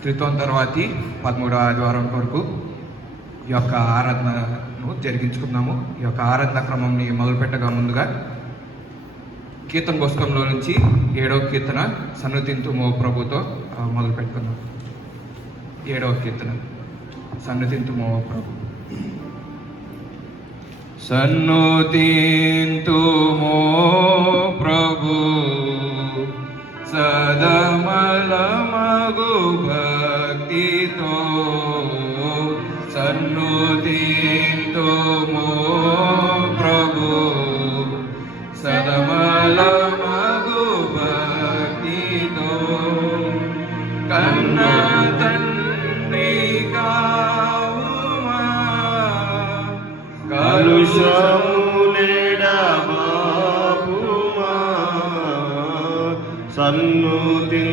త్రిత్వం తర్వాతి 13వ ఆదివారం కొరకు ఈ యొక్క ఆరాధనను జరిగించుకున్నాము. ఈ యొక్క ఆరాధన క్రమంని మొదలుపెట్టగా ముందుగా కీర్తన పుస్తకంలో నుంచి 7వ కీర్తన సన్నుతింతుమో ప్రభుతో మొదలు పెట్టుకున్నాం. 7వ కీర్తన సన్నుతింతుమో ప్రభు. సన్నుతింతుమో ప్రభు సదమలమగు భక్తితో, సన్నుతింతుమో ప్రభు సదమలమగు భక్తితో, కన్న తండ్రి కావుమా కలుషములేడబాపుమా, సన్నుతింతుమో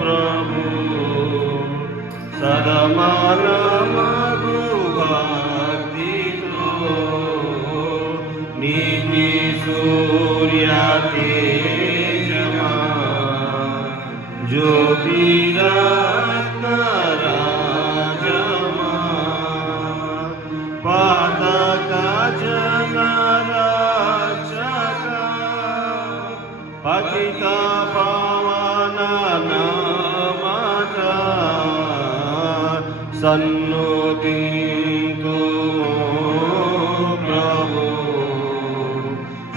ప్రభు సదమలమగు భక్తితో, నీతి సూర్య తేజమా జ్యోతిరత్న రాజమా, పాతక జనరక్షక పతిత పావన నామక, సన్నుతింతుమో ప్రభు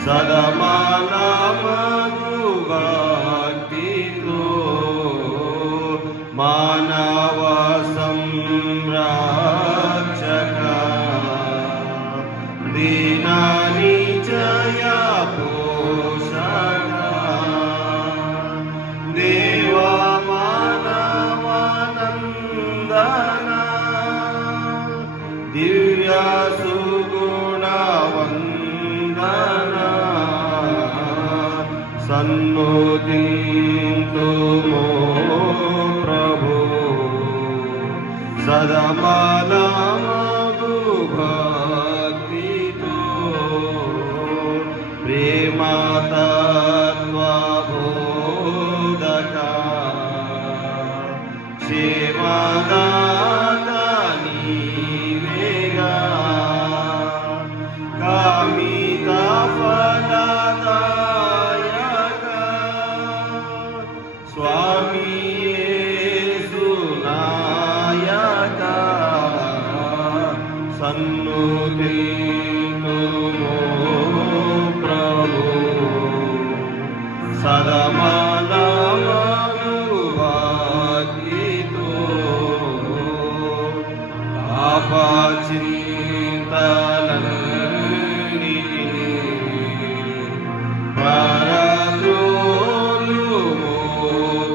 సదమలమగు భక్తితో, మానవ సంరక్షక దీన నిజయ పోషక, దేవ మానవనందన దివ్య సుగుణ వందన, సన్నుతింతుమో ప్రభు సదమలమగు భక్తితో, ప్రేమ తత్వ బోధక క్షేమదాత నీవేగా, కామిత ఫలదాయక స్వామి యేసునాయక, సన్నుతింతుమో ప్రభు సదమలమగు భక్తితో, పాప చింతలన్నిటినీ పరద్రోలుమో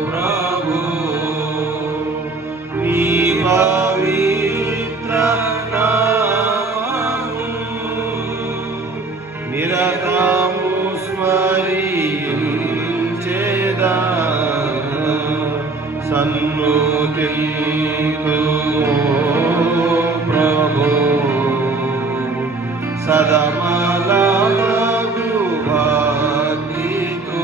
ప్రభు, నీ పవిత్ర నామము నిరతము స్మరించెదా, సన్నుతింతుమో ప్రభు సదమలమగు భక్తితో.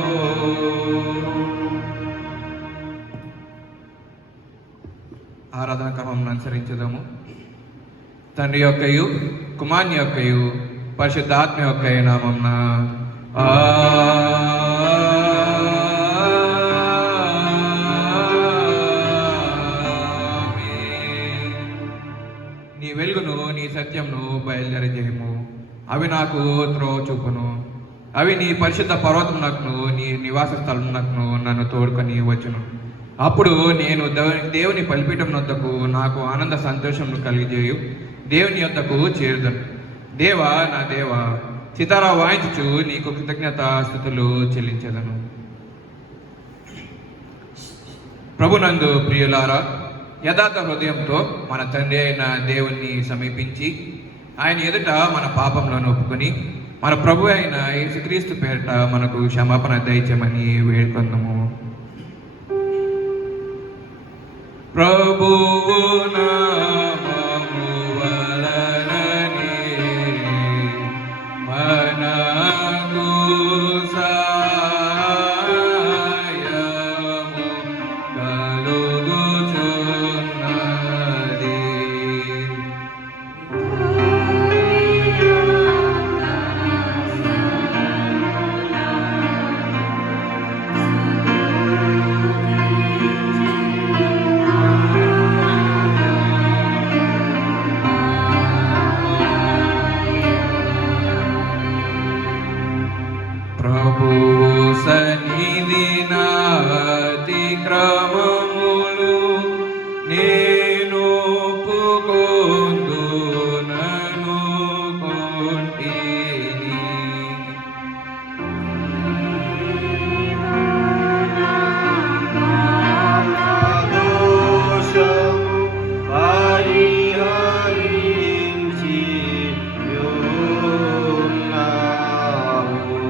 ఆరాధన క్రమం అనుసరించదాము. తండ్రి యొక్కయు కుమారుని యొక్కయు పరిశుద్ధాత్మ యొక్కయు నామమున నీ వెలుగును నీ సత్యంను బయలుదేరజేయము. అవి నాకు త్రోవ చూపును. అవి నీ పరిశుద్ధ పర్వతమునకును నీ నివాస స్థలమునకును నన్ను తోడుకొని వచ్చును. అప్పుడు నేను దేవుని బలిపీఠం వద్దకు నాకు ఆనంద సంతోషమును కలిగజేయు దేవుని యొద్దకు చేరుదను. దేవా నా దేవా, సితారా వాయించుచు నీకు కృతజ్ఞత స్తుతులు చెల్లించదను. ప్రభునందు ప్రియులారా, యథార్థ హృదయంతో మన తండ్రి అయిన దేవుణ్ణి సమీపించి ఆయన ఎదుట మన పాపంలను ఒప్పుకొని మన ప్రభు అయిన యేసుక్రీస్తు పేరిట మనకు క్షమాపణ దయచేయమని వేడుకొందుము. ప్రభువు నామము వలననే మనకు సహాయము అతిక్రమములు నేను ఒప్పుకొందునను కొంటిని. దోషము పరిహరించి ఉన్నావు.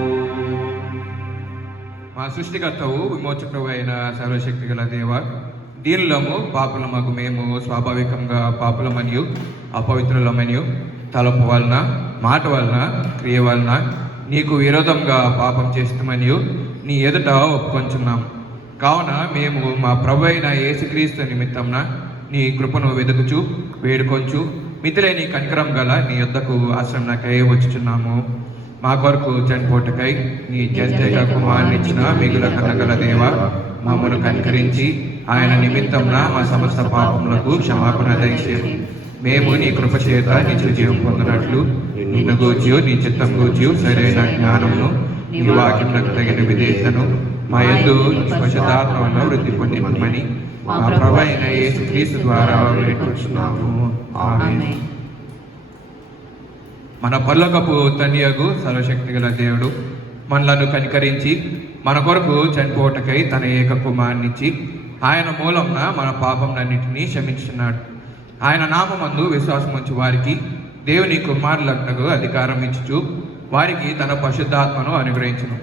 మా సృష్టికర్తవు విమోచకుడు అయిన సర్వశక్తి గల దేవ, దీనులము పాపులమగు మేము స్వాభావికంగా పాపులమనియు అపవిత్రులమనియు తలపు వలన మాట వలన క్రియ వలన నీకు విరోధంగా పాపం చేస్తామనియు నీ ఎదుట ఒప్పుకొంచున్నాం. కావున మేము మా ప్రభు అయిన యేసుక్రీస్తు నిమిత్తంన నీ కృపను వెదుకుచు వేడుకొంచు మితిలేని కనికరం గల నీ యొద్దకు ఆశ్రమకై వచ్చుచున్నాము. మా కొరకు చనిపోటకై నీ జంతేక కుమారునిచ్చిన మిగుల కనగల దేవ, మమ్మను కనికరించి ఆయన నిమిత్తంన మా సమస్త పాపములకు క్షమాపణ దయచేయము. మేము నీ కృప చేత నిత్య జీవం పొందినట్లు నిన్ను గూర్చియు నీ చిత్తం గూర్చియు సరైన జ్ఞానమును నీ వాక్యములకు తగిన విధేయతను మా యందు పరిశుద్ధాత్మలో వృద్ధి పొందిమని మా ప్రభు అయిన యేసుక్రీస్తు ద్వారా వేడుకొంచున్నాము. ఆమేన్. మన పరలోకపు తండ్రియగు సర్వశక్తి గల దేవుడు మనలను కనికరించి మన కొరకు చనిపోవటకై తన ఏక కుమారునిచ్చి ఆయన మూలంన మన పాపములన్నిటినీ క్షమించున్నాడు. ఆయన నామమందు విశ్వాసం ఉంచు వారికి దేవుని కుమారులకు అధికారం ఇచ్చుచు వారికి తన పరిశుద్ధాత్మను అనుగ్రహించును.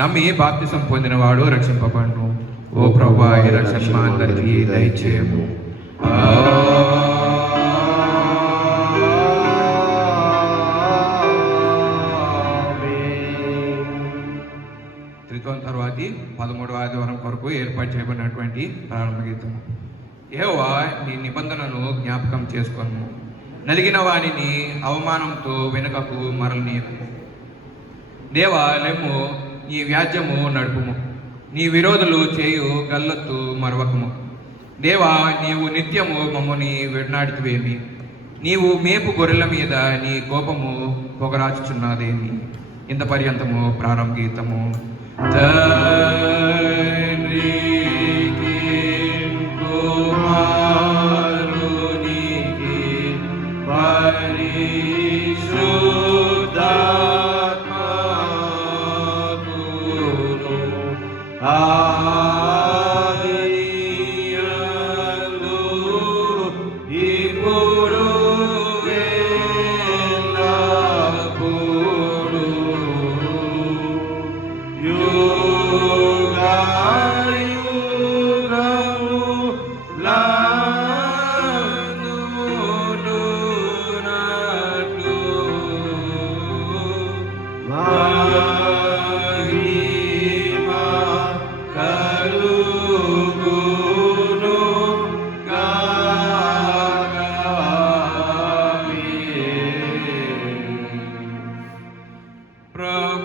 నమ్మి బాప్తిసం పొందినవాడు రక్షింపబడును. ఓ ప్రభువా, ఈ రక్షణ మా అందరికీ దయచేయము. త్రికోణ తర్వాతి 13వ ఆదివారం కొరకు ఏర్పాటు చేయబడినటువంటి ప్రారంభ గీతము. యెహోవా నీ నిబంధనను జ్ఞాపకం చేసుకొను, నలిగిన వానిని అవమానంతో వెనుకకు మరలనీయకు. దేవా లెమ్ము, నీ వ్యాజ్యము నడుపుము, నీ విరోధులు చేయు గల్లొత్తు మరవకము. దేవా, నీవు నిత్యము మమ్మని విడనాడితివేమి? నీవు మేపు గొర్రెల మీద నీ కోపము పొగరాచుచున్నదేమి? ఇంత పర్యంతము ప్రారంభ గీతము. తండ్రికి కుమారునికి పరిశుద్ధాత్మకును ఆదియందు ఇప్పుడు ఎల్లప్పుడూ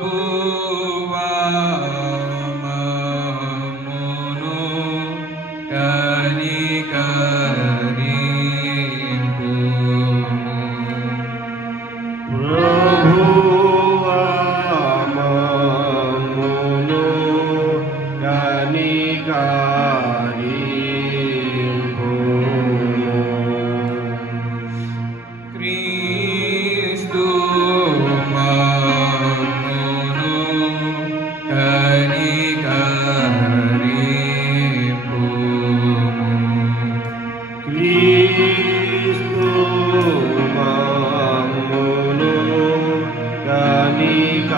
ప్రభువా మమ్మును కనికరింపుము. ప్రభువా మమ్మును కనికరింపుము. క్రీస్తు మమ్మును కనికరింపుము. క్రీస్తు మమ్మును కనికరింపుము.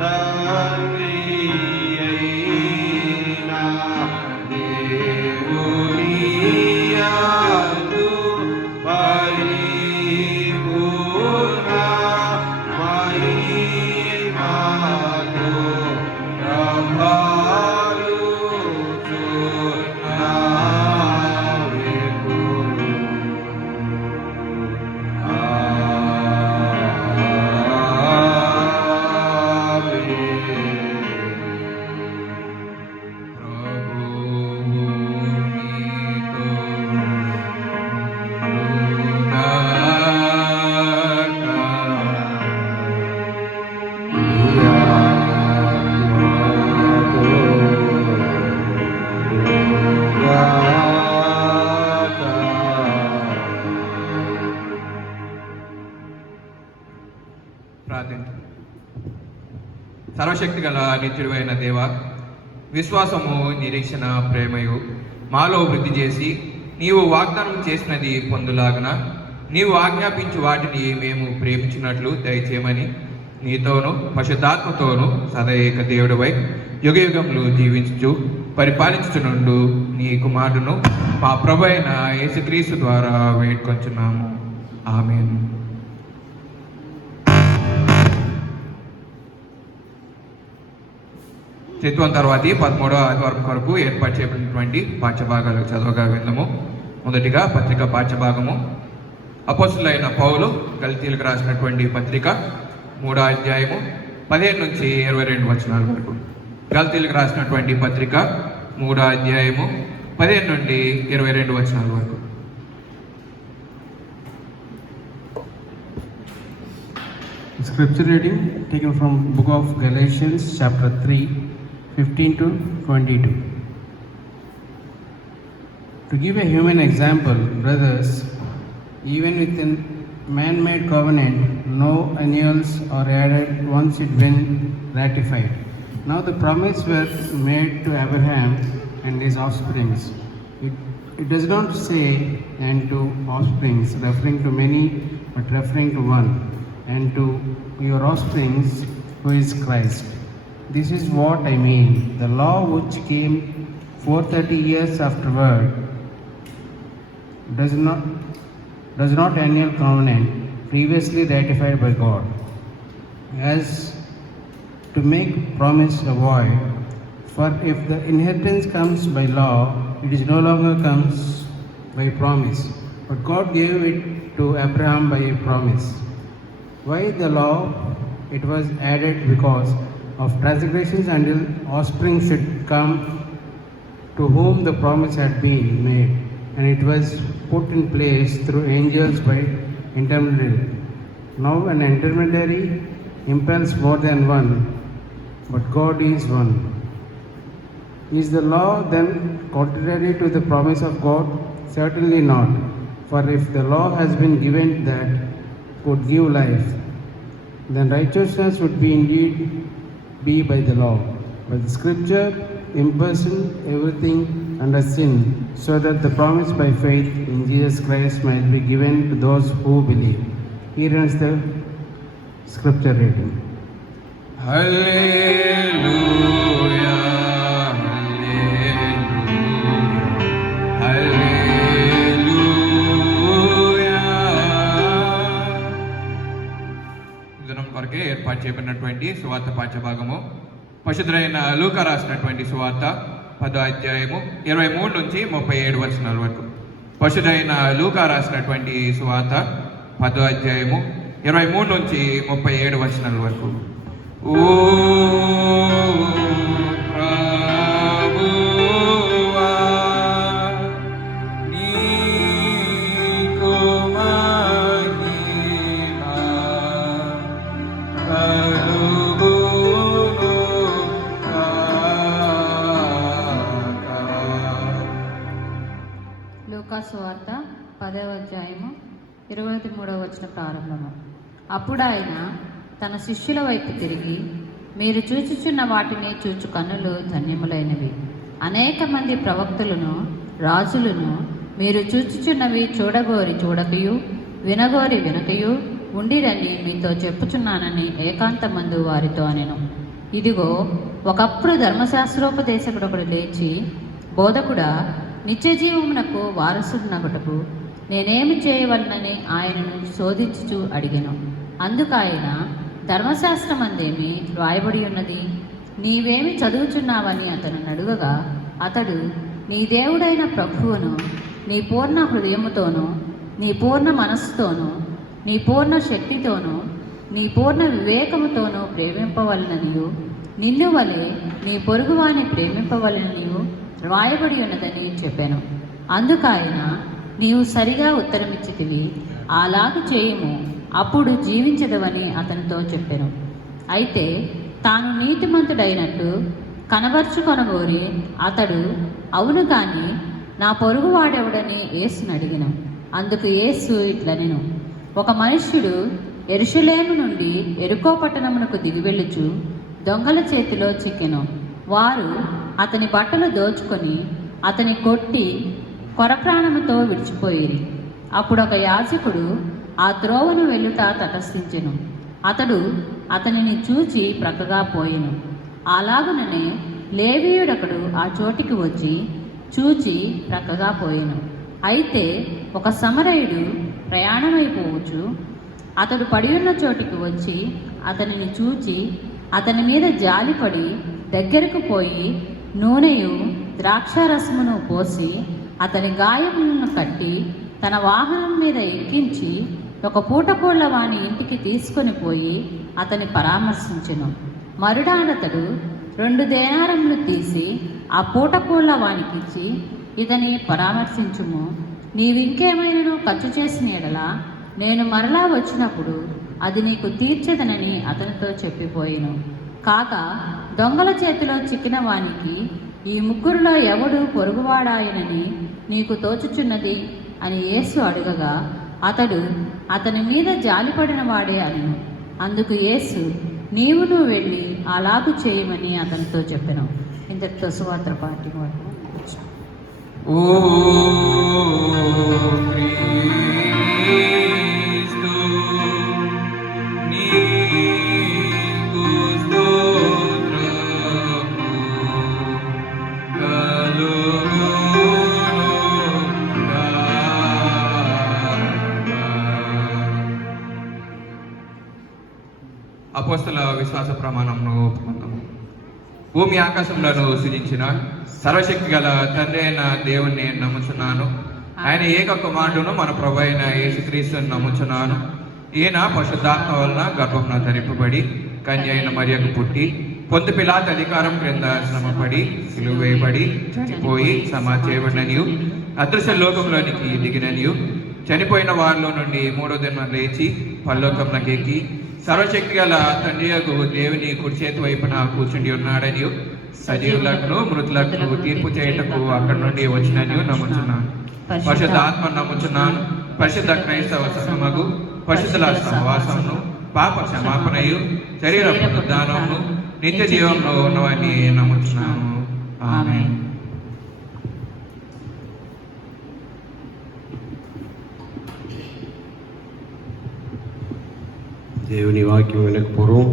తండ్రి అయిన దేవుని యందు పరిపూర్ణ మహిమతో ప్రార్థించు. సర్వశక్తి గల నిత్యుడైన దేవ, విశ్వాసము, నిరీక్షణ, ప్రేమయు మాలో వృద్ధి చేసి నీవు వాగ్దానం చేసినది పొందులాగన నీవు ఆజ్ఞాపించు వాటిని మేము ప్రేమించినట్లు దయచేయమని నీతోనూ పరిశుద్ధాత్మతోనూ సదైక దేవుడివై యుగయుగములు జీవించుచు పరిపాలించుచునుండు నీ కుమారుడును మా ప్రభు అయిన యేసుక్రీస్తు ద్వారా వేడుకొంచున్నాము. ఆమేన్. చిత్వం తర్వాతి 13వ ఆదివారం కొరకు ఏర్పాటు చేయబడినటువంటి పాఠ్యభాగాలు చదవగా విందాము. మొదటిగా పత్రిక పాఠ్యభాగము. అపోస్తులైన పౌలు గలతీయులకు రాసినటువంటి పత్రిక 3వ అధ్యాయము 15 నుంచి 22 వచనాల వరకు. గలతీయులకు రాసినటువంటి పత్రిక 3వ అధ్యాయము 15 నుండి 22 వచనాల వరకు. Scripture reading taken from book of Galatians chapter 3, 15 to 22. To give a human example, brothers, even within man-made covenant, no annuals are added once it been ratified. Now the promise was made to Abraham and his offsprings. It does not say and to offsprings, referring to many, but referring to one, and to your offsprings, who is Christ. This is what I mean. The law which came 430 years afterward does not annual covenant previously ratified by God, as to make promise a void. For if the inheritance comes by law, it is no longer comes by promise, but God gave it to Abraham by a promise. Why the law? It was added because of transgressions until offspring should come to whom the promise had been made, and it was put in place through angels by intermediary. Now an intermediary impels more than one, but God is one. Is the law then contrary to the promise of God? Certainly not. For if the law has been given that could give life, then righteousness would be indeed be by the law. But the scripture imprisoned everything under sin, so that the promise by faith in Jesus Christ might be given to those who believe. Here ends the scripture reading. హల్లెలూయా, హల్లెలూయా, హల్లెలూయా. దినం కొరకే ఏర్పాటు చేయబడినటువంటి సువార్త పాఠ్యభాగము. పరిశుద్ధుడైన లూకా రాసినటువంటి సువార్త 10వ అధ్యాయము 23 నుంచి 37 వచనాల వరకు. పరిశుద్ధుడైన లూకా రాసినటువంటి సువార్త 10వ అధ్యాయము 23 నుంచి 37 వచనాల వరకు. ఓ ప్రభువా, నీకు మహిమ కలుగును గాక. లూకా సువార్త 10వ అధ్యాయము 23వ వచనం ప్రారంభము. అప్పుడు ఆయన తన శిష్యుల వైపు తిరిగి, మీరు చూచుచున్న వాటిని చూచు కన్నులు ధన్యములైనవి. అనేక మంది ప్రవక్తలను రాజులను మీరు చూచుచున్నవి చూడగోరి చూడకయు, వినగోరి వినకయు ఉండిరని మీతో చెప్పుచున్నానని ఏకాంతమందు వారితో అనెను. ఇదిగో, ఒకప్పుడు ధర్మశాస్త్రోపదేశకుడు ఒకడు లేచి, బోధకుడా, నిత్యజీవమునకు వారసుడునగుటకు నేనేమి చేయవలనని ఆయనను శోధించుచు అడిగెను. అందుకు ఆయన, ధర్మశాస్త్రమందేమి రాయబడి ఉన్నది, నీవేమి చదువుచున్నావని అతను అడుగగా, అతడు, నీ దేవుడైన ప్రభువును నీ పూర్ణ హృదయముతోనూ, నీ పూర్ణ మనస్సుతోనూ, నీ పూర్ణ శక్తితోనూ, నీ పూర్ణ వివేకముతోనూ ప్రేమింపవలననియు, నిన్ను వలె నీ పొరుగువాని ప్రేమింపవలననియు రాయబడి ఉన్నదని చెప్పాను. అందుకాయన, నీవు సరిగా ఉత్తరమిచ్చితివి, అలాగు చేయుము, అప్పుడు జీవించదవని అతనితో చెప్పాను. అయితే తాను నీతిమంతుడైనట్టు కనబరుచుకొనగోరి అతడు, అవును కాని నా పొరుగువాడెవడని యేసును అడిగిన. అందుకు యేసు ఇట్లనెను, ఒక మనుష్యుడు యెరూషలేము నుండి యెరికో పట్టణమునకు దిగివెళ్ళుచు దొంగల చేతిలో చిక్కెను. వారు అతని బట్టలు దోచుకొని అతని కొట్టి కొరప్రాణముతో విడిచిపోయిరి. అప్పుడు ఒక యాజకుడు ఆ త్రోవను వెళ్ళుట తటస్థించెను. అతడు అతనిని చూచి ప్రక్కగా పోయెను. అలాగుననే లేవీయుడొకడు ఆ చోటికి వచ్చి చూచి ప్రక్కగా పోయెను. అయితే ఒక సమరయుడు ప్రయాణమైపోవచ్చు అతడు పడియున్న చోటికి వచ్చి అతనిని చూచి అతని మీద జాలిపడి దగ్గరకు పోయి నూనెయు ద్రాక్షారసమును పోసి అతని గాయములను కట్టి తన వాహనం మీద ఎక్కించి ఒక పూటకోళ్ల వాని ఇంటికి తీసుకొని పోయి అతని పరామర్శించెను. మరునాడతడు 2 దేనారములు తీసి ఆ పూటకోళ్ల వానికిచ్చి, ఇతని పరామర్శించుము, నీవింకేమైనాను ఖర్చు చేసిన ఎడల నేను మరలా వచ్చినప్పుడు అది నీకు తీర్చదనని అతనితో చెప్పిపోయెను. కాక దొంగల చేతిలో చిక్కిన వానికి, ఈ ముగ్గురులో ఎవడు పొరుగువాడాయనని నీకు తోచుచున్నది అని యేసు అడగగా, అతడు అతని మీద జాలిపడిన వాడే అనెను. అందుకు యేసు, నీవును వెళ్ళి అలాగు చేయమని అతనితో చెప్పెను. ఇంతటితో సువార్త పాఠ్యం వరకు ఓ క్రీస్తు, నీకు స్తోత్రము కలుగునుగాక. అపోస్తల విశ్వాస ప్రమాణంను ఒప్పుకుందాము. భూమి ఆకాశంలో సృజించిన సర్వశక్తి గల తండ్రి అయిన దేవుణ్ణి నమ్ముచున్నాను. ఆయన ఏక కుమారుడును మన ప్రభు అయిన యేసుక్రీస్తుని నమ్ముచున్నాను. ఈయన పరిశుద్ధాత్మ వలన గర్భమున ధరింపబడి కన్య అయిన మరియకు పుట్టి పొంతు పిలాతు అధికారం క్రింద శ్రమపడి సిలువ వేయబడి చనిపోయి సమాధి చేయబడిననియు అదృశ్య లోకంలోనికి దిగిననియు చనిపోయిన వారిలో నుండి 3వ దినం లేచి పరలోకమునకు ఎక్కి సర్వశక్తి గల తండ్రి యొక్క దేవుని కుడి చేతి వైపున కూర్చుండి ఉన్నాడనియు సజీవులకు మృతులకు తీర్పు చేయుటకు అక్కడి నుండి వచ్చిననియు నమ్ముచున్నాను. పరిశుద్ధ ఆత్మ నమ్ముచున్నాను. పరిశుద్ధ క్రైస్తవ సంఘముగు పరిశుద్ధుల సహవాసమును పాప క్షమాపణయు శరీర పునరుద్ధానమును నిత్య జీవంలో ఉన్నవని నమ్ముచున్నాను. ఆమేన్. దేవుని వాక్యం వినక పూర్వం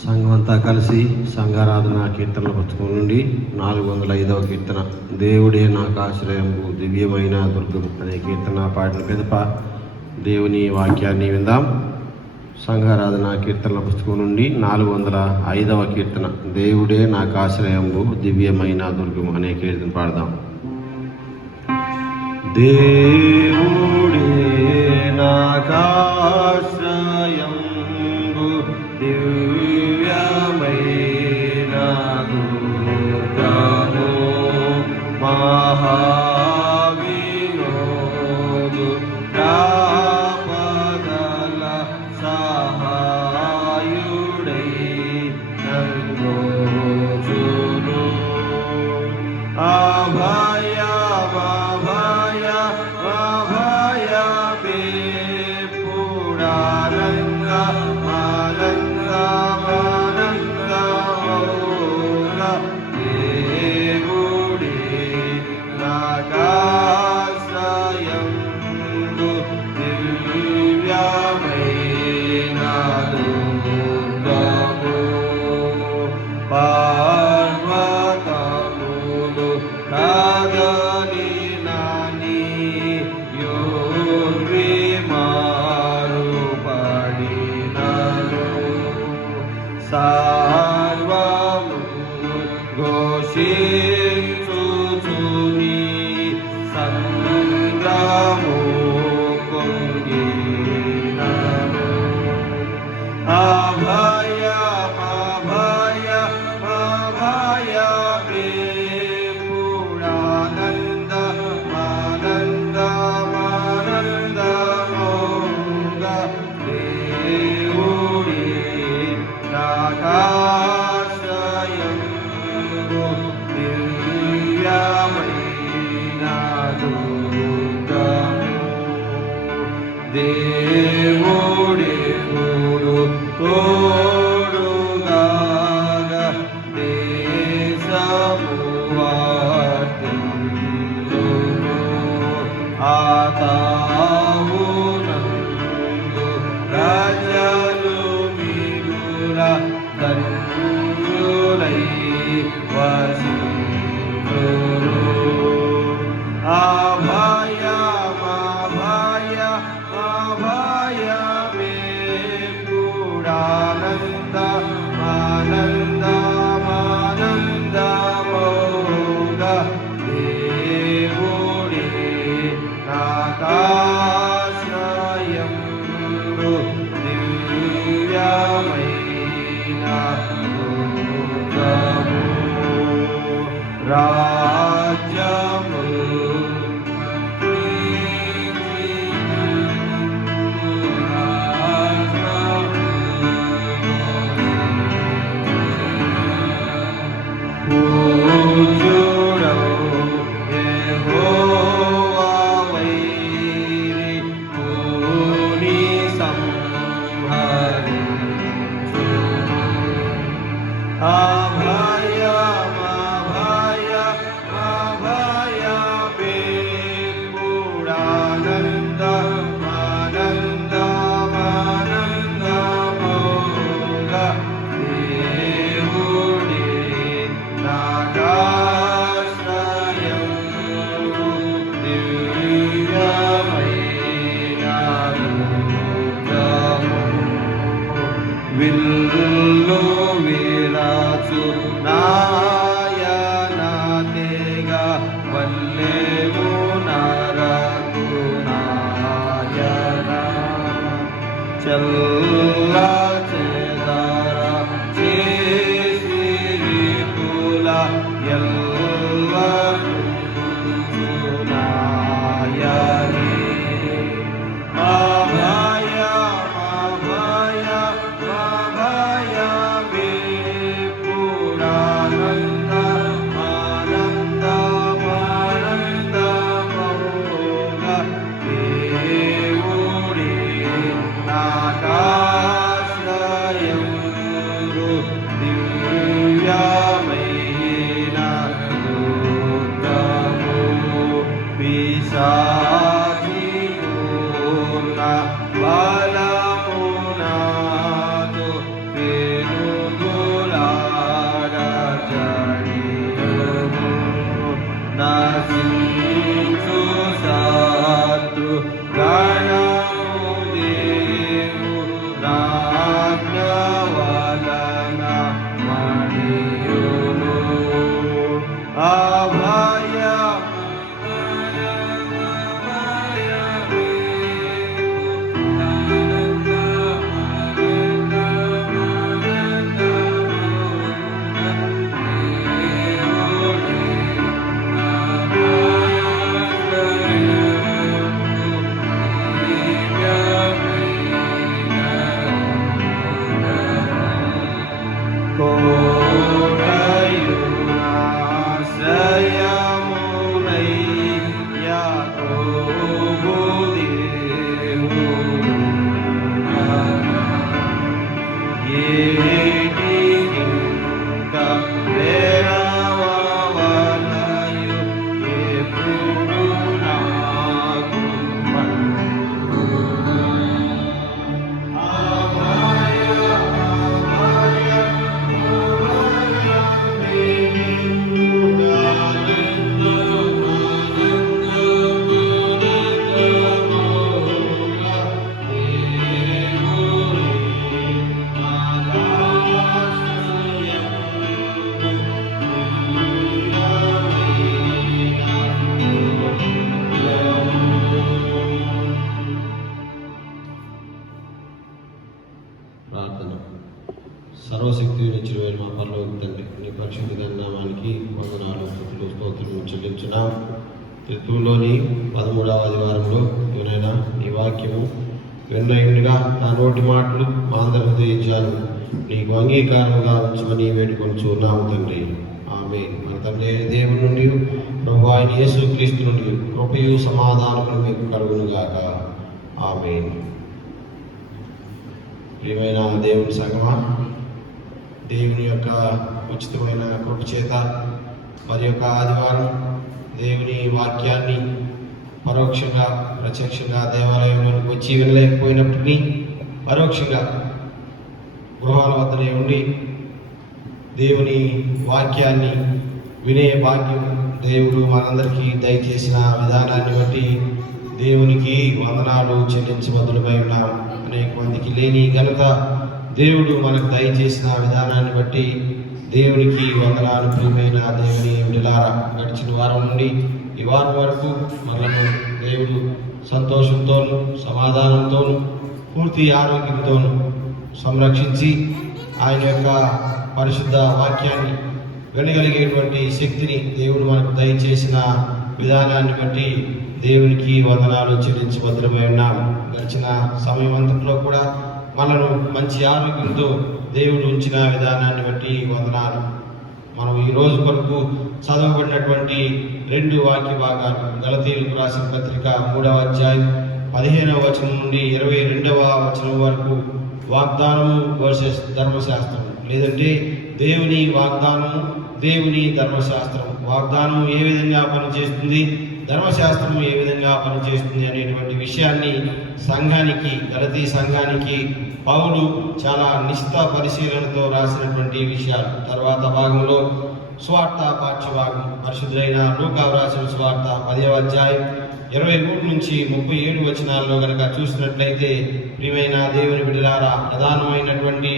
సంఘం అంతా కలిసి సంఘారాధన కీర్తనల పుస్తకం నుండి 405వ కీర్తన, దేవుడే నాకు ఆశ్రయంబు దివ్యమైన దుర్గం అనే కీర్తన పాడిన పిదప దేవుని వాక్యాన్ని విందాం. సంఘారాధన కీర్తనల పుస్తకం నుండి 405వ కీర్తన, దేవుడే నాకు ఆశ్రయంబు దివ్యమైన దుర్గం అనే కీర్తన పాడదాం. దేవుడే నాకాశ్రయంబు దివ్యమైన దుర్గము మహావినోదు రాపదల సహాయుడై నన్రోజును అభయ సర్వము ఘోషించుచుని సంద్రము పొంగినను. ఆనందమానందమానందమోగా దేవుడి నాకాశ్రయము దివ్యమైన దుర్గము. దేవుడి గురు తోడుగాగ దేశము వాటిల్లును. ఆతావునందు ప్రజలు మిగుల ధన్యులై వసింతురు. అభయమే పూడానందమానందమానందమోగా దేవుడి నాకాశ్రయము దివ్యమైన దుర్గము. రాజ్యము పూజ్యుడవు యెహోవా వైరి పూని సంహరించుము. అభయమే పూడానందమానందమానందమోగా దేవుడి నాకాశ్రయము దివ్యమైన దుర్గము. విల్లు విరాచు నాయన తెగ వల్లెము నరకు నాయన. చల్ల చెదర చేసిరి కుల ఎల్ల నాయని. అభయమే పూడానందమానందమానందమోగా దేవుడి నాకాశ్రయము దివ్యమైన దుర్గము. పిశాచిపూర్ణ బలమునాతో పెనుగులాడ జడియము. నశించు శత్రు గణము దేవు సర్వశక్తి నిచ్చినమైన మా పరలోక తండ్రి, నీ పరిశుద్ధ నామానికి వందనాలు, స్తుతులు, స్తోత్రము చెల్లించున్నాం. క్రిస్తులోని 13వ ఆదివారంలో ఎవరైనా నీ వాక్యము విన్నయుడిగా నా నోటి మాటలు మా అందరి హృదయించాను నీకు అంగీకారంగా ఉంచమని వేడుకొని చూన్నాము తండ్రి. ఆమె మన తండ్రి దేవుని నుండి ప్రభు ఆయన యేసుక్రీస్తు నుండి కృపయు సమాధానములు మీకు కలుగునుగాక. ఆమె. ప్రియమైన దేవుని సంగమా, దేవుని యొక్క ఉచితమైన కృప చేత మరి యొక్క ఆదివారం దేవుని వాక్యాన్ని పరోక్షంగా ప్రత్యక్షంగా దేవాలయంలోకి వచ్చి వినలేకపోయినప్పటికీ పరోక్షంగా గృహాల వద్దనే ఉండి దేవుని వాక్యాన్ని వినే భాగ్యం దేవుడు మనందరికీ దయచేసిన విధానాన్ని బట్టి దేవునికి వందనాలు చెల్లించబద్దులమై ఉన్నాం. అనేక మందికి లేని ఘనత దేవుడు మనకు దయచేసిన విధానాన్ని బట్టి దేవునికి వందనాలు. ప్రియమైన దేవుని విడులారా, గడిచిన వారం నుండి ఈ వారం వరకు మనము దేవుడు సంతోషంతోనూ సమాధానంతోనూ పూర్తి ఆరోగ్యంతోనూ సంరక్షించి ఆయన యొక్క పరిశుద్ధ వాక్యాన్ని వినగలిగేటువంటి శక్తిని దేవుడు మనకు దయచేసిన విధానాన్ని బట్టి దేవునికి వందనాలు చెల్లించబద్దులమై ఉన్నాం. గడిచిన సమయం అంతట్లో కూడా మనను మంచి ఆరోగ్యంతో దేవుడు ఉంచిన విధానాన్ని బట్టి వందనాలు. మనం ఈ రోజు కొరకు చదవబడినటువంటి 2 వాక్య భాగాలు గలతీయులకు రాసిన పత్రిక 3వ అధ్యాయం 15వ వచనం నుండి 22వ వచనం వరకు వాగ్దానము వర్సెస్ ధర్మశాస్త్రం, లేదంటే దేవుని వాగ్దానము, దేవుని ధర్మశాస్త్రం. వాగ్దానం ఏ విధంగా పనిచేస్తుంది, ధర్మశాస్త్రం ఏ విధంగా పనిచేస్తుంది అనేటువంటి విషయాన్ని సంఘానికి, గలతీ సంఘానికి పౌలు చాలా నిశిత పరిశీలనతో రాసినటువంటి విషయాలు. తర్వాత భాగంలో స్వార్థ పాఠ్యభాగం పరిశుద్ధులైన లూకా రాసిన స్వార్థ 10వ అధ్యాయం 23 నుంచి 37 వచనాల్లో కనుక చూసినట్లయితే, ప్రియమైన దేవుని బిడ్డలారా, ప్రధానమైనటువంటి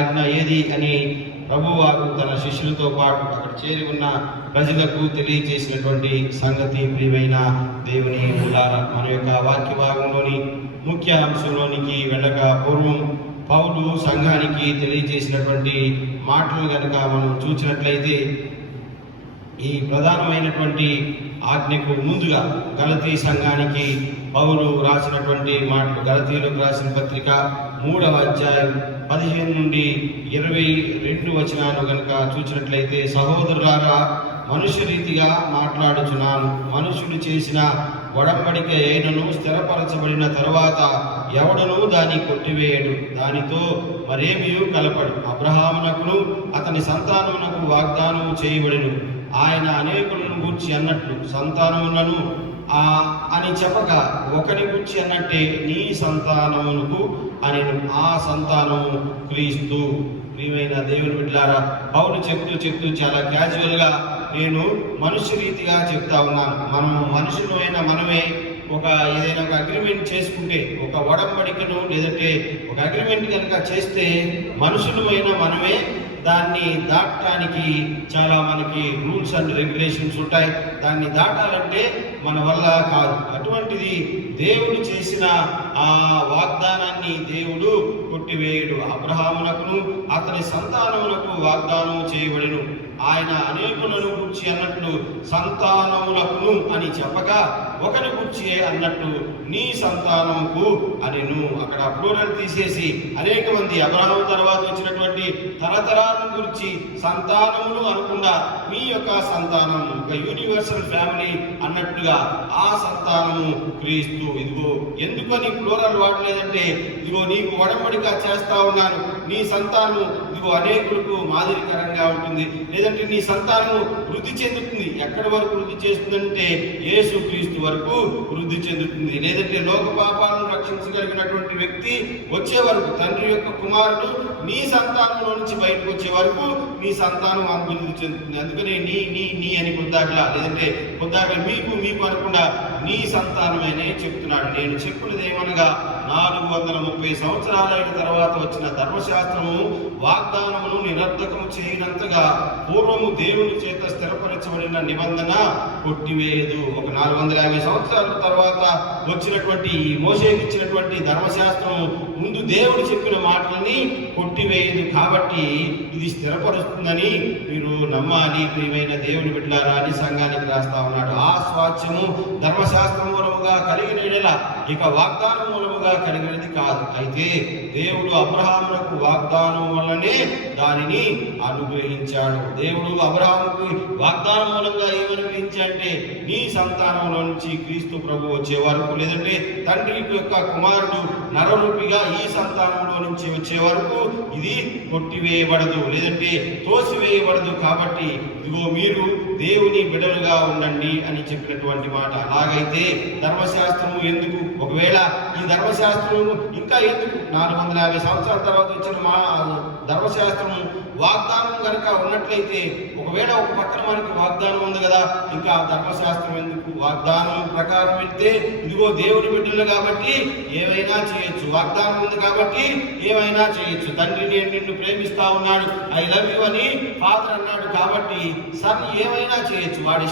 ఆజ్ఞ ఏది అని ప్రభువారు తన శిష్యులతో పాటు అక్కడ చేరి ఉన్న ప్రజలకు తెలియజేసినటువంటి సంగతి ప్రియమైన దేవుని బిడ్డలారా, మన యొక్క వాక్య భాగంలోని ముఖ్య అంశంలోనికి వెళ్ళక పూర్వం పౌలు సంఘానికి తెలియజేసినటువంటి మాటలు కనుక మనం చూసినట్లయితే, ఈ ప్రధానమైనటువంటి ఆజ్ఞకు ముందుగా గలతీ సంఘానికి పౌలు రాసినటువంటి మాటలు, గలతీయులకు రాసిన పత్రిక 3వ అధ్యాయం 15 నుండి 22 వచనాలు కనుక చూసినట్లయితే, సహోదరులారా, మనుష్య రీతిగా మాట్లాడుచున్నాను. మనుషుడు చేసిన ఒడంబడిక అయినను స్థిరపరచబడిన తరువాత ఎవడనూ దాన్ని కొట్టివేయడు, దానితో మరేమీ కలపడు. అబ్రహామునకును అతని సంతానమునకు వాగ్దానము చేయబడిను. ఆయన అనేకులను గూర్చి అన్నట్లు సంతానములను అని చెప్పక ఒకని గూర్చి అన్నట్టే నీ సంతానమునకు అని, ఆ సంతానము క్రీస్తు. ప్రియమైన దేవుని బిడ్డలారా, పౌలు చెప్తూ చాలా క్యాజువల్గా నేను మనుష్య రీతిగా చెప్తా ఉన్నాను. మనము మనుషులమైన మనమే ఏదైనా ఒక అగ్రిమెంట్ చేసుకుంటే, ఒక ఒడంబడికను లేదంటే ఒక అగ్రిమెంట్ కనుక చేస్తే మనుషులమైన మనమే దాన్ని దాటడానికి చాలా మనకి రూల్స్ అండ్ రెగ్యులేషన్స్ ఉంటాయి. దాన్ని దాటాలంటే మన వల్ల కాదు. అటువంటిది దేవుడు చేసిన ఆ వాగ్దానాన్ని దేవుడు కొట్టివేయడు. అబ్రహామునకును అతని సంతానమునకు వాగ్దానం చేయబడిను. ఆయన అనేకులను గుర్చి అన్నట్లు సంతానమునకును అని చెప్పగా ఒకరి గుర్చి అన్నట్టు నీ సంతానముకు అనిను. అక్కడ ప్లూరల్ తీసేసి అనేక మంది అబ్రహాము తర్వాత వచ్చినటువంటి తరతరాలను గురించి సంతానములు అనకుండా మీ యొక్క సంతానం, ఒక యూనివర్సల్ ఫ్యామిలీ అన్నట్టుగా ఆ సంతానము క్రీస్తు. ఇదిగో ఎందుకని ప్లూరల్ వాడలేదంటే, ఇదిగో నీకు ఒడంబడిక చేస్తా ఉన్నాను, నీ సంతానము ఇదిగో అనేకులకు మాదిరికరంగా ఉంటుంది, లేదంటే నీ సంతానము వృద్ధి చెందుతుంది. ఎక్కడి వరకు వృద్ధి చేస్తుందంటే యేసు క్రీస్తు వరకు వృద్ధి చెందుతుంది. లేదంటే లోక పాపాలను రక్షించగలిగినటువంటి వ్యక్తి వచ్చే వరకు, తండ్రి యొక్క కుమారుడు నీ సంతానంలో నుంచి బయటకు వచ్చే వరకు నీ సంతానం అభివృద్ధి చెందుతుంది. అందుకనే నీ నీ నీ అని పొద్దాకలా, లేదంటే పొద్దాకల మీకు అనకుండా నీ సంతానమేనే చెప్తున్నాడు. నేను చెప్పినది ఏమనగా 430 20 సంవత్సరాలైన తర్వాత వచ్చిన ధర్మశాస్త్రము వాగ్దానమును నిరర్ధకము చేయనంతగా పూర్వము దేవుని చేత స్థిరపరచబడిన నిబంధన కొట్టివేయదు. ఒక 450 సంవత్సరాల తర్వాత వచ్చినటువంటి మోషేకి ఇచ్చినటువంటి ధర్మశాస్త్రం ముందు దేవుడు చెప్పిన మాటల్ని కొట్టివేయదు. కాబట్టి ఇది స్థిరపరుస్తుందని మీరు నమ్మాలి ప్రియమైన దేవుని బిడ్డలారా అని సంఘానికి రాస్తా ఉన్నాడు. ఆ స్వాస్థ్యము ధర్మశాస్త్రం మూలముగా కలిగిన ఇక వాగ్దానం మూలముగా కలిగినది కాదు. అయితే దేవుడు అబ్రహాములకు వాగ్దానం వల్లనే దానిని అనుగ్రహించాడు. దేవుడు అబ్రహాముకి వాగ్దానం మూలంగా ఏమనుగ్రహించాడంటే నీ సంతానంలో నుంచి క్రీస్తు ప్రభు వచ్చే వరకు, లేదంటే తండ్రి యొక్క కుమారుడు నరరూపిగా ఈ సంతానంలో నుంచి వచ్చే వరకు ఇది కొట్టివేయబడదు, లేదంటే తోసివేయబడదు. కాబట్టి ఇదిగో మీరు దేవుని బిడ్డలుగా ఉండండి అని చెప్పినటువంటి మాట. అలాగైతే ధర్మశాస్త్రము ఎందుకు? ఒకవేళ ఈ ధర్మశాస్త్రం ఇంకా ఎందుకు 450 సంవత్సరాల తర్వాత వచ్చిన మా ధర్మశాస్త్రము వాగ్దానం కనుక ఉన్నట్లయితే, ఒకవేళ ఒక పక్కన మనకి వాగ్దానం ఉంది కదా, ఇంకా ధర్మశాస్త్రం ఎందుకు? వాగ్దానం ప్రకారం వెళ్తే ఇదిగో దేవుని బిడ్డలు కాబట్టి ఏమైనా చేయొచ్చు. వాగ్దానం ఉంది కాబట్టి ఏమైనా చేయొచ్చు. తండ్రి నేను నిన్ను ప్రేమిస్తా ఉన్నాడు, ఐ లవ్ యు అని ఫాదర్ అన్నాడు కాబట్టి సన్ ఏమైనా చేయొచ్చు. వాడి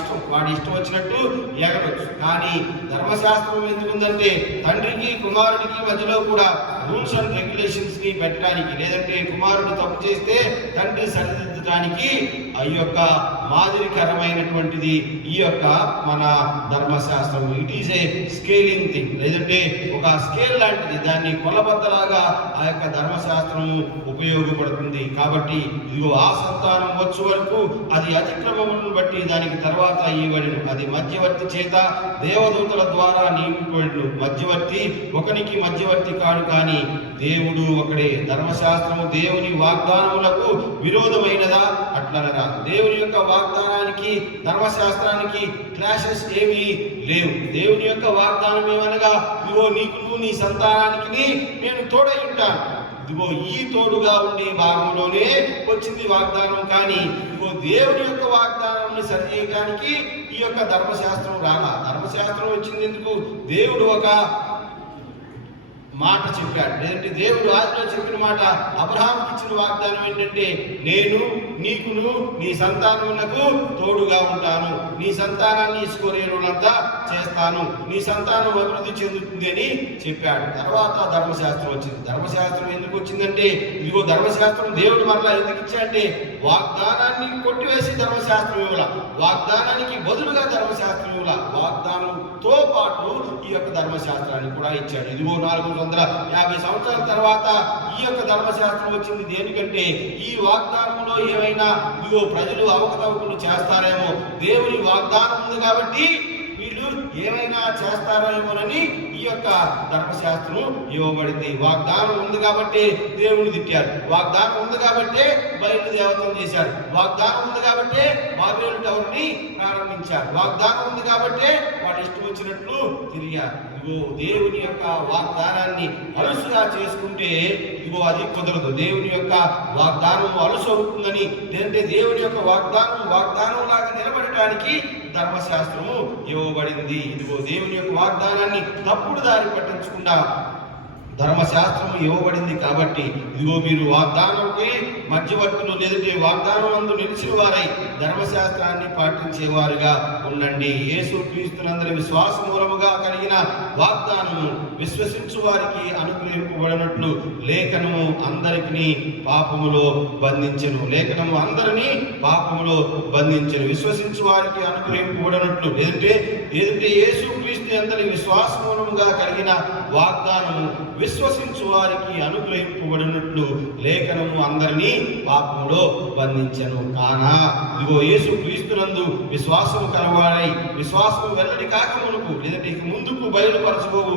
ఇష్టం వచ్చినట్టు ఎగరొచ్చు. కానీ ధర్మశాస్త్రం ఎందుకుందంటే తండ్రికి కుమారుడికి మధ్యలో కూడా రూల్స్ అండ్ రెగ్యులేషన్స్ ని పెట్టడానికి, లేదంటే కుమారుడు తప్పు చేస్తే తండ్రి సరిదిద్దడానికి ఈ యొక్క మాదిరికరమైనటువంటిది ఈ యొక్క మన ధర్మశాస్త్రం. It is a scaling thing, లేదంటే ఒక స్కేల్ లాంటిది. దాన్ని కొలబద్దలాగా ఆ యొక్క ధర్మశాస్త్రం ఉపయోగపడుతుంది. కాబట్టి ఇదిగో ఆ సంతానం వచ్చే వరకు అది అతిక్రమములను బట్టి దానికి తర్వాత ఇవ్వబడిను. అది మధ్యవర్తి చేత దేవదూతల ద్వారా నియమింపబడిను. మధ్యవర్తి ఒకనికి మధ్యవర్తి కాడు, కానీ దేవుడు ఒకడే. ధర్మశాస్త్రము దేవుని వాగ్దానములకు విరోధమైనదా? అట్లనరా. దేవుని యొక్క వాగ్దానానికి ధర్మశాస్త్రానికి క్లాషెస్ ఏమీ లేవు. దేవుని యొక్క వాగ్దానం ఏమనగా, ఇదిగో నీకు నీ సంతానానికి నేను తోడై ఉంటాను. ఇదిగో ఈ తోడుగా ఉండే భాగంలోనే వచ్చింది వాగ్దానం. కానీ ఇదిగో దేవుని యొక్క వాగ్దానాన్ని సరిచేయడానికి ఈ యొక్క ధర్మశాస్త్రం రాలా. ధర్మశాస్త్రం వచ్చింది ఎందుకు? దేవుడు ఒక మాట చెప్పాడు, లేదంటే దేవుడు ఆదిలో చెప్పిన మాట. అబ్రహాంకి ఇచ్చిన వాగ్దానం ఏంటంటే, నేను నీకును నీ సంతానమునకు తోడుగా ఉంటాను, నీ సంతానాన్ని ఇసుకోలేనంతా చేస్తాను, నీ సంతానం అభివృద్ధి చెందుతుంది అని చెప్పాడు. తర్వాత ధర్మశాస్త్రం వచ్చింది. ధర్మశాస్త్రం ఎందుకు వచ్చిందంటే, ఇదిగో ధర్మశాస్త్రం దేవుడు మరలా ఎందుకు ఇచ్చాడంటే, వాగ్దానాన్ని కొట్టివేసి ధర్మశాస్త్రం ఇవ్వాల, వాగ్దానానికి బదులుగా ధర్మశాస్త్రం ఇవ్వాల, వాగ్దానంతో పాటు ఈ యొక్క ధర్మశాస్త్రాన్ని కూడా ఇచ్చాడు. ఇదిగో 450 సంవత్సరాల తర్వాత ఈ యొక్క ధర్మశాస్త్రం వచ్చింది. దేనికంటే ఈ వాగ్దానంలో ఏమైనా ఇదిగో ప్రజలు అవకతవకలు చేస్తారేమో, దేవుని వాగ్దానం ఉంది కాబట్టి వీళ్ళు ఏమైనా చేస్తారేమోనని ఈ యొక్క ధర్మశాస్త్రం ఇవ్వబడింది. వాగ్దానం ఉంది కాబట్టి దేవుని తిట్టారు, వాగ్దానం ఉంది కాబట్టి బయలు దేవతలు చేశారు, వాగ్దానం ఉంది కాబట్టి బాబేలు టవర్ ని ప్రారంభించారు, వాగ్దానం ఉంది కాబట్టి వాళ్ళు ఇష్టం వచ్చినట్లు తిరిగారు. ఇదిగో దేవుని యొక్క వాగ్దానాన్ని అలుసుగా చేసుకుంటే ఇదిగో అది కుదరదు. దేవుని యొక్క వాగ్దానం అలుసు అవుతుందని, లేదంటే దేవుని యొక్క వాగ్దానం లాగా నిలబడటానికి ధర్మశాస్త్రము ఇవ్వబడింది. ఇదిగో దేవుని యొక్క వాగ్దానాన్ని తప్పుడు దారి పట్టించకుండా ధర్మశాస్త్రము ఇవ్వబడింది. కాబట్టి ఇదిగో మీరు వాగ్దానంకి మధ్యవర్తులు, లేదంటే వాగ్దానం అందు నిలిచిన వారై ధర్మశాస్త్రాన్ని పాటించేవారుగా ఉండండి. యేసు క్రీస్తునందరి విశ్వాస మూలముగా కలిగిన వాగ్దానము విశ్వసించు వారికి అనుగ్రహింపబడినట్లు లేఖనము అందరికీ పాపములో బంధించెను. లేఖనము అందరినీ పాపములో బంధించెను. విశ్వసించు వారికి అనుగ్రహింపబడినట్లు, లేదంటే యేసు క్రీస్తు అందరి విశ్వాస మూలముగా కలిగిన వాగ్దానము విశ్వసించు వారికి అనుగ్రహింపబడినట్లు లేఖనము అందరినీ పాపములో బంధించెను. కానా ఇదిగో యేసు క్రీస్తునందు విశ్వాసము కలవాడై విశ్వాసము వెల్లడి కాకమునకు, లేదంటే ఇక ముందుకు బయలుపరచుకోవు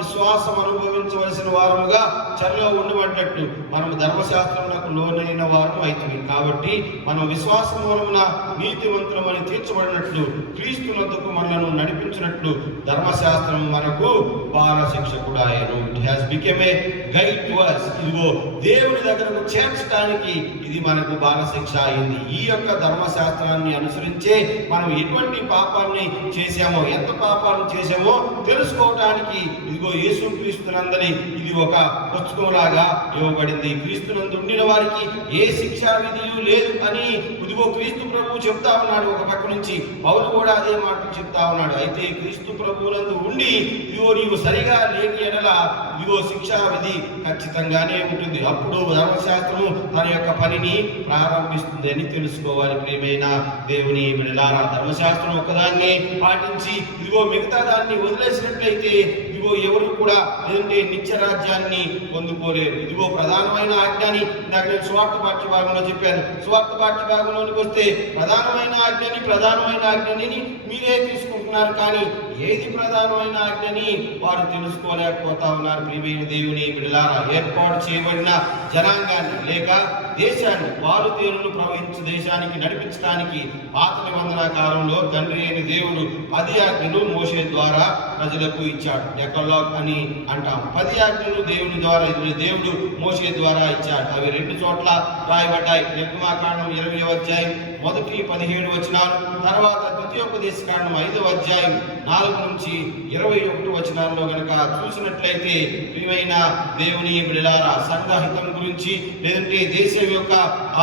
విశ్వాసం అనుభవించవలసిన వారముగా చర్యలో ఉండబడ్డట్టు మనము ధర్మశాస్త్రములకు లోనైన వారము అవుతుంది. కాబట్టి మనం విశ్వాస మూలమున నీతివంతులమని తీర్చబడినట్లు క్రీస్తునందుకు మనలను నడిపించినట్లు ధర్మశాస్త్రం మనకు బాల శిక్షకుడాయను. It has become a guide to us. ఇదిగో దేవుని దగ్గర దగ్గరకు చేర్చడానికి ఇది మనకు బాలశిక్ష అయింది. ఈ యొక్క ధర్మశాస్త్రాన్ని అనుసరించే మనం ఎటువంటి పాపాన్ని చేశామో, ఎంత పాపాలను చేశామో తెలుసుకోవటానికి ఇదిగో యేసుక్రీస్తునందని ఇది ఒక పుస్తకంలాగా ఇవ్వబడింది. క్రీస్తునందు ఉండిన వారికి ఏ శిక్షా విధియు లేదు అని ఇదిగో క్రీస్తు ప్రభువు చెప్తా ఉన్నాడు. ఒక పక్క నుంచి పౌలు కూడా అదే మాటలు చెప్తా ఉన్నాడు. అయితే క్రీస్తు ప్రభువునందు ఉండి ఇదిగో నీవు సరిగా లేని ఎడల ఇదిగో శిక్షా విధి ఖచ్చితంగానే ఉంటుంది. అప్పుడు ధర్మశాస్త్రము తన యొక్క పనిని ప్రారంభిస్తుంది అని తెలుసుకోవాలి. ప్రియమైన దేవుని బిడ్డలారా, ధర్మశాస్త్రం ఒకదాన్ని పాటించి ఇదిగో మిగతా దాన్ని వదిలేసినట్లయితే ఇదిగో ఎవరు కూడా లేదంటే నిత్య రాజ్యాన్ని పొందుకోలేరు. ఇదిగో ప్రధానమైన ఆజ్ఞని నాకు నేను స్వార్థ పాఠ్య భాగంలో చెప్పాను. స్వార్థ పాఠ్య భాగంలోనికి వస్తే ప్రధానమైన ఆజ్ఞని మీరే తీసుకుంటున్నారు, కానీ ఏది ప్రధానమైన ఆజ్ఞని వారు తెలుసుకోలేకపోతా ఉన్నారు. ప్రియమైన దేవుని బిడ్డలారా, ఏర్పాటు చేయబడిన జనాంగాన్ని లేక దేశాన్ని వారు దేవుని ప్రవహించు దేశానికి నడిపించడానికి పాత నిబంధన కాలంలో తండ్రి అయిన దేవుడు 10 ఆజ్ఞలు మోషే ద్వారా ప్రజలకు ఇచ్చాడు. డెకలాగ్ అని అంటాం. 10 ఆజ్ఞలు దేవుని ద్వారా దేవుడు మోషే ద్వారా ఇచ్చాడు. అవి 2 చోట్ల రాయబడ్డాయి. నిర్గమాకాండం 20వ అధ్యాయం మొదటి 17 వచనాలు, తర్వాత ద్వితీయోపదేశకాండం 5వ అధ్యాయం 4 నుంచి 21 వచనాల్లో గనక చూసినట్లయితే ప్రియమైన దేవుని బిడ్డలారా, సంఘహితం గురించి లేదంటే దేశం యొక్క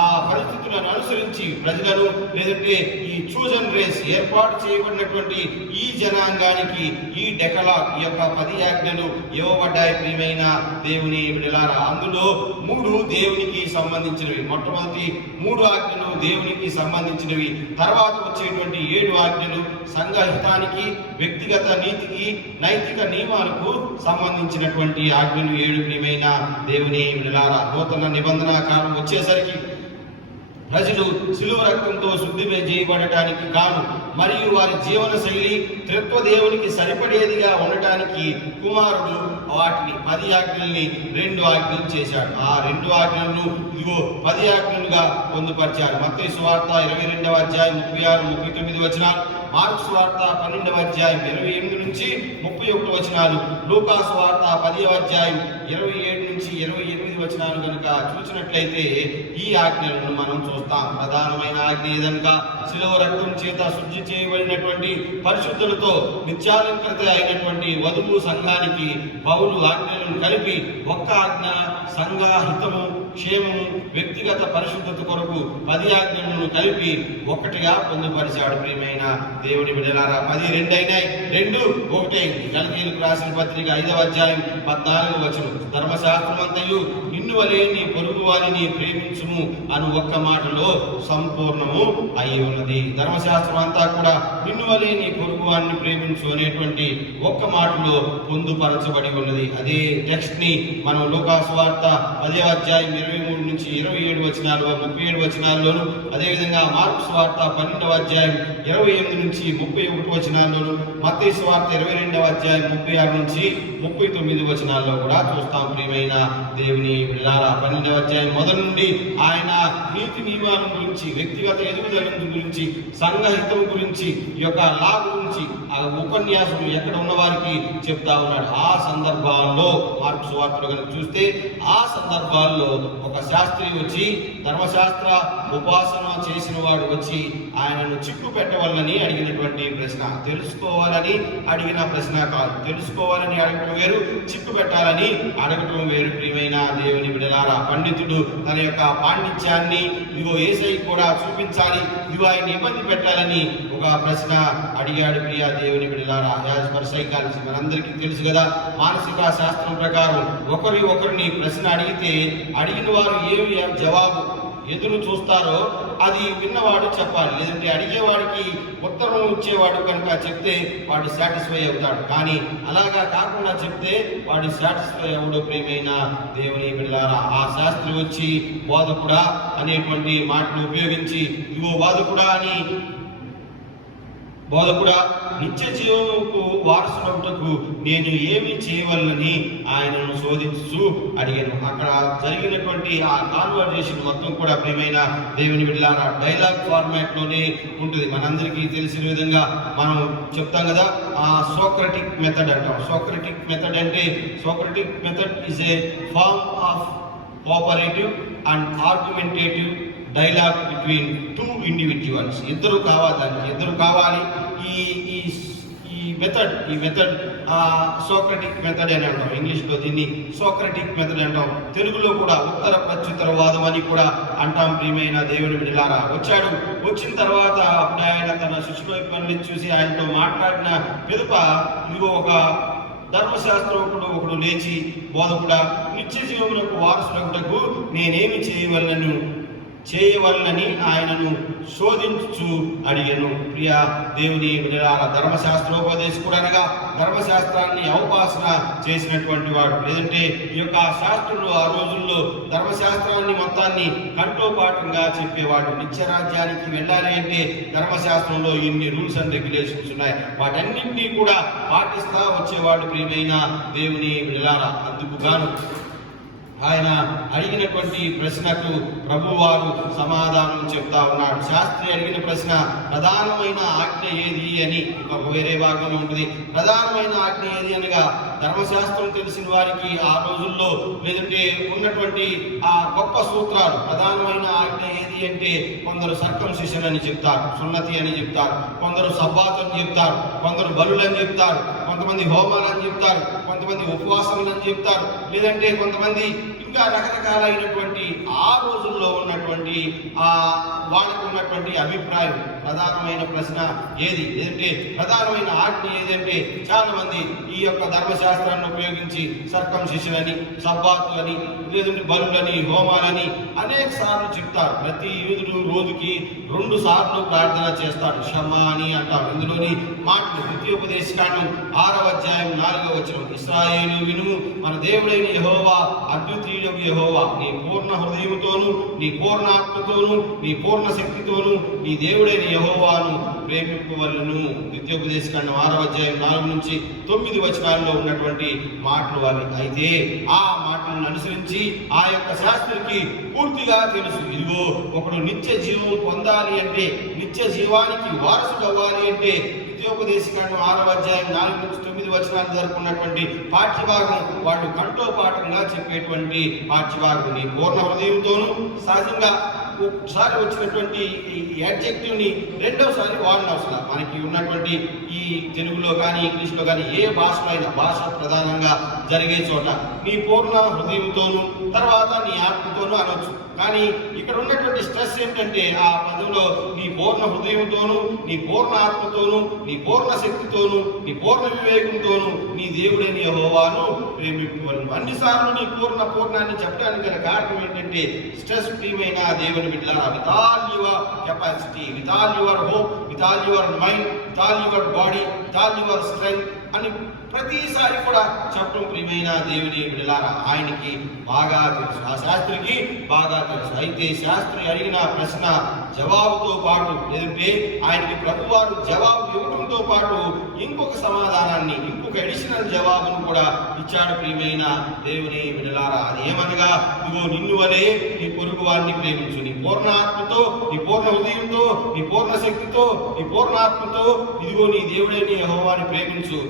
ఆ పరిస్థితులను అనుసరించి ప్రజలను లేదంటే ఈ చూజన్ రేస్ ఏర్పాటు చేయబడినటువంటి ఈ జనాంగానికి ఈ డెకలాగ్ ఈ యొక్క 10 ఆజ్ఞలు ఇవ్వబడ్డాయి. ప్రియమైన దేవుని బిడ్డలారా, అందులో 3 దేవునికి సంబంధించినవి. మొట్టమొదటి 3 ఆజ్ఞలు దేవునికి సంబంధించినవి. తర్వాత వచ్చేటువంటి 7 ఆజ్ఞలు సంఘహితానికి, వ్యక్తిగత నీతికి, నైతిక నియమాలకు సంబంధించినటువంటి ఆజ్ఞలు 7. ప్రియమైన దేవుని బిడ్డలారా, నూతన నిబంధన కాలం వచ్చేసరికి ప్రజలు శిలువ రక్తంతో శుద్ధి చేయబడటానికి గాను మరియు వారి జీవన శైలి త్రిత్వదేవునికి సరిపడేదిగా ఉండటానికి కుమారుడు వాటిని 10 ఆజ్ఞల్ని 2 ఆజ్ఞలు చేశాడు. ఆ 2 ఆజ్ఞలను ఇదిగో 10 ఆజ్ఞలుగా పొందుపరిచారు. మత్తయి సువార్త 22వ అధ్యాయం 36, 39 వచనాలు, మార్కు సువార్త 12వ అధ్యాయం 28 నుంచి 31 వచనాలు, లూకా సువార్త 10వ అధ్యాయం 27 నుంచి 28 వచనాలు కనుక చూసినట్లయితే ఈ ఆజ్ఞలను మనం చూస్తాం. ప్రధానమైన ఆజ్ఞ ఏదనక శిలువ రక్తం చేత శుద్ధి చేయబడినటువంటి పరిశుద్ధులతో నిత్యాలంకృత అయినటువంటి వధువు సంఘానికి పౌలు ఆజ్ఞలను కలిపి ఒక్క ఆజ్ఞ సంఘ హితము, క్షేమము, వ్యక్తిగత పరిశుద్ధత కొరకు 10 ఆజ్ఞలను కలిపి ఒక్కటిగా పొందుపరిచాడు. ప్రియమైన దేవుని బిడ్డలారా, 10 2 అయినాయి, 2 1 అయింది. గలతీయులకు రాసిన పత్రిక 5వ అధ్యాయం 14వ వచనం, ధర్మశాస్త్రం అంతయు నిన్ను వలె నీ పొరుగు వారిని ప్రేమించుము అను ఒక్క మాటలో సంపూర్ణము అయి ఉన్నది. ధర్మశాస్త్రం అంతా కూడా నిన్ను వలె నీ పొరుగు వారిని ప్రేమించు అనేటువంటి ఒక్క మాటలో పొందుపరచబడి ఉన్నది. అదే టెక్స్ట్ ని మనం లూకా సువార్త 10వ అధ్యాయం 23 నుంచి 27 వచనాలు 37 వచనాల్లోను, అదేవిధంగా మార్కు సువార్త 12వ అధ్యాయం 28 నుంచి 31 వచనాల్లోను, మత్తయి సువార్త 22వ అధ్యాయం 36 నుంచి 39 వచనాల్లో కూడా చూస్తాం. ప్రియమైన దేవుని బిడ్డలారా, 12వ అధ్యాయం మొదటి నుండి ఆయన నీతి నియమాల గురించి, వ్యక్తిగత ఎదుగుదల గురించి, సంఘహితం గురించి, ఈ యొక్క లా గురించి ఆ ఉపన్యాసం ఎక్కడ ఉన్న వారికి చెప్తా ఉన్నాడు. ఆ సందర్భాల్లో మార్కు సువార్తలో కనుక చూస్తే ఆ సందర్భాల్లో ఒక శాస్త్రి వచ్చి, ధర్మశాస్త్ర ఉపాసన చేసిన వాడు వచ్చి ఆయనను చిక్కు పెట్టవాలని అడిగినటువంటి ప్రశ్న. తెలుసుకోవాలని అడిగిన ప్రశ్న కాదు. తెలుసుకోవాలని అడగటం వేరు, చిక్కు పెట్టాలని అడగటం వేరు. ప్రియమైన దేవుని బిడ్డలారా, పండితుడు తన యొక్క పాండిత్యాన్ని ఇదిగో యేసయ్య కూడా చూపించాలి, ఇదిగో ఆయన ఇబ్బంది పెట్టాలని ఒక ప్రశ్న అడిగాడు. ప్రియ దేవుని బిడ్డలారా, యాజ్ పర్ సైకాలజీ మనందరికీ తెలుసు కదా, మానసిక శాస్త్రం ప్రకారం ఒకరిని ప్రశ్న అడిగితే అడిగిన వారు ఏమి జవాబు ఎదురు చూస్తారో అది విన్నవాడు చెప్పాలి. లేదంటే అడిగేవాడికి ఉత్తరం ఇచ్చేవాడు కనుక చెప్తే వాడు సాటిస్ఫై అవుతాడు. కానీ అలాగా కాకుండా చెప్తే వాడు సాటిస్ఫై అవ్వడు. ప్రియమైన దేవుని బిడ్డలారా, ఆ శాస్త్రి వచ్చి బోధకుడా అనేటువంటి మాటను ఉపయోగించి ఇగో బోధకుడా నిత్య జీవముకు వారసునవుటకు నేను ఏమి చేయవలనని ఆయనను శోధించు అడిగాను. అక్కడ జరిగినటువంటి ఆ కాన్వర్జేషన్ మొత్తం కూడా ప్రియమైన దేవుని బిడ్డలారా డైలాగ్ ఫార్మాట్ లోనే ఉంటుంది. మనందరికీ తెలిసిన విధంగా మనం చెప్తాం కదా, ఆ సోక్రటిక్ మెథడ్ అంటాం. సోక్రటిక్ మెథడ్ అంటే Socratic method is a form of cooperative and argumentative dialogue between two individuals. ఇద్దరు కావాలి. ఈ మెథడ్ సోక్రటిక్ మెథడ్ అని అంటాం. ఇంగ్లీష్లో దీన్ని సోక్రటిక్ మెథడ్ అంటాం. తెలుగులో కూడా ఉత్తర ప్రత్యుత్తరవాదం అని కూడా అంటాం. ప్రియమైన దేవుని బిడ్డలారా, వచ్చిన తర్వాత అప్పుడు ఆయన తన శిష్యుల వైపు చూసి ఆయనతో మాట్లాడిన పిదప ఇదిగో ఒక ధర్మశాస్త్రకుడు ఒకడు లేచి బోధకుడా, నిత్య జీవములకు వారసులకు నేనేమి చేయవలనని ఆయనను శోధించు అడిగను. ప్రియ దేవుని బిడ్డలారా, ధర్మశాస్త్రోపదేశకుడు అనగా ధర్మశాస్త్రాన్ని అవపాసన చేసినటువంటి వాడు. లేదంటే ఈ యొక్క శాస్త్రులు ఆ రోజుల్లో ధర్మశాస్త్రాన్ని మొత్తాన్ని కంఠోపాఠంగా చెప్పేవాడు. నిత్యరాజ్యానికి వెళ్ళాలి అంటే ధర్మశాస్త్రంలో ఎన్ని రూల్స్ అండ్ రెగ్యులేషన్స్ ఉన్నాయి, వాటన్నింటినీ కూడా పాటిస్తా వచ్చేవాడు. ప్రియమైన దేవుని బిడ్డలారా, అందుకు గాను ఆయన అడిగినటువంటి ప్రశ్నకు ప్రభువారు సమాధానం చెప్తా ఉన్నాడు. శాస్త్రి అడిగిన ప్రశ్న ప్రధానమైన ఆజ్ఞ ఏది అని ఒక వేరే భాగంలో ఉంటుంది. ప్రధానమైన ఆజ్ఞ ఏది అనగా ధర్మశాస్త్రం తెలిసిన వారికి ఆ రోజుల్లో లేదంటే ఉన్నటువంటి ఆ గొప్ప సూత్రాలు, ప్రధానమైన ఆజ్ఞ ఏది అంటే కొందరు సర్కంసిషన్ అని చెప్తారు, సున్నతి అని చెప్తారు, కొందరు సబ్బాత్ అని చెప్తారు, కొందరు బలులని చెప్తారు, కొంతమంది హోమాలని చెప్తారు, కొంతమంది ఉపవాసములని చెప్తారు, లేదంటే కొంతమంది ఇంకా రకరకాలైనటువంటి ఆ రోజుల్లో ఉన్నటువంటి వాళ్ళకు ఉన్నటువంటి అభిప్రాయం. ప్రధానమైన ప్రశ్న ఏది లేదంటే ప్రధానమైన ఆజ్ఞ ఏదంటే చాలా మంది ఈ యొక్క ధర్మశాస్త్రాన్ని ఉపయోగించి సర్కంసిషన్ అని, సబ్బాతు అని, లేదంటే బలులని, హోమాలని అనేక సార్లు చెప్తారు. ప్రతి యూదుడు రోజుకి 2 సార్లు ప్రార్థన చేస్తాడు. షమ్మా అని అంటారు. ఇందులోని మాటలు ద్వితీయోపదేశకాండం 6వ అధ్యాయం 4వ వచనం, ఇశ్రాయేలు వినుము, మన దేవుడైన యెహోవా అద్వితీయుడగు యెహోవా, నీ పూర్ణ హృదయముతోను, నీ పూర్ణ ఆత్మతోను, నీ పూర్ణ శక్తితోను నీ దేవుడైన యెహోవాను ప్రేమింపవలెను. ద్వితీయోపదేశకాండం 6వ అధ్యాయం 4 నుంచి 9 వచనాల్లో ఉన్నటువంటి మాటలు అవి. అయితే ఆ మాటలను అనుసరించి ఆ యొక్క శాస్త్రికి పూర్తిగా తెలుసు, ఇదిగో ఒకడు నిత్య జీవం పొందాలి అంటే, నిత్య జీవానికి వారసుడు అవ్వాలి అంటే ద్వితీయోపదేశకాండం 6వ అధ్యాయం 4 నుంచి 9 వచనాలు జరుపుకున్నటువంటి పాఠ్యభాగం వాళ్ళు కంఠోపాఠంగా చెప్పేటువంటి పాఠ్యభాగం. నీ పూర్ణ హృదయంతోనూ, సహజంగా ఒకసారి వచ్చినటువంటి ఈ యాడ్జెక్టివ్ని రెండోసారి వాడిన అవసరం. మనకి ఉన్నటువంటి ఈ తెలుగులో కానీ ఇంగ్లీష్లో కానీ ఏ భాషలో అయినా, భాష ప్రధానంగా జరిగే చోట నీ పూర్ణ హృదయంతోనూ తర్వాత నీ ఆత్మతోనూ అనొచ్చు. కానీ ఇక్కడ ఉన్నటువంటి స్ట్రెస్ ఏంటంటే ఆ పదంలో నీ పూర్ణ హృదయంతోనూ, నీ పూర్ణ ఆత్మతోనూ, నీ పూర్ణ శక్తితోనూ, నీ పూర్ణ వివేకంతోనూ నీ దేవుడైన యెహోవాను ప్రేమింపవలెను. అన్నిసార్లు నీ పూర్ణాన్ని చెప్పడానికి గల కారణం ఏంటంటే స్ట్రెస్ ఫ్రీమైన దేవుని బిడ్డలారా, with all your capacity, with all your hope, with all your mind, with all your body, with all your strength అని ప్రతిసారి కూడా చెప్పడం ప్రియమైన దేవుని బిడ్డలారా ఆయనకి బాగా తెలుసు, ఆ శాస్త్రికి బాగా తెలుసు. అయితే శాస్త్రి అడిగిన ప్రశ్న జవాబుతో పాటు, లేదంటే ఆయనకి ప్రభువారు జవాబు ఇవ్వడంతో పాటు ఇంకొక సమాధానాన్ని, ఇంకొక అడిషనల్ జవాబును కూడా ఇచ్చాడు ప్రియమైన దేవుని బిడ్డలారా. అది ఏమనగా, ఇదిగో నిన్ను వలే నీ పొరుగు వారిని ప్రేమించు, నీ పూర్ణ ఆత్మతో, నీ పూర్ణ హృదయంతో, నీ పూర్ణ శక్తితో, నీ పూర్ణ ఆత్మతో ఇదిగో నీ దేవుడైన యెహోవాని ప్రేమించు.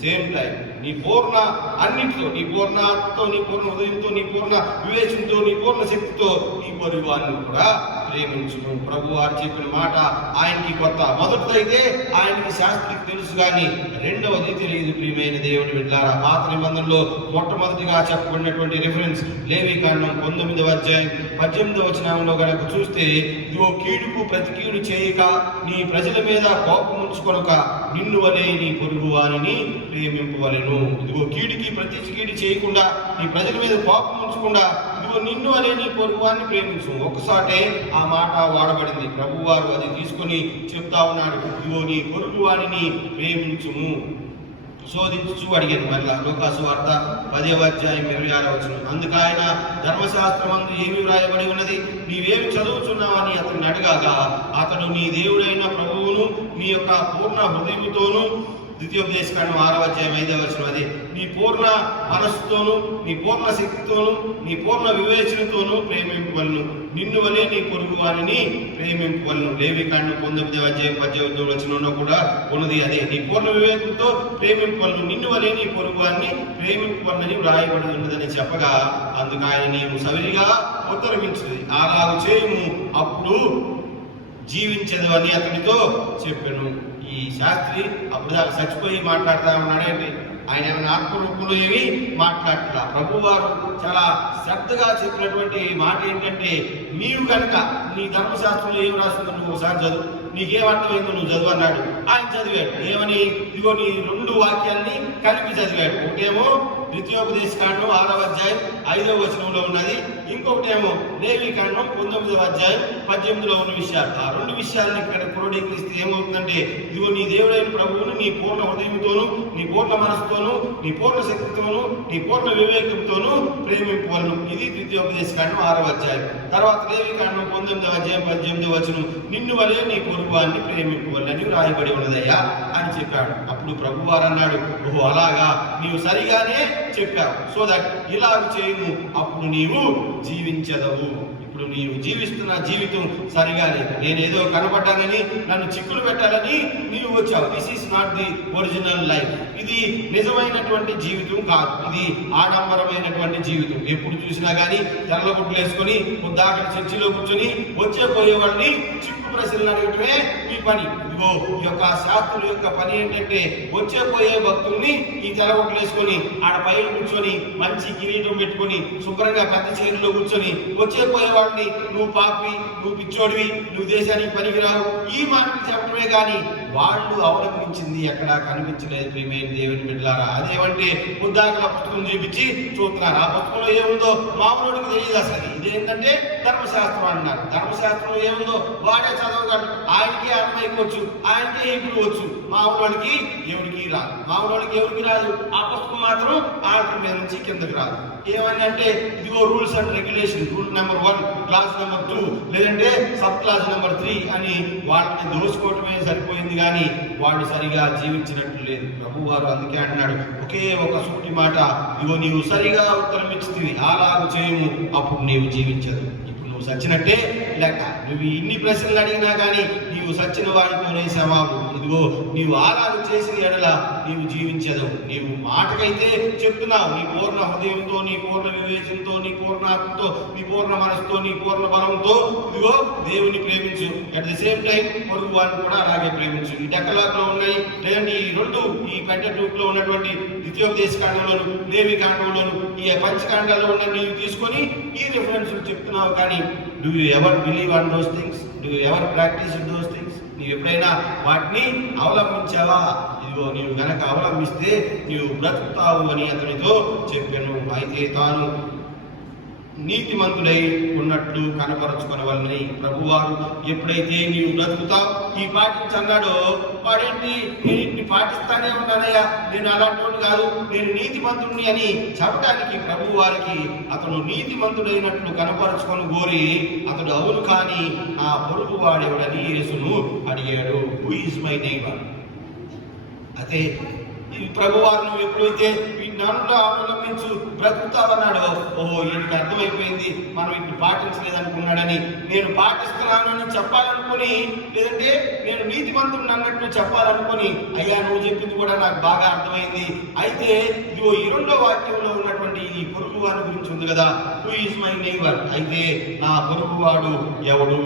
సేమ్ టైం నీ పూర్ణ అన్నిటితో, నీ పూర్ణ ఆత్మతో, నీ పూర్ణ హృదయంతో, నీ పూర్ణ వివేచనతో, నీ పూర్ణ శక్తితో నీ పొరుగు వారిని కూడా ప్రేమించును. ప్రభు వారు చెప్పిన మాట ఆయనకి కొత్త. మొదటిదైతే ఆయనకి శాస్త్రికి తెలుసు, కానీ రెండవది తెలియదు ప్రియమైన దేవుని బిడ్డలారా. పాత నిబంధనలో మొట్టమొదటిగా చెప్పబడినటువంటి రిఫరెన్స్ లేవీకాండం 19వ అధ్యాయం 18వ వచనంలో గనక చూస్తే, ఇదిగో కీడుకు ప్రతి కీడు చేయక, నీ ప్రజల మీద కోపం ఉంచుకొనక, నిన్ను వలె నీ పొరుగు వారిని ప్రేమింపవలెను. ఇదిగో కీడుకి ప్రతి కీడు చేయకుండా, నీ ప్రజల మీద కోపం ఉంచకుండా, ఇదిగో నిన్ను వలె నీ పొరుగు వారిని ప్రేమించు. ఒక్కసాటే ఆ మాట వాడబడింది. ప్రభువారు అది తీసుకొని చెప్తా ఉన్నాడు, ఇదిగో నీ పొరుగు వారిని ప్రేమించుము. శోధించు అడిగాను. మళ్ళా లూకాసు వార్త 10వ అధ్యాయం 26వ వచనం, అందుకు ఆయన ధర్మశాస్త్రమందు ఏమి వ్రాయబడి ఉన్నది, నీవేమి చదువుతున్నావని అతన్ని అడగాక, అతడు నీ దేవుడైన ప్రభువును నీ యొక్క పూర్ణ హృదయముతోనూ, ద్వితీయోపదేశకాండం 6వ అధ్యాయం 5వ వచనం అది నీ పూర్ణ మనస్సుతోను నీ పూర్ణ శక్తితోను నీ పూర్ణ వివేచనతోను ప్రేమింపవలను, నిన్ను వలె నీ పొరుగు వారిని ప్రేమింపవలను. లేవికాండం 19వ అధ్యాయం 18వ వచనంలో కూడా ఉన్నది అదే, నీ పూర్ణ వివేకంతో ప్రేమింపవలను, నిన్ను వలె నీ పొరుగు వారిని ప్రేమింపవలని వ్రాయబడి ఉన్నదని చెప్పగా అందుకు ఆయన నీవు సవిరిగా ఉత్తరమించుది, అలాగు చేయుము అప్పుడు జీవించదు అని అతనితో చెప్పాను. ఈ శాస్త్రి అప్పుడు దాకా చచ్చిపోయి మాట్లాడుతూ ఉన్నాడేంటి, ఆయన ఏమైనా ఆత్మరూపంలో ఏమి మాట్లాడట్లా. ప్రభు వారు చాలా శ్రద్ధగా చెప్పినటువంటి మాట ఏంటంటే, నీవు కనుక నీ ధర్మశాస్త్రంలో ఏం రాస్తుందో నువ్వు ఒకసారి చదువు, నీకేమర్థమైందో నువ్వు చదువు అన్నాడు. ఆయన చదివాడు. ఏమని? ఇదిగో నీ 2 వాక్యాల్ని కలిపి చదివాడు. ఒకటేమో ద్వితీయోపదేశకాండం 6వ అధ్యాయం 5వ వచనంలో ఉన్నది, ఇంకొకటేమో లేవికాండం 19వ అధ్యాయం 18లో ఉన్న విషయాలు. ఆ 2 విషయాలను ఇక్కడ క్రోడీకరిస్తే ఏమవుతుందంటే, ఇదిగో నీ దేవుడైన ప్రభువును నీ పూర్ణ హృదయంతోను నీ పూర్ణ మనసుతోను నీ పూర్ణ శక్తితోను నీ పూర్ణ వివేకంతోను ప్రేమింపవలను. ఇది ద్వితీయోపదేశకాండం 6వ అధ్యాయం. తర్వాత లేవికాండం 19వ అధ్యాయం 18వ వచనం, నిన్ను వలె నీ పొరుగువాన్ని ప్రేమింపవలని రాయబడి ఉన్నదయ్యా అని చెప్పాడు. అప్పుడు ప్రభు వారు అన్నాడు, ఓహో అలాగా, నీవు సరిగానే చెప్పావు. సో దట్ ఇలాగ చేయము అప్పుడు నీవు జీవించదవు. ఇప్పుడు నీవు జీవిస్తున్న జీవితం సరిగా లేదు. నేనేదో కనపడ్డానని నన్ను చిక్కులు పెట్టాలని నీవు వచ్చావు. This is not the original life. ఇది నిజమైనటువంటి జీవితం కాదు. ఇది ఆడంబరమైనటువంటి జీవితం. ఎప్పుడు చూసినా కానీ తెల్లగుడ్లు వేసుకొని పొద్దాక చర్చిలో కూర్చొని వచ్చే పోయేవాడిని చిక్కు ప్రశ్నలు అడగటమే ఈ పని. ఇదిగో ఈ యొక్క శాస్త్రుల యొక్క పని ఏంటంటే, వచ్చే పోయే భక్తుల్ని ఈ తెల్లగుడ్లు వేసుకొని ఆడ పైన కూర్చొని మంచి కిరీటం పెట్టుకొని శుభ్రంగా పెద్ద చైర్లో కూర్చొని వచ్చే పోయేవాడిని నువ్వు పాపి, నువ్వు పిచ్చోడివి, నువ్వు దేశానికి పనికిరావు ఈ మాటలు చెప్పడమే కానీ వాళ్ళు అవలంబించింది ఎక్కడా కనిపించలేదు. ప్రియమైన దేవుని బిడ్డలారా, అదేమంటే బుద్ధాకుల పుస్తకం చూపించి చూస్తున్నారు. ఆ పుస్తకంలో ఏముందో మామూలుడికి తెలియదు అసలు. ఇదేంటంటే ధర్మశాస్త్రం అంటున్నారు. ధర్మశాస్త్రంలో ఏముందో వాడే చదవగలడు. ఆయనకి అమ్మాయికి వచ్చు, ఆయనకే ఇప్పుడు వచ్చు. మామూలుడికి ఎవరికి రాదు. మామూలుడికి ఎవరికి రాదు. ఆ పుస్తకం మాత్రం ఆర్డర్ మీద నుంచి కిందకి రాదు. ఏమని అంటే, ఇదిగో rules and regulation, rule number 1, class number 2, లేదంటే సబ్ క్లాస్ నెంబర్ 3 అని వాళ్ళని దోసుకోవటమే సరిపోయింది కానీ వాళ్ళు సరిగా జీవించినట్లు లేదు. ప్రభు వారు అందుకే అంటున్నాడు ఒకే ఒక సూటి మాట, ఇదిగో నీవు సరిగా ఉత్తరం ఇచ్చితివి, అలాగూ చేయము అప్పుడు నీవు జీవించదు. ఇప్పుడు నువ్వు సచ్చినట్టే లెక్క. నువ్వు ఇన్ని ప్రశ్నలు అడిగినా కానీ నీవు సచ్చిన వాడితోనే సమాపు. ఇదిగో నీవు అలాగూ చేసిన ఎడల నీవు జీవించదు. నీవు మాటకైతే చెప్తున్నావు, నీ పూర్ణ హృదయంతో నీ పూర్ణ వివేచనతో నీ పూర్ణ ఆత్మతో నీ పూర్ణ మనసుతో నీ పూర్ణ బలంతో ఇదిగో దేవుని ప్రేమించు. అట్ ది సేమ్ టైం పొరుగు వారిని కూడా అలాగే ప్రేమించు. ఈ డెక్కలాగ్లో ఉన్నాయి, లేదంటే ఈ 2 ఈ పెంటెట్యూక్లో ఉన్నటువంటి ద్వితీయోపదేశకాండంలోను లేవికాండంలోను ఈ పంచకాండాల్లో ఉన్న నీవు తీసుకొని ఈ రిఫరెన్స్ చెప్తున్నావు. కానీ do you ever believe on those things? Do you ever practice those things? నీవు ఎప్పుడైనా వాటిని అవలంబించావా? ఇదిగో నీవు గనక అవలంబిస్తే నీవు బ్రతుకుతావు అని అతనితో చెప్పాను. అయితే తాను నీతిమంతుడై ఉన్నట్లు కనపరుచుకొనవలని ప్రభువారు ఎప్పుడైతే నీవు బ్రతుకుతావు ఈ పాటించన్నాడో వాడేంటి, నేను ఇన్ని పాటిస్తానే ఉన్నానయ్యా, నేను అలాంటి కాదు, నేను నీతిమంతుడిని అని చెప్పడానికి ప్రభు వారికి అతను నీతిమంతుడైనట్లు కనపరుచుకొని కోరి అతడు అవును కానీ నా పొరుగు వాడేవాడని యేసును అడిగాడు. Who is my neighbour? అయితే ఈ ప్రభువారు నువ్వు ఎప్పుడైతే వీటిని అవలంబించు బ్రతుకుతావన్నాడో, ఓహో ఈయనకి అర్థమైపోయింది మనం ఇప్పుడు పాటించలేదనుకున్నాడని. నేను పాటిస్తున్నాను అని చెప్పాలనుకుని, లేదంటే నేను నీతిమంతుడిని అన్నట్టు చెప్పాలనుకుని, అయ్యా నువ్వు చెప్పింది కూడా నాకు బాగా అర్థమైంది. అయితే ఇదిగో ఈ 2వ వాక్యంలో ఉన్నటువంటి ఈ పొరుగు వారి గురించి ఉంది కదా, హూ ఈజ్ మై నైబర్? అయితే నా పొరుగువాడు ఎవడు?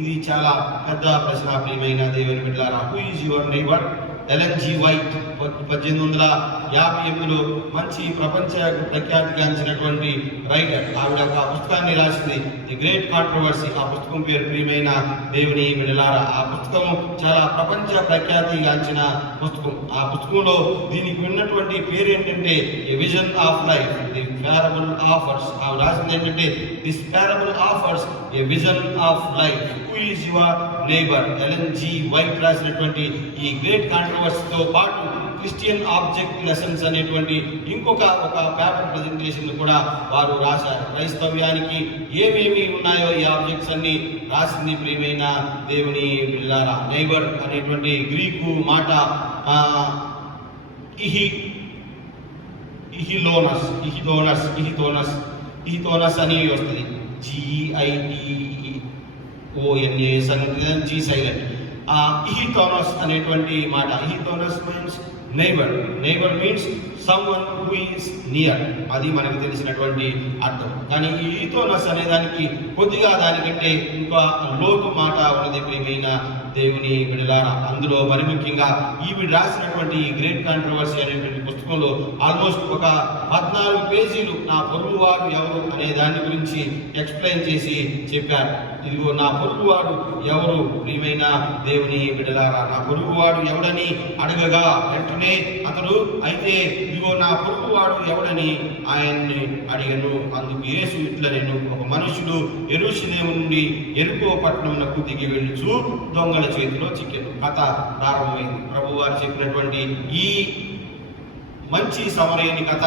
ఇది చాలా పెద్ద ప్రశ్న. ప్రియమైన దేవుని బిడ్డలారా, who is your neighbour? Ellen G White 1858లో మంచి ప్రపంచ ప్రఖ్యాతిగాంచినటువంటి రైటర్. ఆవిడ ఒక పుస్తకాన్ని రాసింది, ది గ్రేట్ కాంట్రవర్సీ. ఆ పుస్తకం పేరు ప్రియమైన దేవుని బిడ్డలారా. ఆ పుస్తకం చాలా ప్రపంచ ప్రఖ్యాతిగాంచిన పుస్తకం. ఆ పుస్తకంలో దీనికి ఉన్నటువంటి పేరు ఏంటంటే a vision of life, the parable offers. ఆవిడ రాసింది ఏంటంటే this parable offers a vision of life. Who is your neighbour? Ellen G White రాసినటువంటి ఈ గ్రేట్ కాంట్రవర్సీతో పాటు క్రిస్టియన్ ఆబ్జెక్ట్ లెసన్స్ అనేటువంటి ఇంకొక పేపర్ ప్రజెంటేషన్ కూడా వారు రాశారు. క్రైస్తవ్యానికి ఏమేమి ఉన్నాయో ఈ ఆబ్జెక్ట్స్ అన్ని రాసింది ప్రియమైన దేవుని బిడ్డలారా. నైబర్ అనేటువంటి గ్రీకు మాట ఇహితోనస్ అని వస్తుంది. GITONAS అని జీ సైలెంట్. ఇహితోనస్ అనేటువంటి మాట, ఇహితోనస్ means neighbour. Neighbour means someone who is near. అది మనకు తెలిసినటువంటి అర్థం. కానీ ఈ ఈథోనస్ అనే దానికి కొద్దిగా దానికంటే ఇంకా లోతు మాట ఉన్నది ప్రియమైన దేవుని బిడ్డలారా. అందులో మరి ముఖ్యంగా ఈవిడ రాసినటువంటి గ్రేట్ కాంట్రవర్సీ అనేటువంటి పుస్తకంలో ఆల్మోస్ట్ ఒక 14 పేజీలు నా పొరుగువాడు ఎవరు అనే దాని గురించి ఎక్స్ప్లెయిన్ చేసి చెప్పారు. ఇదిగో నా పొరుగువాడు ఎవరు ప్రియమైన దేవుని బిడ్డలారా. నా పొరుగువాడు ఎవడని అడగగా వెంటనే అతడు అయితే ఇదిగో నా పొరుగువాడు ఎవడని ఆయన్ని అడిగను. అందుకు యేసు ఇట్లా నేను ఒక మనుషుడు యెరూషలేము నుండి యెరికో పట్టణమునకు దిగి వెళ్ళుచు దొంగల చేతిలో చిక్కెను. కథ ప్రారంభమైంది. ప్రభు వారు చెప్పినటువంటి ఈ మంచి సమరయుని కథ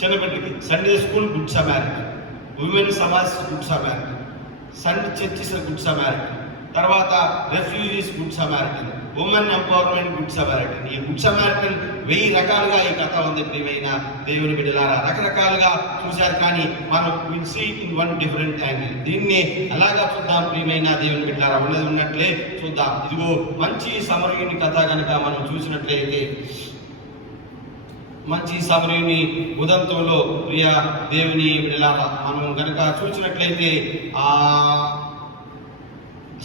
చిన్నబిడ్డకి Sunday school good Samaritan, women samaj good Samaritan, Sunday churches good Samaritan, తర్వాత refugees good Samaritan, women empowerment good Samaritan. ఈ గుడ్ సమారిటన్ 1000 రకాలుగా ఈ కథ ఉంది ప్రియమైన దేవుని బిడ్డలారా. రకరకాలుగా చూశారు, కానీ మనం will see in one different angle. దీన్ని అలాగా చూద్దాం ప్రియమైన దేవుని బిడ్డలారా. ఉన్నది ఉన్నట్లే చూద్దాం. ఇదిగో మంచి సమరయుని కథ కనుక మనం చూసినట్లయితే, మంచి సమరయుని ఉదంతంలో ప్రియ దేవుని బిడ్డలారా మనం కనుక చూసినట్లయితే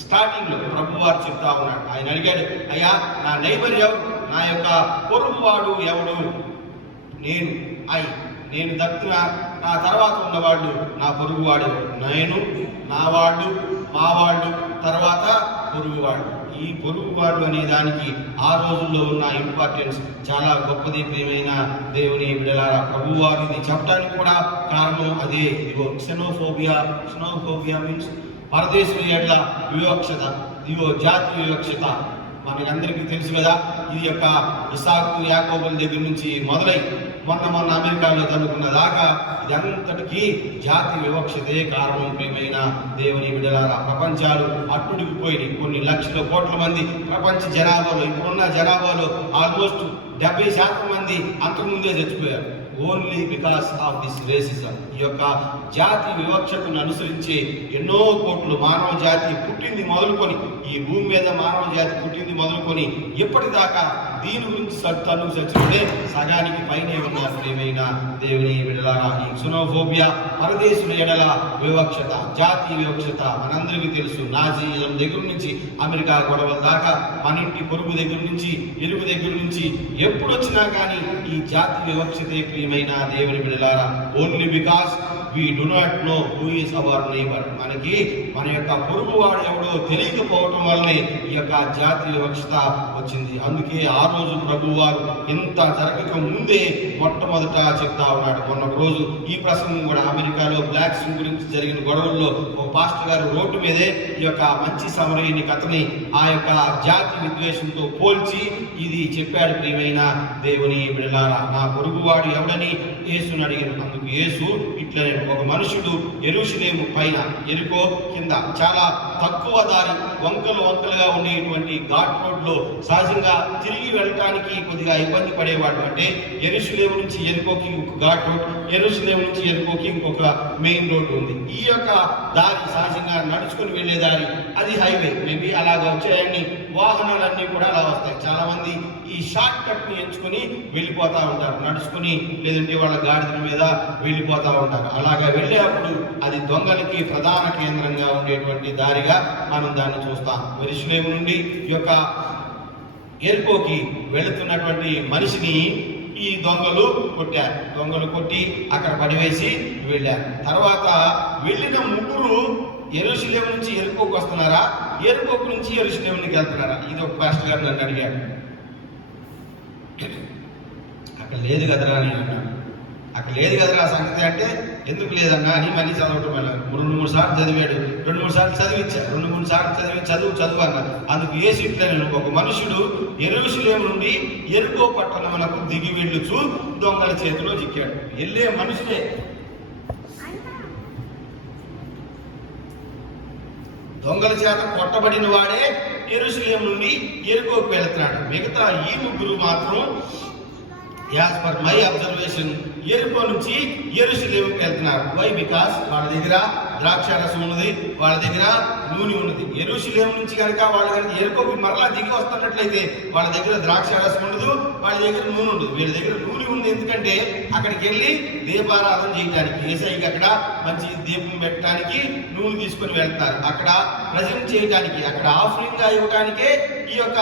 స్టార్టింగ్ లో ప్రభు వారు చెప్తా ఉన్నాడు. ఆయన అడిగాడు, అయ్యా నా నైబర్ ఎవరు, నా యొక్క పొరుగువాడు ఎవడు? నేను దక్కున నా తర్వాత ఉన్నవాళ్ళు నా పొరుగువాడు. నేను, నా వాళ్ళు, మా వాళ్ళు, తర్వాత పొరుగువాడు. ఈ పొరుగువాడు అనే దానికి ఆ రోజుల్లో ఉన్న ఇంపార్టెన్స్ చాలా గొప్పది ప్రియమైన దేవుని బిడ్డలారా. ప్రభు వారు ఇది చెప్పడానికి కూడా కారణం అదే. ఇదిగో క్సెనోఫోబియా మీన్స్ పరదేశుల ఎడ్ల వివక్షత, ఇదిగో జాతి వివక్షత. మనకందరికీ తెలుసు కదా, ఇది యొక్క ఇసాకు యాకోబుల దగ్గర నుంచి మొదలై మొన్న అమెరికాలో జరుగుతున్న దాకా ఇదంతటికీ జాతి వివక్షతే కారణం ప్రియమైన దేవుని బిడ్డలారా. ప్రపంచాలు అట్టుడికిపోయి కొన్ని లక్షల కోట్ల మంది ప్రపంచ జనాభాలో, ఇప్పుడున్న జనాభాలో ఆల్మోస్ట్ 70% మంది అంతకుముందే చచ్చిపోయారు. Only because of this racism. ఈ యొక్క జాతి వివక్షతను అనుసరించి ఎన్నో కోట్లు మానవ జాతి పుట్టింది మొదలుకొని, ఈ భూమి మీద మానవ జాతి పుట్టింది మొదలుకొని ఎప్పటిదాకా దీని గురించి తను చచ్చిపోతే సగానికి పైనే ఉన్నారు ప్రియమైన దేవుని బిడ్డలారా. ఈ క్సెనోఫోబియా, పరదేశుల ఎడల వివక్షత, జాతి వివక్షత మనందరికీ తెలుసు. నాజీలం దగ్గర నుంచి అమెరికా గొడవల దాకా, మన ఇంటి పొరుగు దగ్గర నుంచి, ఇరుగు దగ్గర నుంచి ఎప్పుడు వచ్చినా కానీ ఈ జాతి వివక్షతే ప్రియమైన దేవుని బిడ్డలారా. Only because we do not know who is our neighbor. మనకి మన యొక్క పొరుగువాడు ఎవడో తెలియకపోవటం వల్లనే ఈ యొక్క జాతి వివక్షత వచ్చింది. అందుకే ఆ రోజు ప్రభు వారు ఇంత జరగక ముందే మొట్టమొదట చెప్తా ఉన్నాడు. మొన్న రోజు ఈ ప్రసంగం కూడా అమెరికాలో బ్లాక్స్ గురించి జరిగిన గొడవల్లో ఒక పాస్టర్ గారు రోడ్డు మీదే ఈ యొక్క మంచి సమరయుని కథని ఆ యొక్క జాతి విద్వేషంతో పోల్చి ఇది చెప్పాడు ప్రియమైన దేవుని బిడ్డలారా. నా పొరుగువాడు ఎవడని యేసుని అడిగారు. అందుకు యేసు ఇట్లా, ఒక మనుషుడు యెరూషలేము పైన, యెరికో కింద చాలా తక్కువ దారి, వంకలుగా ఉండేటువంటి ఘాట్ రోడ్ లో సహజంగా తిరిగి వెళ్ళటానికి కొద్దిగా ఇబ్బంది పడేవాడు. అంటే యెరూషలేము నుంచి యెరికోకి ఒక ఘాట్ రోడ్, యెరూషలేము నుంచి యెరికోకి ఇంకొక మెయిన్ రోడ్ ఉంది. ఈ యొక్క దారి సహజంగా నడుచుకుని వెళ్లే దారి, అది హైవే. మేబీ అలాగా వచ్చాయని వాహనాలన్నీ కూడా అలా వస్తాయి. చాలా మంది ఈ షార్ట్ కట్ ని ఎంచుకొని వెళ్ళిపోతా ఉంటారు, నడుచుకుని, లేదంటే వాళ్ళ గాడిద మీద వెళ్ళిపోతా ఉంటారు. అలాగా వెళ్ళేటప్పుడు అది దొంగలకి ప్రధాన కేంద్రంగా ఉండేటువంటి దారిగా మనం దాన్ని చూస్తాం. యెరూషలేము నుండి ఈ యొక్క యెరికోకి వెళుతున్నటువంటి మనిషిని ఈ దొంగలు కొట్టారు. దొంగలు కొట్టి అక్కడ పడివేసి వెళ్ళారు. తర్వాత వెళ్ళిన ముగ్గురు యెరూషలేము నుంచి యెరికోకు వస్తున్నారా, యెరికోకు నుంచి యెరూషలేముకి వెళ్తున్నారా? ఇది ఒక పాస్టర్ గారు నన్ను అడిగాడు. అక్కడ లేదు కదరా అని అన్నాడు. అక్కడ లేదు కదరా సంగతి అంటే, ఎందుకు లేదన్నా అని మళ్ళీ చదవటం వల్ల 2-3 సార్లు చదివాడు. 2-3 సార్లు చదివించా. 2-3 సార్లు చదువు అన్నారు. అందుకు యేసు ఇట్లా, నేను ఒక మనుషుడు యెరూషలేము నుండి యెరికో పట్టణమునకు దిగి వెళ్ళుచు దొంగల చేతిలో చిక్కాడు. వెళ్ళే మనుషులే, దొంగల చేత కొట్టబడిన వాడే యెరూషలేము నుండి యెరికోకు వెళుతున్నాడు. మిగతా ఈ ముగ్గురు మాత్రం యాజ్ పర్ మై అబ్జర్వేషన్ ఎరుకో నుంచి యెరూషలేముకి వెళ్తున్నారు. వై? బికాస్ వాళ్ళ దగ్గర ద్రాక్షారసం ఉన్నది, వాళ్ళ దగ్గర నూనె ఉన్నది. యెరూషలేము నుంచి కనుక వాళ్ళు కనుక ఎరుకోకి మరలా దిగి వస్తున్నట్లయితే వాళ్ళ దగ్గర ద్రాక్షారసం ఉండదు, వాళ్ళ దగ్గర నూనె ఉండదు. వీళ్ళ దగ్గర నూనె ఉంది, ఎందుకంటే అక్కడికి వెళ్ళి దీపారాధన చేయడానికి, యేసయ్యకి అక్కడ మంచి దీపం పెట్టడానికి నూనె తీసుకొని వెళ్తారు. అక్కడ ప్రజెంట్ చేయడానికి, అక్కడ ఆఫరింగ్ గా ఇవ్వడానికే ఈ యొక్క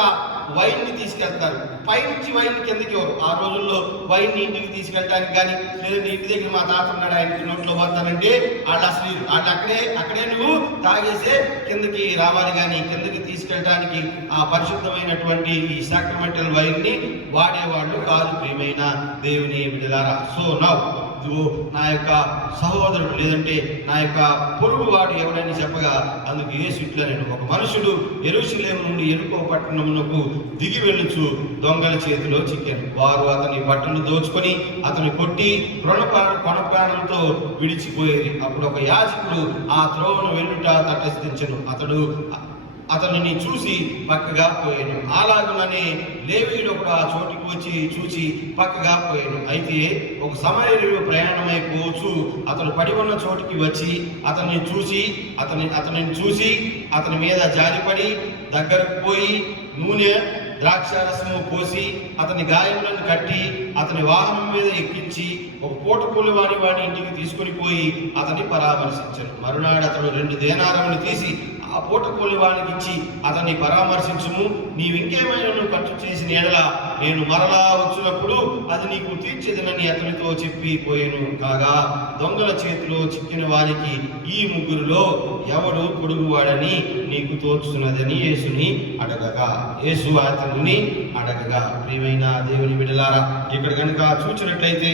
వైన్ ని తీసుకెళ్తారు. పైనుంచి వైన్ కిందకి ఎవరు? ఆ రోజుల్లో వైన్ ని ఇంటికి తీసుకెళ్ళడానికి కానీ, లేదంటే ఇంటి దగ్గర మా తాత ఉన్నాడు ఆయనకి నోట్లో పోతానంటే వాళ్ళు అసలు వాళ్ళు అక్కడే నువ్వు తాగేసే కిందకి రావాలి, కానీ కిందకి తీసుకెళ్ళడానికి ఆ పరిశుద్ధమైనటువంటి ఈ సాక్రమెంటల్ వైన్ ని వాడేవాళ్ళు కాదు ప్రియమైన దేవుని బిడ్డలారా. సో నౌ నా యొక్క సహోదరుడు లేదంటే నా యొక్క పొరుగువాడు ఎవడని చెప్పగా అందుకు యేసు ఇట్లా, నేను ఒక మనుషుడు యెరూషలేము నుండి యెరికో పట్టణమునకు దిగి వెళ్ళుచు దొంగల చేతిలో చిక్కాను. వారు అతని బట్టలు దోచుకొని అతని కొట్టి కొనప్రాణంతో విడిచిపోయేది. అప్పుడు ఒక యాజకుడు ఆ త్రోవను వెళ్ళుట తటస్థించెను. అతనిని చూసి పక్కగా పోయాను. అలాగుననే లేవీయుడు ఒక చోటికి వచ్చి చూసి పక్కగా పోయాను. అయితే ఒక సమరయుడు ప్రయాణమైపోవచ్చు అతను పడి ఉన్న చోటికి వచ్చి అతనిని చూసి అతని మీద జారిపడి దగ్గరకు పోయి నూనె ద్రాక్షారసము పోసి అతని గాయములను కట్టి అతని వాహనం మీద ఎక్కించి ఒక పూట కూలి వాడి ఇంటికి తీసుకొని పోయి అతన్ని పరామర్శించాను. మరునాడు అతడు 2 దేనారములు తీసి ఆ పూట కూలి వాడికి ఇచ్చి అతన్ని పరామర్శించుము, నీవింకేమైనా ఖర్చు చేసిన ఎడల నేను మరలా వచ్చినప్పుడు అది నీకు తీర్చేదనని అతనితో చెప్పి పోయాను. కాగా దొంగల చేతిలో చిక్కిన వారికి ఈ ముగ్గురులో ఎవడు పొడుగువాడని నీకు తోచుతున్నదని యేసుని అడగగా, యేసు అతనిని అడగగా. ప్రియమైన దేవుని బిడ్డలారా, ఇక్కడ కనుక చూసినట్లయితే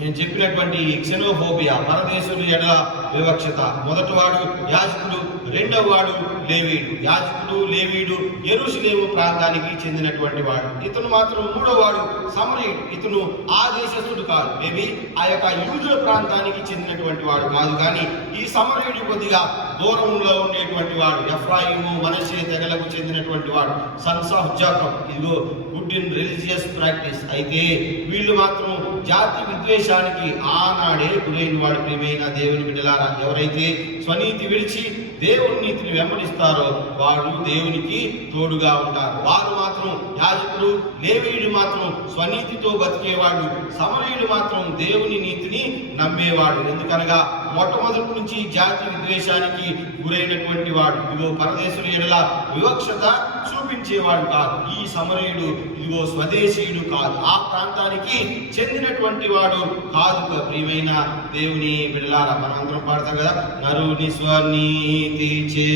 నేను చెప్పినటువంటి క్సెనోఫోబియా, పరదేశుని ఎడల వివక్షత, మొదటివాడు యాజకుడు, రెండవ వాడు లేవీయుడు. యాజకుడు లేవీయుడు యెరూషలేము ప్రాంతానికి చెందినటువంటి వాడు. ఇతను మాత్రం మూడోవాడు సమరయుడు. ఇతను ఆ దేశస్థుడు కాదు, మేబీ ఆ యొక్క యూదుల ప్రాంతానికి చెందినటువంటి వాడు కాదు, కానీ ఈ సమరయుడు కొద్దిగా దూరంలో ఉండేటువంటి వాడు. ఎఫ్రాయిము మనష్షే తెగలకు చెందినటువంటి వాడు, సన్స్ ఆఫ్ జాకబ్. ఇదిగో గుడ్ ఇన్ రిలీజియస్ ప్రాక్టీస్. అయితే వీళ్ళు మాత్రం జాతి విద్వేషానికి ఆనాడే గురైన వాడు. ప్రియమైన దేవుని బిడ్డలారా, ఎవరైతే స్వనీతి విడిచి దేవుని నీతిని వెంబడిస్తారో వారు దేవునికి తోడుగా ఉంటారు. వారు మాత్రం యాజకుడు లేవీయుడు మాత్రం స్వనీతితో బతికేవాడు, సమరయుడు మాత్రం దేవుని నీతిని నమ్మేవాడు. ఎందుకనగా మొట్టమొదటి నుంచి జాతి విద్వేషానికి గురైనటువంటి వాడు. ఇదిగో పరదేశుల ఎడల వివక్షత చూపించేవాడు కాదు. ఈ సమరయుడు ఇదిగో స్వదేశీయుడు కాదు, ఆ ప్రాంతానికి చెందినటువంటి వాడు కాదు. ప్రియమైన దేవుని బిడ్డలారా, మనందరం పాడతాం కదా, నరుని స్వనీతి చే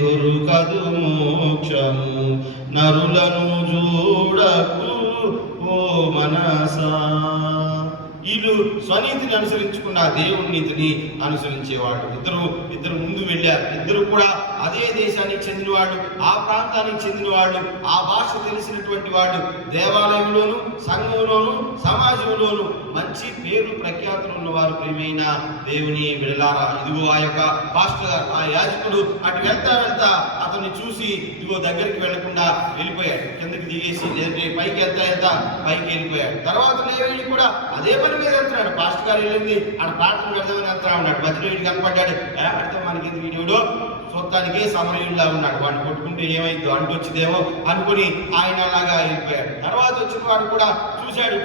దొరుకదు మోక్షము, నరులను చూడకు ఓ మనసా. వీళ్ళు స్వనీతిని అనుసరించకుండా దేవుని నీతిని అనుసరించేవాడు. ఇద్దరు ముందు వెళ్ళారు. ఇద్దరు కూడా అదే దేశానికి చెందిన వాళ్ళు, ఆ ప్రాంతానికి చెందిన వాళ్ళు, ఆ భాష తెలిసినటువంటి వాళ్ళు. దేవాలయంలోను, సంఘంలోను, సమాజంలోను మంచి పేరు ప్రఖ్యాతులు ఉన్నవారు. ప్రియమైన దేవుని బిడ్డలారా, ఇదిగో ఆ యొక్క పాస్టర్ గారు, ఆ యాజకుడు అటు వెళ్తా అతన్ని చూసి ఇదిగో దగ్గరికి వెళ్లకుండా వెళ్ళిపోయాడు. కిందకి దిగేసి లేదంటే పైకి వెళ్తా పైకి వెళ్ళిపోయాడు. తర్వాత లేవీయుడు కూడా అదే పని మీద వెళ్తున్నాడు. పాస్టర్ గారు వెళ్ళింది ఆడ ప్రార్థన వెళ్దామని వెళ్తా ఉన్నాడు. మధ్యలో కనపడ్డాడు. అడితే మనకి వీడియోడు చూడటానికి సమరయుడిలా ఉన్నాడు. వాడిని కొట్టుకుంటే ఏమైందో అంటొచ్చిందేమో అనుకుని ఆయన అలాగా వెళ్ళిపోయాడు. తర్వాత వచ్చిన వాడు కూడా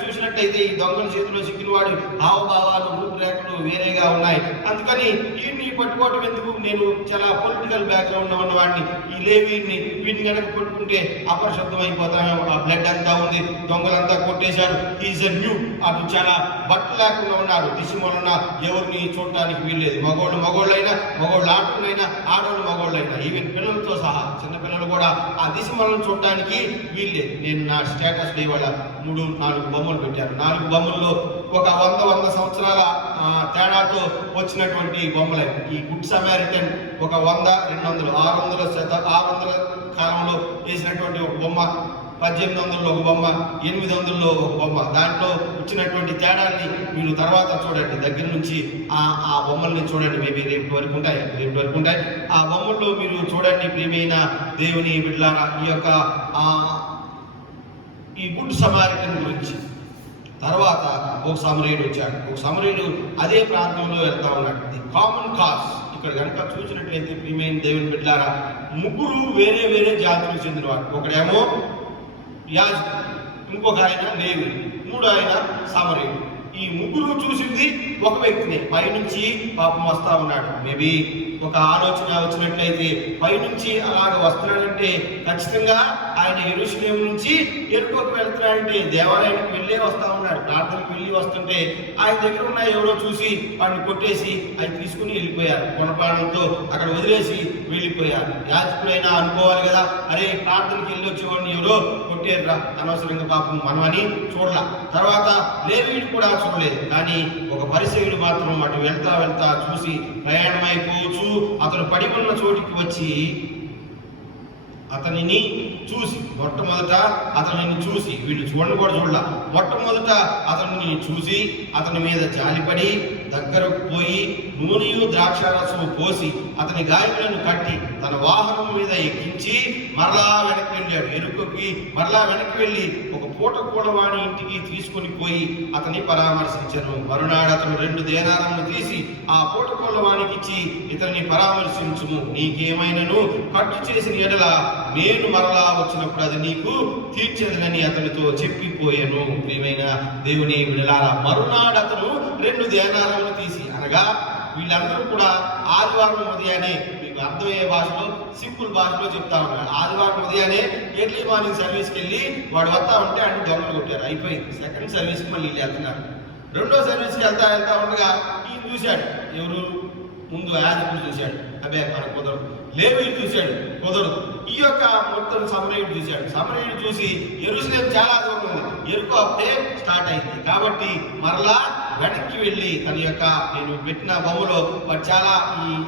చూసినట్టయితే ఈ దొంగల చేతిలో చిక్కిన వాడు హావభావాలు, రూపురేఖలు వేరేగా ఉన్నాయి. అందుకని వీడిని పట్టుకోవటం ఎందుకు, నేను చాలా పొలిటికల్ బ్యాక్గ్రౌండ్ ఉన్న వాడిని, ఈ లేవీని వీడిని కనుక పట్టుకుంటే అపరిశుద్ధం అయిపోతామేమో, ఆ బ్లడ్ అంతా ఉంది, దొంగలంతా కొట్టేశారు, ఈజ్ ఎ న్యూ. అటు చాలా బట్టలు లేకుండా ఉన్నాడు, దిశ వలన ఎవరిని చూడటానికి వీల్లేదు. మగోళ్ళైనా మగోళ్ళు ఆటలైనా ఆడవాళ్ళు మగోళ్ళైనా, ఈవెన్ పిల్లలతో సహా చిన్నపిల్లలు కూడా ఆ దిశ వలన చూడటానికి వీల్లేదు. నేను నా స్టేటస్ ఇవాళ 3-4 బొమ్మలు పెట్టాను. 4 బొమ్మల్లో ఒక 100 సంవత్సరాల తేడాతో వచ్చినటువంటి బొమ్మలే. ఈ గుడ్ సమారిటన్ ఒక 100, 200, 600 కాలంలో వేసినటువంటి ఒక బొమ్మ, 1800లో ఒక బొమ్మ, 800లో ఒక బొమ్మ. దాంట్లో వచ్చినటువంటి తేడాన్ని మీరు తర్వాత చూడండి, దగ్గర నుంచి ఆ బొమ్మల్ని చూడండి. మేబీ రేపు వరకు ఉంటాయి. ఆ బొమ్మల్లో మీరు చూడండి ప్రియమైన దేవుని బిడ్డలారా, ఈ యొక్క ఈ గుడ్ సమారిటన్ గురించి తర్వాత ఒక సమరయుడు వచ్చాడు. ఒక సమరయుడు అదే ప్రాంతంలో వెళ్తా ఉన్నాడు. The common cause. ఇక్కడ కనుక చూసినట్లయితే ప్రియమైన దేవుని బిడ్డలారా, ముగ్గురు వేరే వేరే జాతులకు చెందినవాడు. ఒకడేమో యాజకుడు, ఇంకొక ఆయన లేవి, మూడో ఆయన సమరయుడు. ఈ ముగ్గురు చూసింది ఒక వ్యక్తిని. పైనుంచి పాపం వస్తా ఉన్నాడు. మేబీ ఒక ఆలోచన వచ్చినట్లయితే పైనుంచి అలాగ వస్తున్నాడంటే ఖచ్చితంగా ఆయన యెరూషలేము నుంచి యెరికోకు వెళ్తున్నాడంటే దేవాలయానికి వెళ్ళే వస్తా ఉన్నాడు. ప్రార్థనకు వెళ్ళి వస్తుంటే ఆయన దగ్గర ఉన్న ఎవరో చూసి వాడిని కొట్టేసి ఆయన తీసుకుని వెళ్ళిపోయారు. కొనపాడంతో అక్కడ వదిలేసి వెళ్ళిపోయారు. యాజకుడైనా అనుకోవాలి కదా, అరే ప్రార్థనకి వెళ్ళి వచ్చేవాడిని ఎవరో కొట్టేరురా, అనవసరంగా పాపం మనమని చూడలా. తర్వాత లేవీయుడు కూడా చూడలేదు. కానీ ఒక పరిసయ్యుడు మాత్రం అటు వెళ్తా వెళ్తా చూసి ప్రయాణం అయిపోవచ్చు అతను పడి ఉన్న చోటికి వచ్చి అతనిని చూసి మొట్టమొదట అతనిని చూసి, వీళ్ళు చూడండి కూడా చూడాల, మొట్టమొదట అతనిని చూసి అతని మీద జాలిపడి దగ్గరకు పోయి నూనెయు ద్రాక్షారసము పోసి అతని గాయములను కట్టి తన వాహనం మీద ఎక్కించి మరలా వెనక్కి వెళ్ళాడు. ఎరుకకి మరలా వెనక్కి వెళ్ళి ఒక పూట కూడా వాని ఇంటికి తీసుకొని పోయి అతని పరామర్శించను. మరునాడు అతను 2 దేనారములు తీసి ఆ పూట కోళ్ళ వానికి ఇచ్చి ఇతన్ని పరామర్శించుము, నీకేమైనను కట్టు చేసిన ఎడల నేను మరలా వచ్చినప్పుడు అది నీకు తీర్చేదనని అతనితో చెప్పిపోయాను. ప్రియమైన దేవుని బిడ్డలారా, మరునాడు అతను 2 దేనారములు తీసి, అనగా వీళ్ళందరూ కూడా ఆదివారం ఉదయాన్నే, మీకు అర్థమయ్యే భాషలో సింపుల్ భాషలో చెప్తా ఉన్నాడు. ఆదివారం ఉదయాన్నే ఎర్లీ మార్నింగ్ సర్వీస్కి వెళ్ళి వాడు వస్తా ఉంటే అన్ని దొంగలు కొట్టారు. అయిపోయింది. సెకండ్ సర్వీస్కి మళ్ళీ వీళ్ళు వెళ్తున్నారు. రెండో సర్వీస్కి వెళ్తా ఉండగా ఈయన చూశాడు. ఎవరు? ముందు యాజకుడు చూశాడు. అబ్బే మనకు కుదరదు. లేవీయుడు చూశాడు, కుదరదు. ఈ యొక్క మొత్తం సమరయుడు చూశాడు. సమరయుడు చూసి యెరూషలేము చాలా దూరం ఉంది, యెరికో అప్పుడే స్టార్ట్ అయింది కాబట్టి మరలా వెనక్కి వెళ్ళి తన యొక్క నేను పెట్టిన బొమ్మలో వాడు చాలా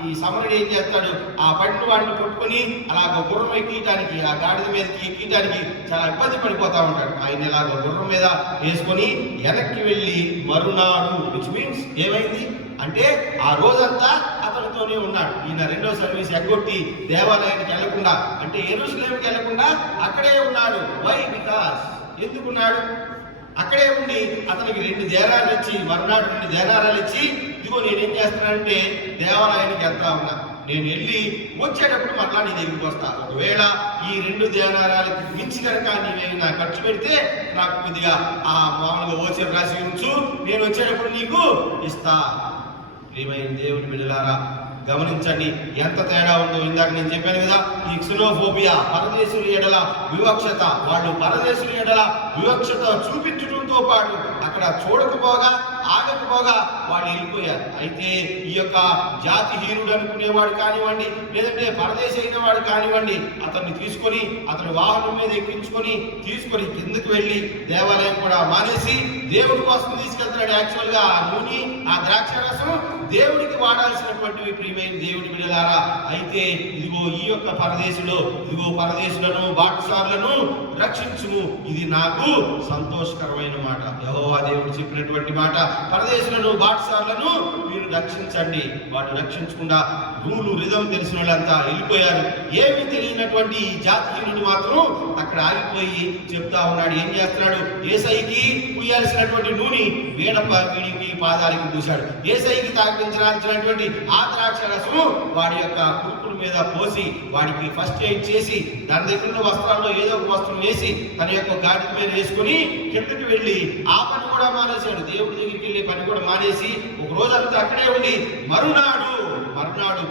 ఈ సమరుడు ఏం చేస్తాడు, ఆ పడిన వాడిని కొట్టుకొని అలాగ గుర్రం ఎక్కటానికి, ఆ గాడిద మీదకి ఎక్కటానికి చాలా ఇబ్బంది పడిపోతా ఉంటాడు. ఆయన ఇలాగ గుర్రం మీద వేసుకొని వెనక్కి వెళ్ళి మరునాడు, విచ్ మీన్స్ ఏమైంది అంటే ఆ రోజంతా అతనితోనే ఉన్నాడు. ఈయన రెండో సర్వీస్ ఎగ్గొట్టి దేవాలయానికి వెళ్లకుండా, అంటే యెరూషలేముకి వెళ్లకుండా అక్కడే ఉన్నాడు. వై? బికాస్ ఎందుకున్నాడు? అక్కడే ఉండి అతనికి 2 దేనారాలు ఇచ్చి, మరునాడు 2 దేనారాలు ఇచ్చి, ఇదిగో నేనేం చేస్తున్నానంటే దేవాలయానికి వెళ్తా ఉన్నా, నేను వెళ్ళి వచ్చేటప్పుడు మరలా నీ దగ్గరికి వస్తా. ఒకవేళ ఈ 2 దేనారాలకు మించి కనుక నీవేమైనా ఖర్చు పెడితే నాకు కొద్దిగా ఆ మామూలుగా ఓచర్ రాసి ఉంచు, నేను వచ్చేటప్పుడు నీకు ఇస్తా. ప్రియమైన దేవుని బిడ్డలారా, గమనించండి ఎంత తేడా ఉందో. ఇందాక నేను చెప్పాను కదా, ఈ క్సినోఫోబియా, పరదేశుల ఎడల వివక్షత, వాళ్ళు పరదేశుల ఎడల వివక్షత చూపించడంతో పాటు అక్కడ చూడకపోగా ఆగకపోగా వాళ్ళు వెళ్ళిపోయారు. అయితే ఈ యొక్క జాతిహీనుడు అనుకునేవాడు కానివ్వండి, లేదంటే పరదేశి అయిన వాడు కానివ్వండి, అతన్ని తీసుకొని అతని వాహనం మీద ఎక్కించుకొని తీసుకొని కిందకి వెళ్ళి దేవాలయం కూడా మానేసి దేవుడి కోసం తీసుకెళ్తున్నాడు. యాక్చువల్ గా ఆ నూనె, ఆ ద్రాక్షరసం దేవుడికి వాడాల్సినటువంటివి. ప్రియమైన దేవుడి బిడ్డలారా, అయితే ఇదిగో ఈ యొక్క పరదేశులో, ఇదిగో పరదేశులను బాటసారులను రక్షించుము, ఇది నాకు సంతోషకరమైన మాట. యెహోవా దేవుడు చెప్పినటువంటి మాట. పరదేశులను బాటసారులను మీరు రక్షించండి. వాళ్ళు రక్షించకుండా రూలు రిధం తెలిసిన వాళ్ళంతా వెళ్ళిపోయారు. ఏమి తెలియనటువంటి జాతీయుని మాత్రం అక్కడ ఆగిపోయి చెప్తా ఉన్నాడు. ఏం చేస్తున్నాడు? యేసయ్యకి పూయాల్సినటువంటి నూనె వీడికి పాదాలకి పూశాడు. యేసయ్యకి తాగించాల్సినటువంటి ఆ ద్రాక్షరసము వాడి యొక్క కురుకుల మీద పోసి వాడికి ఫస్ట్ ఎయిడ్ చేసి దాని దగ్గర ఉన్న వస్త్రాల్లో ఏదో ఒక వస్త్రం వేసి తన యొక్క గాడి మీద వేసుకుని కిందకి వెళ్ళి ఆ పని కూడా మానేశాడు. దేవుడి దగ్గరికి వెళ్ళి పని కూడా మానేసి ఒక రోజంతా అక్కడే ఉండి మరునాడు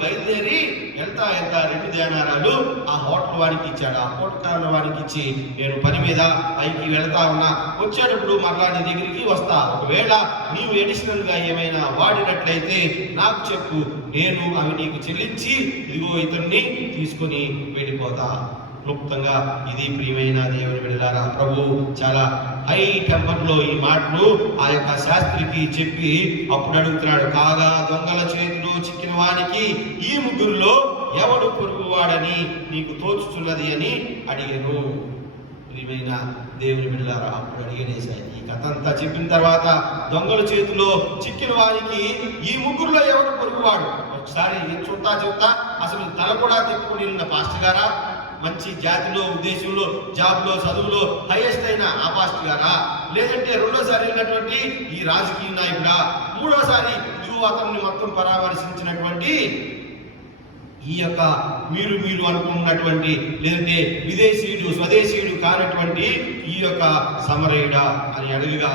బయలుదేరి వెళ్తా 2 దేనారాలు ఆ హోటల్ వాడికి ఇచ్చాడు. ఆ హోటల్ వాడికి ఇచ్చి, నేను పని మీద పైకి వెళ్తా ఉన్నా, వచ్చేటప్పుడు మరలా నీ దగ్గరికి వస్తా, ఒకవేళ నీవు ఎడిషనల్ గా ఏమైనా వాడినట్లయితే నాకు చెప్పు, నేను అవి నీకు చెల్లించి ఇదిగో ఇతన్ని తీసుకొని వెళ్ళిపోతా. క్లుప్తంగా ఇది ప్రియమైన దేవుని బిడ్డలారా, ప్రభు చాలా హై టెంపర్ లో ఈ మాటలు ఆ యొక్క శాస్త్రికి చెప్పి అప్పుడు అడుగుతున్నాడు, కాగా దొంగల చేతిలో చిక్కిన వానికి ఈ ముగ్గురులో ఎవడు పొరుగువాడని నీకు తోచుచున్నది అని అడిగాను. ప్రియమైన దేవుని బిడ్డలారా, అప్పుడు అడిగేసాయి. ఈ కథ అంతా చెప్పిన తర్వాత దొంగల చేతిలో చిక్కిన వారికి ఈ ముగ్గురులో ఎవడు పొరుగువాడు? ఒకసారి చెప్తా అసలు తల కూడా తిప్పుకుని వెళ్ళిన పాస్టర్ గారా, మంచి జాతిలో, ఉద్దేశంలో, జాబ్లో, చదువులో హైయెస్ట్ అయిన ఆ పాస్టర్ గారా, లేదంటే రెండోసారి వెళ్ళినటువంటి ఈ రాజకీయ నాయకుడా, మూడోసారి ఇదిగో అతన్ని మొత్తం పరామర్శించినటువంటి ఈ యొక్క మీరు అనుకున్నటువంటి, లేదంటే విదేశీయుడు స్వదేశీయుడు కానటువంటి ఈ యొక్క సమరయుడా అని అడుగుగా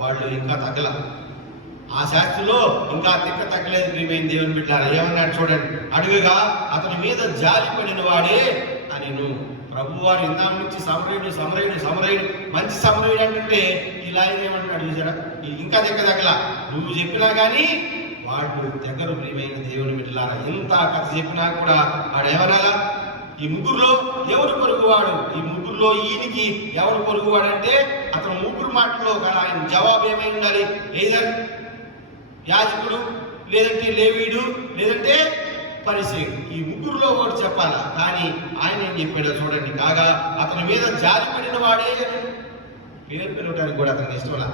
వాళ్ళు ఇంకా తగ్గల. ఆ శాస్త్రిలో ఇంకా తగ్గలేదు. ప్రియమైన దేవుని బిడ్డలారా, ఏమన్నాడు చూడండి. అడుగుగా అతని మీద జాలి పడిన వాడే అని ప్రభువారు ఇందాక నుంచి సమరయుడు మంచి సమరయుడు అంటే ఇలా ఏమంటున్నాడు చూసారా, ఇంకా తగ్గల. నువ్వు చెప్పినా కానీ వాడు దగ్గర. ప్రియమైన దేవుని బిడ్డలారా, ఎంత కథ చెప్పినా కూడా వాడు ఏమనాలా, ఈ ముగ్గురులో ఎవరు పొరుగువాడు, ఈ ముగ్గురులో ఈయనకి ఎవరు పొరుగువాడు అంటే అతను ముగ్గురు మాటల్లో గల ఆయన జవాబు ఏమై ఉండాలి. ఏదర్ యాజకుడు, లేదంటే లేవీయుడు, లేదంటే పరిసయ్యుడు. ఈ ముగ్గురులో ఒకటి చెప్పాలా. కానీ ఆయన ఏం చెప్పాడో చూడండి. కాగా అతని మీద జాలి పడిన వాడే పేరు పిలవటానికి కూడా అతనికి ఇష్టంలా.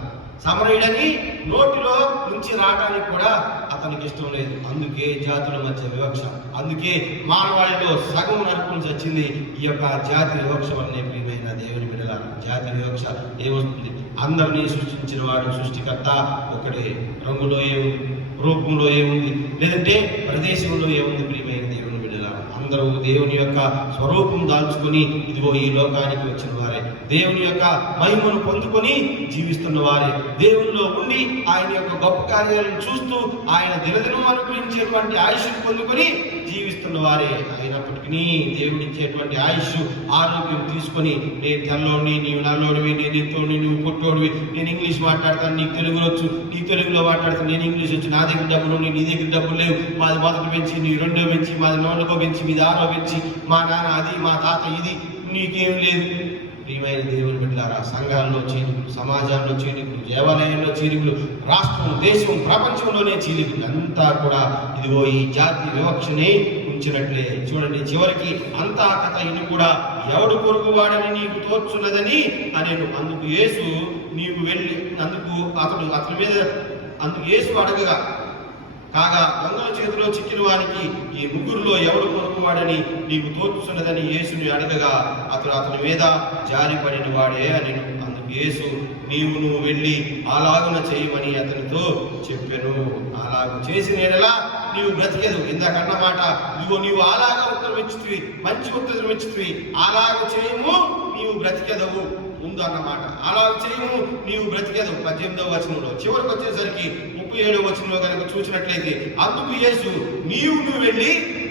సమరయుడని నోటిలో నుంచి రావడానికి కూడా అతనికి ఇష్టం లేదు. అందుకే జాతుల మధ్య వివక్ష, అందుకే మానవాళిలో సగం నరుకుని వచ్చింది ఈ యొక్క జాతి వివక్ష వల్లనే. ప్రియమైన దేవుని బిడ్డల, జాతి వివక్ష ఏమొస్తుంది? అందరినీ సృష్టించిన వాడు సృష్టికర్త ఒకటే. రంగులో ఏముంది, రూపంలో ఏముంది, లేదంటే ప్రదేశంలో ఏముంది? ప్రియమైన దేవుని బిడ్డల, అందరూ దేవుని యొక్క స్వరూపం దాల్చుకుని ఇదిగో ఈ లోకానికి వచ్చిన వారే, దేవుని యొక్క మహిమను పొందుకొని జీవిస్తున్న వారే, దేవునిలో ఉండి ఆయన యొక్క గొప్ప కార్యాలను చూస్తూ ఆయన దినదినం అనుగ్రహించేటువంటి ఆయుష్ను పొందుకొని జీవిస్తున్న వారే. అయినప్పటికీ దేవుడిచ్చేటువంటి ఆయుష్, ఆరోగ్యం తీసుకొని నేను తెల్లోడిని, నీవు నల్లోడివి, నేను ఎత్తోడిని, నువ్వు పొట్టోడివి, నేను ఇంగ్లీష్ మాట్లాడతాను, నీకు తెలుగు వచ్చు, నీ తెలుగులో మాట్లాడతాను, నేను ఇంగ్లీష్ వచ్చి, నా దగ్గర డబ్బులు ఉన్నాయి, నీ దగ్గర డబ్బులు లేవు, మాది మొదటి పెంచి, నీ రెండో పెంచి, మాది నాలుగో పెంచి, మీది ఆరో పెంచి, మా నాన్న అది, మా తాత ఇది, నీకేం లేదు. ప్రియమైన దేవుని బిడ్డలారా, సంఘాల్లో చీలికలు, సమాజంలో చీలికలు, దేవాలయంలో చీలికలు, రాష్ట్రం, దేశం, ప్రపంచంలోనే చీలికలు అంతా కూడా ఇదిగో ఈ జాతి వివక్షనే ఉంచినట్లే. చూడండి, చివరికి అంతా కథ ఇన్ని కూడా ఎవడు పొరుగువాడని నీకు తోచున్నదని అనేను. అందుకు యేసు నీవు వెళ్ళి అతని మీద యేసు అడగగా, కాగా దొంగల చేతిలో చిక్కిన వానికి ఈ ముగ్గురులో ఎవడు కొనుక్కువాడని నీకు తోచున్నదని యేసుని అడగగా అతని మీద జారి పడిన వాడే అని. అందుకు యేసు నువ్వు వెళ్ళి అలాగున చేయమని అతనితో చెప్పెను. అలాగ చేసిన ఎడలా నీవు బ్రతికేదు. ఇందాకన్న మాట, ఇదిగో నీవు అలాగా ఉత్తరం ఇచ్చుతుంది, మంచి ఉత్తరం ఇచ్చుతుంది, అలాగ చేయము నీవు బ్రతికెదవు ముందు అన్నమాట. అలాగ చేయము నీవు బ్రతికేదు 18వ వచనంలో. చివరికి వచ్చేసరికి 37వ వచనంలో కనుక చూసినట్లయితే, అందుకు యేసు నువ్వు వెళ్ళి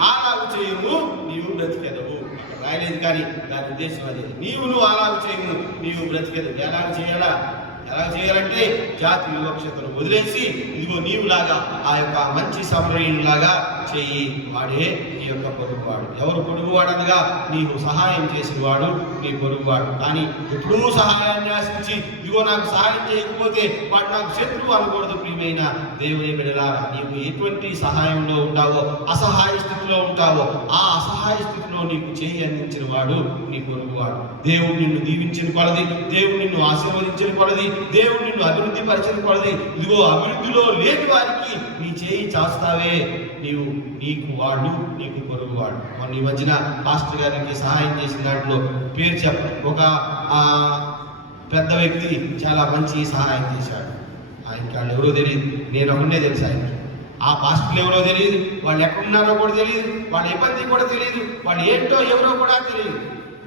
అలాగ చేయము నీవు బ్రతికెదవు. అక్కడ రాయలేదు, కానీ దాని ఉద్దేశం అదే. నువ్వు అలాగ చేయము నీవు బ్రతికెదవు. ఎలా చేయాలంటే జాతి వివక్షతను వదిలేసి ఇదిగో నీవులాగా ఆ యొక్క మంచి సమరయునిలాగా చెయ్యి. వాడే నీ యొక్క పొరుగువాడు. ఎవరు పొరుగువాడు అనగా నీవు సహాయం చేసిన వాడు నీ పొరుగువాడు. కానీ ఎప్పుడూ సహాయాన్ని ఆశించి ఇదిగో నాకు సహాయం చేయకపోతే వాడు నాకు శత్రువు అనకూడదు. ప్రియమైన దేవుని బిడ్డలారా, నీవు ఎటువంటి సహాయంలో ఉంటావో, అసహాయ స్థితిలో ఉంటావో, ఆ అసహాయ స్థితిలో నీకు చేయి అందించిన వాడు నీ పొరుగువాడు. దేవుడు నిన్ను దీవించిన కొలది, దేవుడు నిన్ను ఆశీర్వదించిన కొలది, దేవుడు నిన్ను అభివృద్ధి పరిచిన కొలది, ఇదిగో అభివృద్ధిలో లేని వారికి నీ చేయి చాస్తావే, నీకు వాడు నీకు పొరుగువాడు. మొన్న ఈ మధ్యన పాస్టర్ గారికి సహాయం చేసిన దాంట్లో పేరు ఒక పెద్ద వ్యక్తి చాలా మంచి సహాయం చేశాడు. ఆయనకి వాళ్ళు ఎవరో తెలియదు, నేను ఒకనే తెలుసు ఆయనకి. ఆ పాస్టర్లు ఎవరో తెలియదు, వాళ్ళు ఎక్కడున్నారో కూడా తెలియదు, వాళ్ళ ఇబ్బంది కూడా తెలియదు, వాళ్ళు ఏంటో ఎవరో కూడా తెలియదు.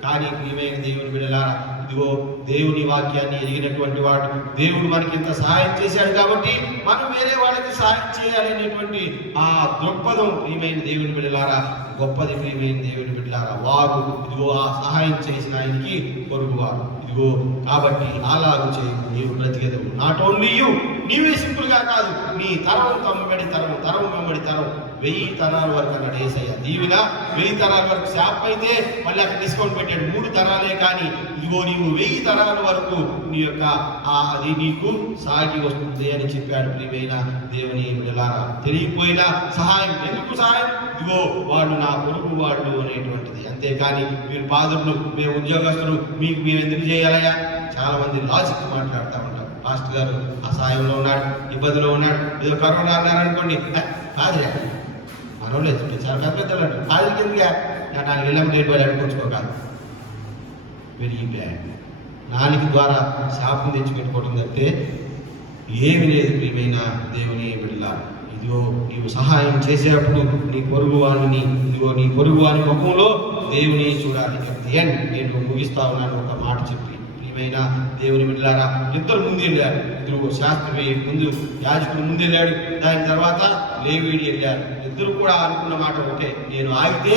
కానీ ప్రియమైన దేవుని బిడ్డలారా, ఇదిగో దేవుని వాక్యాన్ని ఎరిగినటువంటి వాడు, దేవుడు మనకి ఇంత సహాయం చేశాడు కాబట్టి మనం వేరే వాళ్ళకి సహాయం చేయాలనేటువంటి ఆ దృక్పథం ప్రియమైన దేవుని బిడ్డలారా గొప్పది. ప్రియమైన దేవుని బిడ్డలారా, వారు ఇదిగో ఆ సహాయం చేసిన ఆయనకి పొరుగువారు. ఇదిగో కాబట్టి అలాగూ చేయి, నీవు బ్రతికెదవు. నాట్ ఓన్లీ నీవే సింపుల్ గా కాదు, నీ తరం వెంబడి తరం 1000 తరాల వరకు అన్నాడు యేసయ్య. దీవిగా 1000 తరాల వరకు శాప్ అయితే మళ్ళీ అక్కడ డిస్కౌంట్ పెట్టాడు, 3 తరాలే. కానీ ఇదిగో నీవు 1000 తరాల వరకు నీ యొక్క అది నీకు సాగి వస్తుంది అని చెప్పాడు. ప్రియమైన దేవుని బిడ్డలారా, తెలియకపోయినా సహాయం, ఎందుకు సహాయం? ఇదిగో వాళ్ళు నా పొరుగు వాళ్ళు అనేటువంటిది. అంతేకాని మీరు పాదులు, మేము ఉద్యోగస్తులు, మీకు మేము ఎందుకు చేయాలయ్యా? చాలా మంది లాజిక్ మాట్లాడుతూ ఉంటారు. పాస్టర్ గారు అసహాయంలో ఉన్నాడు, ఇబ్బందిలో ఉన్నాడు, ఏదో కరోనా అన్నారు అనుకోండి, కాదు, మా మనోళ్ళే చాలా పెద్ద పెద్దలు అంటారు కాదులకి ఎందుకు 4 ఏళ్ళ డేట్ అడుగుకోవచ్చు వెరీ బ్యాడ్. నాలుగు ద్వారా శాపం తెచ్చి పెట్టుకోవడం తప్పితే ఏమి లేదు. ప్రియమైన దేవుని బిడ్డల, ఇదిగో నీవు సహాయం చేసేటప్పుడు నీ పొరుగు వారిని, ఇదిగో నీ పొరుగు వారి ముఖంలో దేవుని చూడాలి. నేను ముగిస్తా ఉన్నాను ఒక మాట చెప్పి. ప్రియమైన దేవుని బిడ్డలారా, ఇద్దరు ముందు వెళ్ళారు. ఇద్దరు శాస్త్రి ముందు, యాజకుడు ముందు వెళ్ళాడు, దాని తర్వాత లేవీయుడు వెళ్ళారు. ఇద్దరు కూడా అనుకున్న మాట ఒకటే, నేను ఆగితే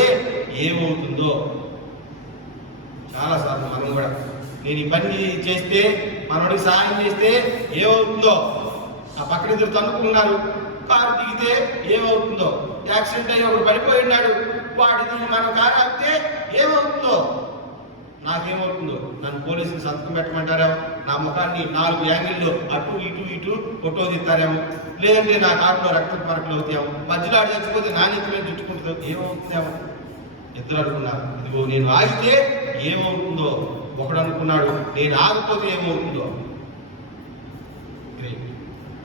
ఏమవుతుందో. చాలాసార్లు మనం కూడా నేను ఈ పని చేస్తే, మనోడికి సహాయం చేస్తే ఏమవుతుందో, ఆ పక్కన ఇద్దరు తన్నుకున్నారు, కారు దిగితే ఏమవుతుందో, యాక్సిడెంట్ అయ్యి ఒకడు పడిపోయి ఉన్నాడు, వాడిది మనం కారు ఆపితే ఏమవుతుందో, నాకేమవుతుందో, నన్ను పోలీసులు సంతకం పెట్టమంటారేమో, నా ముఖాన్ని 4 యాంగిల్లో అటు ఇటు ఇటు ఫోటో తీస్తారేమో, లేదంటే నా కారులో రక్త మరకలు అవుతాయేమో, మధ్యలో ఆడి చచ్చిపోతే నా నెత్తిలో చుట్టుకుంటుందో, ఏమవుతుందేమో. ఇద్దరు అనుకున్నారు, ఇదిగో నేను ఆగితే ఏమవుతుందో. ఒకడు అనుకున్నాడు, నేను ఆగిపోతే ఏమవుతుందో.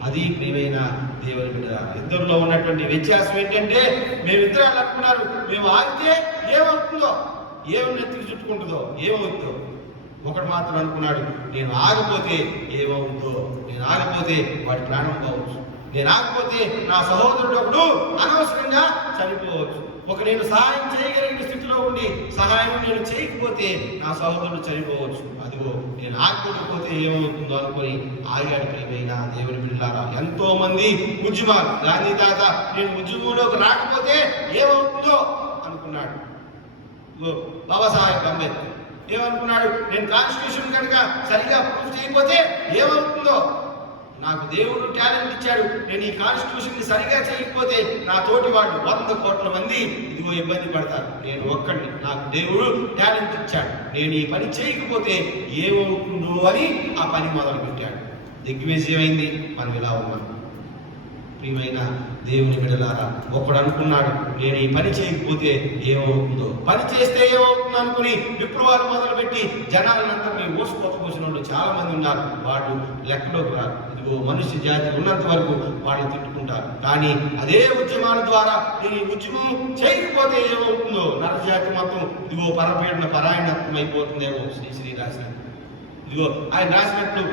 అది ప్రియమైన దేవుని బిడ్డ, ఇద్దరిలో ఉన్నటువంటి వ్యత్యాసం ఏంటంటే, మేమిద్దరు అనుకున్నారు, మేము ఆగితే ఏమవుతుందో, ఏమి నెత్తికి చుట్టుకుంటుందో, ఏమవుతుందో. ఒకడు మాత్రం అనుకున్నాడు, నేను ఆగిపోతే ఏమవుతుందో, నేను ఆగిపోతే వాడి ప్రాణం కావచ్చు, నేను ఆగిపోతే నా సహోదరుడు ఒకడు అనవసరంగా చనిపోవచ్చు. నేను సహాయం చేయగలిగిన స్థితిలో ఉండి సహాయం నేను చేయకపోతే నా సహోదరుడు చనిపోవచ్చు. అదిగో నేను ఆగకపోతే ఏమవుతుందో అనుకొని ఆగాడు. ప్రియమైన దేవుని బిడ్డలారా, ఎంతో మంది ఉద్యమాలు, గాంధీ తాత నేను ఉద్యమంలోకి రాకపోతే ఏమవుతుందో అనుకున్నాడు. బాబాసాహెబ్ అంబేద్కర్ ఏమనుకున్నాడు, నేను కాన్స్టిట్యూషన్ కనుక సరిగా ప్రూఫ్ చేయకపోతే ఏమవుతుందో, నాకు దేవుడు టాలెంట్ ఇచ్చాడు, నేను ఈ కాన్స్టిట్యూషన్ ని సరిగా చేయకపోతే నా తోటి వాళ్ళు 100 కోట్ల మంది ఇదిగో ఇబ్బంది పడతారు, నేను ఒక్కడిని, నాకు దేవుడు టాలెంట్ ఇచ్చాడు, నేను ఈ పని చేయకపోతే ఏమవుతుందో అని ఆ పని మొదలు పెట్టాడు. దిగ్విజయం ఏమైంది, మనం ఇలా ఉన్నాం. ప్రియమైన దేవుని బిడ్డలారా, ఒకడు అనుకున్నాడు, నేను ఈ పని చేయకపోతే ఏమవుతుందో, పని చేస్తే ఏమవుతుందో అనుకుని విప్లవాలు మొదలుపెట్టి జనాలందరినీ ఓసిపోతపోసిన వాళ్ళు చాలా మంది ఉన్నారు. వాళ్ళు లెక్కలోకి రారు. ఇదిగో మనుష్య జాతి ఉన్నంత వరకు వాళ్ళని తిట్టుకుంటారు. కానీ అదే ఉద్యమాల ద్వారా నేను ఈ ఉద్యమం చేయకపోతే ఏమవుతుందో, నరజాతి మొత్తం ఇదిగో పరపీడన పరాయణత్వం అయిపోతుందేమో. శ్రీశ్రీ రాసిన, ఇదిగో ఆయన రాసినట్లు,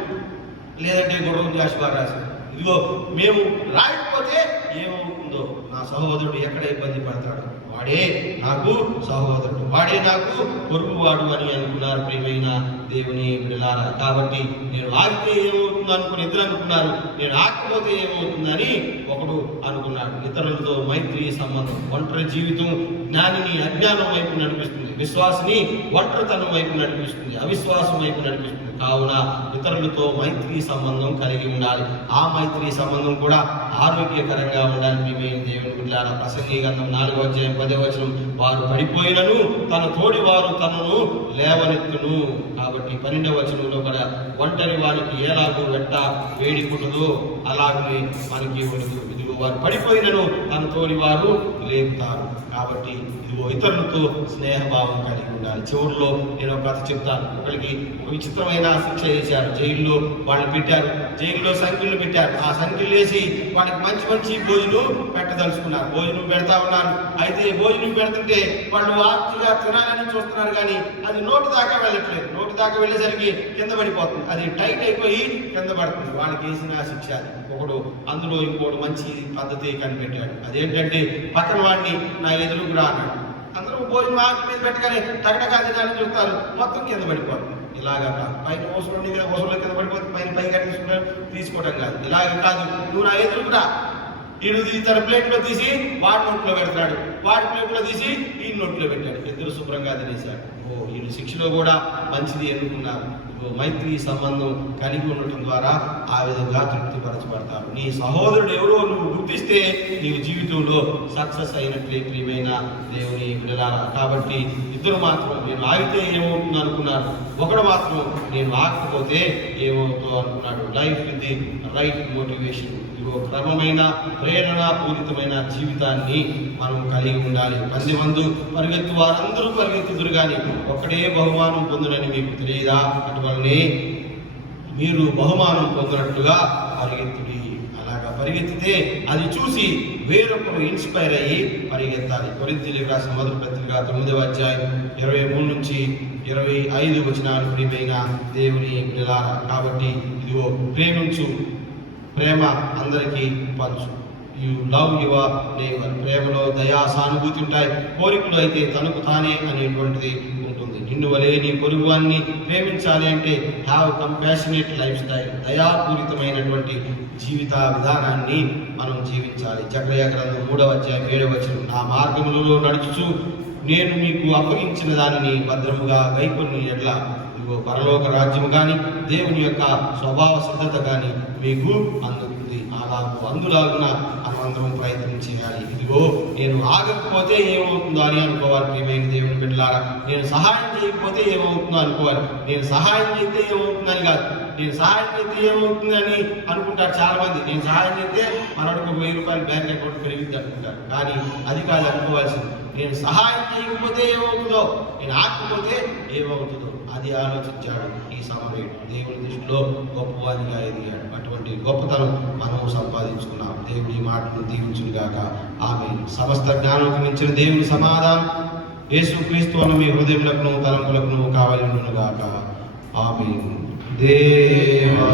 లేదంటే గొడవ జాషి గారు రాసిన, ఇదిగో మేము రాయకపోతే ఏమవుతుందో, నా సహోదరుడు ఎక్కడ ఇబ్బంది పడతాడు, వాడే నాకు సహోదరుడు, వాడే నాకు పొరుగువాడు అని అనుకున్నారు. ప్రియమైన దేవుని బిడ్డలారా, కాబట్టి నేను ఆగితే ఏమవుతుందో అనుకుని ఇద్దరు అనుకున్నారు, నేను ఆగకపోతే ఏమవుతుందని ఒకడు అనుకున్నాడు. ఇతరులతో మైత్రి సంబంధం, ఒంటరి జీవితం జ్ఞానిని అజ్ఞానం వైపు నడిపిస్తుంది, విశ్వాసిని ఒంటరితనం వైపు నడిపిస్తుంది, అవిశ్వాసం వైపు నడిపిస్తుంది. కావున ఇతరులతో మైత్రి సంబంధం కలిగి ఉండాలి. ఆ మైత్రి సంబంధం కూడా ఆరోగ్యకరంగా ఉండాలి. ప్రియమైన దేవుని బిడ్డలారా, ప్రసంగి గ్రంథం 4వ అధ్యాయం 10వ వచనం, వారు పడిపోయినను తన తోడి వారు తనను లేవనెత్తును. కాబట్టి 12వ వచనంలో కూడా ఒంటరి వారికి ఎలాగో వెంట వేడి పుట్టదో అలాగే మనకి ఉండదు. ఇదిగో వారు పడిపోయినను తన తోడి వారు లేపుతారు. కాబట్టి ఇదిగో ఇతరులతో స్నేహభావం కలిగి ఉండాలి. చివరిలో నేను ఒక కథ చెప్తాను. ఒకరికి ఒక విచిత్రమైన శిక్ష చేశారు, జైల్లో వాళ్ళని పెట్టారు, జైల్లో సంఖ్యలు పెట్టారు. ఆ సంఖ్యలు వేసి వాళ్ళకి మంచి మంచి భోజనం పెట్టదలుచుకున్నారు. భోజనం పెడతా ఉన్నారు. అయితే భోజనం పెడుతుంటే వాళ్ళు ఆర్తిగా తినాలని చూస్తున్నారు, కానీ అది నోటి దాకా వెళ్ళట్లేదు. నోటి దాకా వెళ్ళేసరికి కింద పడిపోతుంది, అది టైట్ అయిపోయి కింద పడుతుంది. వాళ్ళకి వేసిన శిక్ష. ఒకడు అందులో ఇంకోటి మంచి పద్ధతి కనిపెట్టాడు. అదేంటంటే పక్కన వాడిని నా ఎదురుకు రా అన్నాడు. అందరూ భోజనం ఆకు మీద పెట్టగానే టగటగా తినాలని చూస్తారు, మొత్తం కింద పడిపోతుంది. ఇలాగా కాదు, పైన ఓసలు కింద పడిపోతుంది, పైన పైగా తీసుకోవడం కాదు. ఇలాగ కాదు, నువ్వు నా ఎదురుకు రా. ఈడు తన ప్లేట్లో తీసి వాడి నోట్లో పెడతాడు, వాడి ప్లేట్లో తీసి ఈ నోట్లో పెట్టాడు. ఇద్దరు శుభ్రంగా తినేశాడు. వీళ్ళు శిక్షలో కూడా మంచిది ఎన్నుకున్నారు. మైత్రి సంబంధం కలిగి ఉండటం ద్వారా ఆ విధంగా తృప్తిపరచబడతారు. నీ సహోదరుడు ఎవరో నువ్వు గుర్తిస్తే నీవు జీవితంలో సక్సెస్ అయినట్లే. ప్రియమైన దేవుని బిడ్డలారా, కాబట్టి ఇద్దరు మాత్రం నేను ఆగితే ఏమవుతుందో అనుకున్నారు, ఒకడు మాత్రం నేను ఆగకపోతే ఏమవుతుందో అనుకున్నాడు. Life with the right motivation, క్రమమైన ప్రేరణ పూరితమైన జీవితాన్ని మనం కలిగి ఉండాలి. 10 మంది పరిగెత్తు వారందరూ పరిగెత్తుదురు కానీ ఒక్కడే బహుమానం పొందునని మీకు తెలియదా? అటువల్లనే మీరు బహుమానం పొందినట్టుగా పరిగెత్తుడి. అలాగా పరిగెత్తితే అది చూసి వేరొకరు ఇన్స్పైర్ అయ్యి పరిగెత్తాలి. కొరింథీయులకు రాసిన మొదటి పత్రిక 9వ అధ్యాయం 23 నుంచి 25 వచనాలు. ప్రియమైన దేవుని పిల్లలారా, కాబట్టి ఇదిగో ప్రేమించు, ప్రేమ అందరికీ పంచు. You love your neighbour. ప్రేమలో దయా సానుభూతి ఉంటాయి. కోరికలు అయితే తనకు తానే అనేటువంటిది ఉంటుంది. నిన్ను వలే నీ పొరుగువాన్ని ప్రేమించాలి అంటే హ్యావ్ కంపాషనేట్ లైఫ్ స్టైల్. దయాపూరితమైనటువంటి జీవిత విధానాన్ని మనం జీవించాలి. జకర్యా గ్రంథం 3వ అధ్యాయం 7వ వచనం, నా మార్గములలో నడుచుచు నేను మీకు అప్పగించిన దానిని భద్రముగా గైకొని ఎట్లా ఇదిగో పరలోక రాజ్యము కానీ దేవుని యొక్క స్వభావ సిద్ధత కానీ మీకు అందుతుంది. అందులాగున మనమందరం ప్రయత్నం చేయాలి. ఇదిగో నేను ఆగకపోతే ఏమవుతుందో అని అనుకోవాలి. ప్రియమైన దేవుని బిడ్డలారా, నేను సహాయం చేయకపోతే ఏమవుతుందో అనుకోవాలి. నేను సహాయం చేస్తే ఏమవుతుందని కాదు, నేను సహాయం చేస్తే ఏమవుతుంది అని అనుకుంటారు చాలా మంది. నేను సహాయం చేస్తే మనకు 1000 రూపాయలు బ్యాంక్ అకౌంట్ పెరిగింది అనుకుంటారు. కానీ అది కాదు అనుకోవాల్సింది. నేను సహాయం చేయకపోతే ఏమవుతుందో, నేను ఆగకపోతే ఏమవుతుందో అది ఆలోచించాడు ఈ సమరయుడు. దేవుని దృష్టిలో గొప్పవాదిగా ఎదిగాడు. అటువంటి గొప్పతనం మనము సంపాదించుకున్నాం. దేవుడి మాటను దీవించును గాక. ఆమేన్. సమస్త జ్ఞానం మించిన దేవుని సమాధానం యేసుక్రీస్తు అన్న మీ హృదయములకు తలంపులకు కావాలను గాక. ఆమేన్. దేవా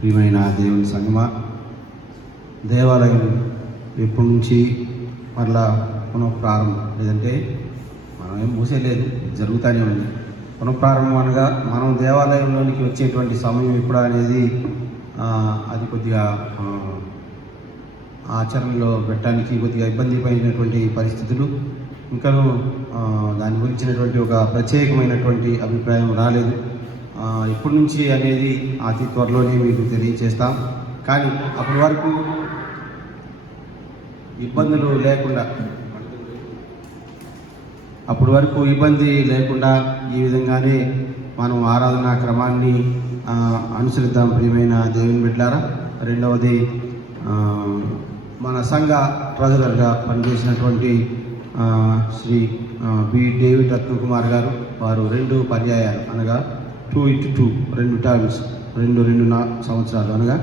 ప్రియమైన దేవుని సంగమా, దేవాలయం ఎప్పటి నుంచి మరలా పునఃప్రారంభం, లేదంటే మనం ఏం మూసేయలేదు, జరుగుతూనే ఉంది. పునఃప్రారంభం అనగా మనం దేవాలయంలోనికి వచ్చేటువంటి సమయం ఎప్పుడు అనేది అది కొద్దిగా ఆచరణలో పెట్టడానికి కొద్దిగా ఇబ్బందిపడినటువంటి పరిస్థితులు, ఇంకా దాని గురించినటువంటి ఒక ప్రత్యేకమైనటువంటి అభిప్రాయం రాలేదు. ఇప్పటి నుంచి అనేది అతి త్వరలోనే మీకు తెలియచేస్తాం. కానీ అప్పటి వరకు ఇబ్బందులు లేకుండా, ఇబ్బంది లేకుండా ఈ విధంగానే మనం ఆరాధనా క్రమాన్ని అనుసరిద్దాం ప్రియమైన దేవుని బిడ్డలారా. రెండవది, మన సంఘ ట్రెజరర్గా పనిచేసినటువంటి శ్రీ బి డేవిడ్ రత్నకుమార్ గారు, వారు 2 పర్యాయాలు అనగా 2x2 2 టర్మ్స్ 2 సంవత్సరాలు అనగా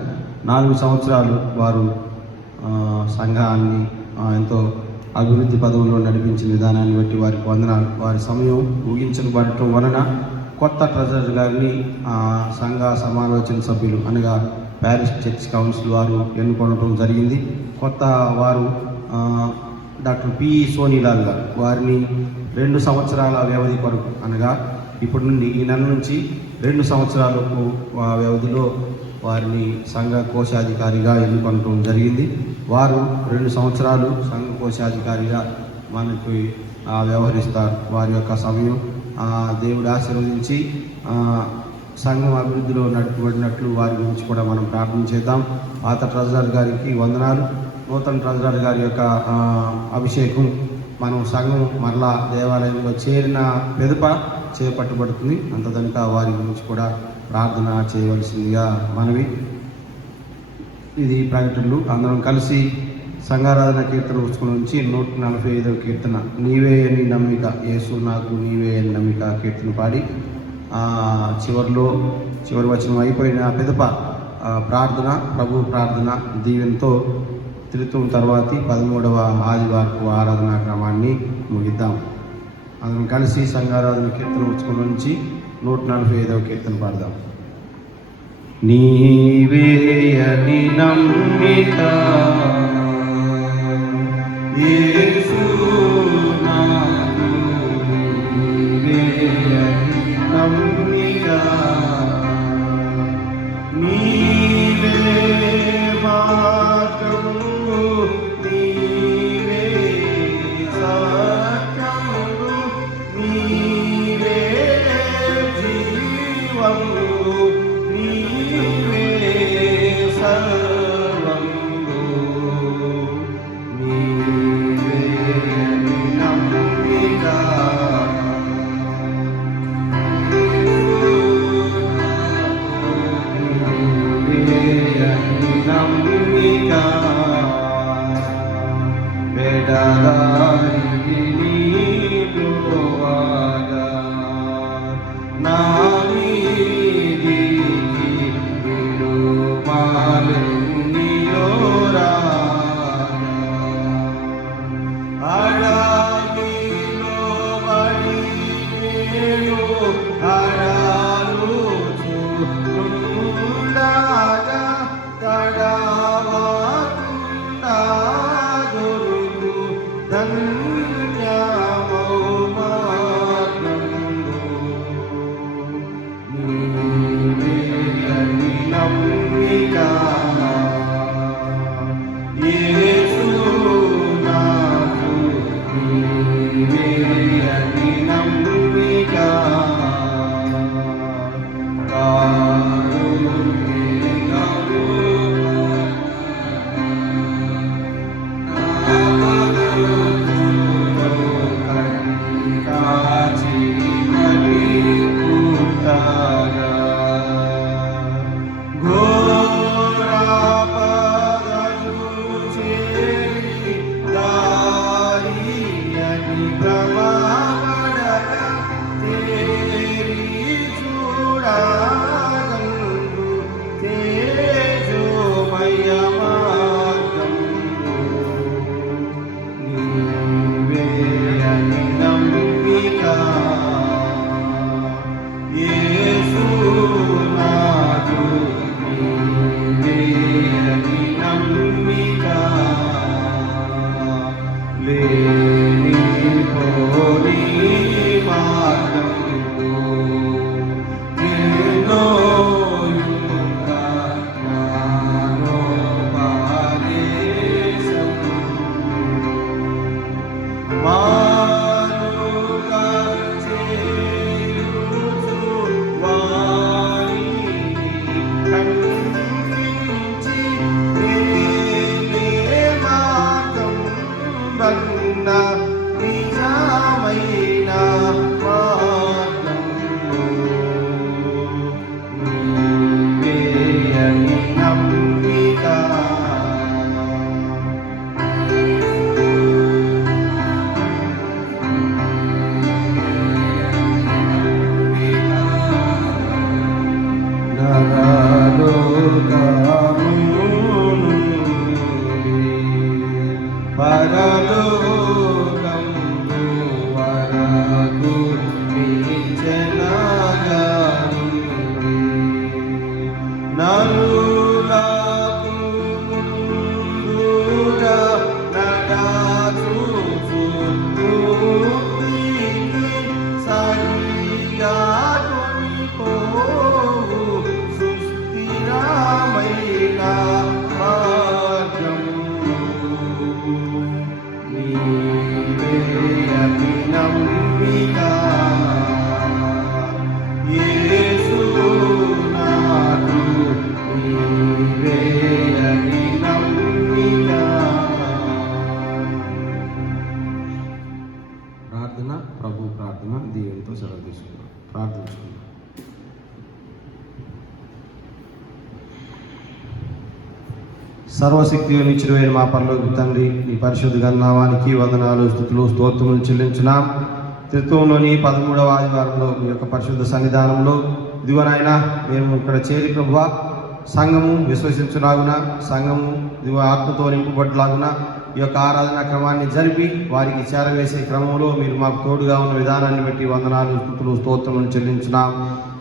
4 సంవత్సరాలు వారు సంఘాన్ని ఎంతో అభివృద్ధి పదవుల్లో నడిపించిన విధానాన్ని బట్టి వారికి వందనాలు. వారి సమయం ముగించబడటం వలన కొత్త ట్రెజరర్ గారిని సంఘ సమాలోచన సభ్యులు అనగా ప్యారిష్ చర్చ్ కౌన్సిల్ వారు ఎన్నుకోవడం జరిగింది. కొత్త వారు డాక్టర్ పి సోనీలాల్ గారు, వారిని 2 సంవత్సరాల వ్యవధి కొరకు అనగా ఇప్పటి నుండి ఈ నెల నుంచి 2 సంవత్సరాలకు వ్యవధిలో వారిని సంఘ కోశాధికారిగా ఎన్నుకోవడం జరిగింది. వారు 2 సంవత్సరాలు సంఘ కోశాధికారిగా మనకి వ్యవహరిస్తారు. వారి యొక్క సమయం దేవుడు ఆశీర్వదించి సంఘం అభివృద్ధిలో నడుపబడినట్లు వారి గురించి కూడా మనం ప్రార్థన చేద్దాం. పాత ట్రెజరర్ గారికి వందనాలు. నూతన ట్రెజరర్ గారి యొక్క అభిషేకం మనం సంఘం మరలా దేవాలయంలో చేరిన పెదప చేపట్టబడుతుంది. అంతదంతా వారి గురించి కూడా ప్రార్థన చేయవలసిందిగా మనవి. ఇది ప్రకటనలు. అందరం కలిసి సంఘారాధన కీర్తన పుస్తకం నుంచి 145వ కీర్తన, నీవే అని నమ్మిక, యేసు నాకు నీవే అని నమ్మిక కీర్తన పాడి చివరి వచనం అయిపోయిన పిదప ప్రార్థన, ప్రభు ప్రార్థన దీవెనతో తిరుగుతున్న తర్వాత 13వ ఆదివారపు ఆరాధనా క్రమాన్ని ముగిద్దాం. అందరం కలిసి సంఘారాధన కీర్తన పుస్తకం నుంచి 145వ కీర్తన పాడదాం. నీవే అని నమ్మిక, యేసు నాకు నీవే అని నమ్మిక, నీవే మార్గము, నీవే సత్యము, నీవే జీవము, నీవే సర్వము, నీవే నమ్మిక, నీవే నమ్మిక, వెడలానికి నీలోవాగా నా మీదికి విడుమాలెన్నియో రాగా, అడవిలో పడి నేను అడాలుచుండగా తడవకుండా దొరుకు ధన్యమౌ మార్గములు, నీవే అని నమ్మిక, యేసు నాకు నీవే అని నమ్మిక, ఘోర పదలు చే పరలోకంబు వరకు పిలిచెనగా నుండి. నరులకు ముందుగా నడచుచుందుకి సరిగా కొనిపోవు సుస్థిరమైన మార్గము. నీవే అతి నమ్మిక యేసు నాకు నీవే అతి నమ్మిక. ప్రార్థన ప్రభు ప్రార్థన దేవునితో సెలవు తీసుకున్నాం. ప్రార్థించుకున్నాం. సర్వశక్తి నిచ్చుడైన మా పరలోక తండ్రి, నీ పరిశుద్ధ నామానికి వందనాలు, స్తుతులు, స్తోత్రములు చెల్లించున్నాం. త్రిత్వంలోని 13వ ఆదివారంలో మీ యొక్క పరిశుద్ధ సన్నిధానంలో ఇదిగోనైన మేము ఇక్కడ చేరి ప్రభువా సంఘము విశ్వసించులాగున, సంఘము ఇదిగో ఆత్మతో నింపబడ్లాగున ఈ యొక్క ఆరాధన క్రమాన్ని జరిపి వారికి చేరవేసే క్రమంలో మీరు మాకు తోడుగా ఉన్న విధానాన్ని బట్టి వందనాలు, స్తుతులు, స్తోత్రములు చెల్లించున్నాం.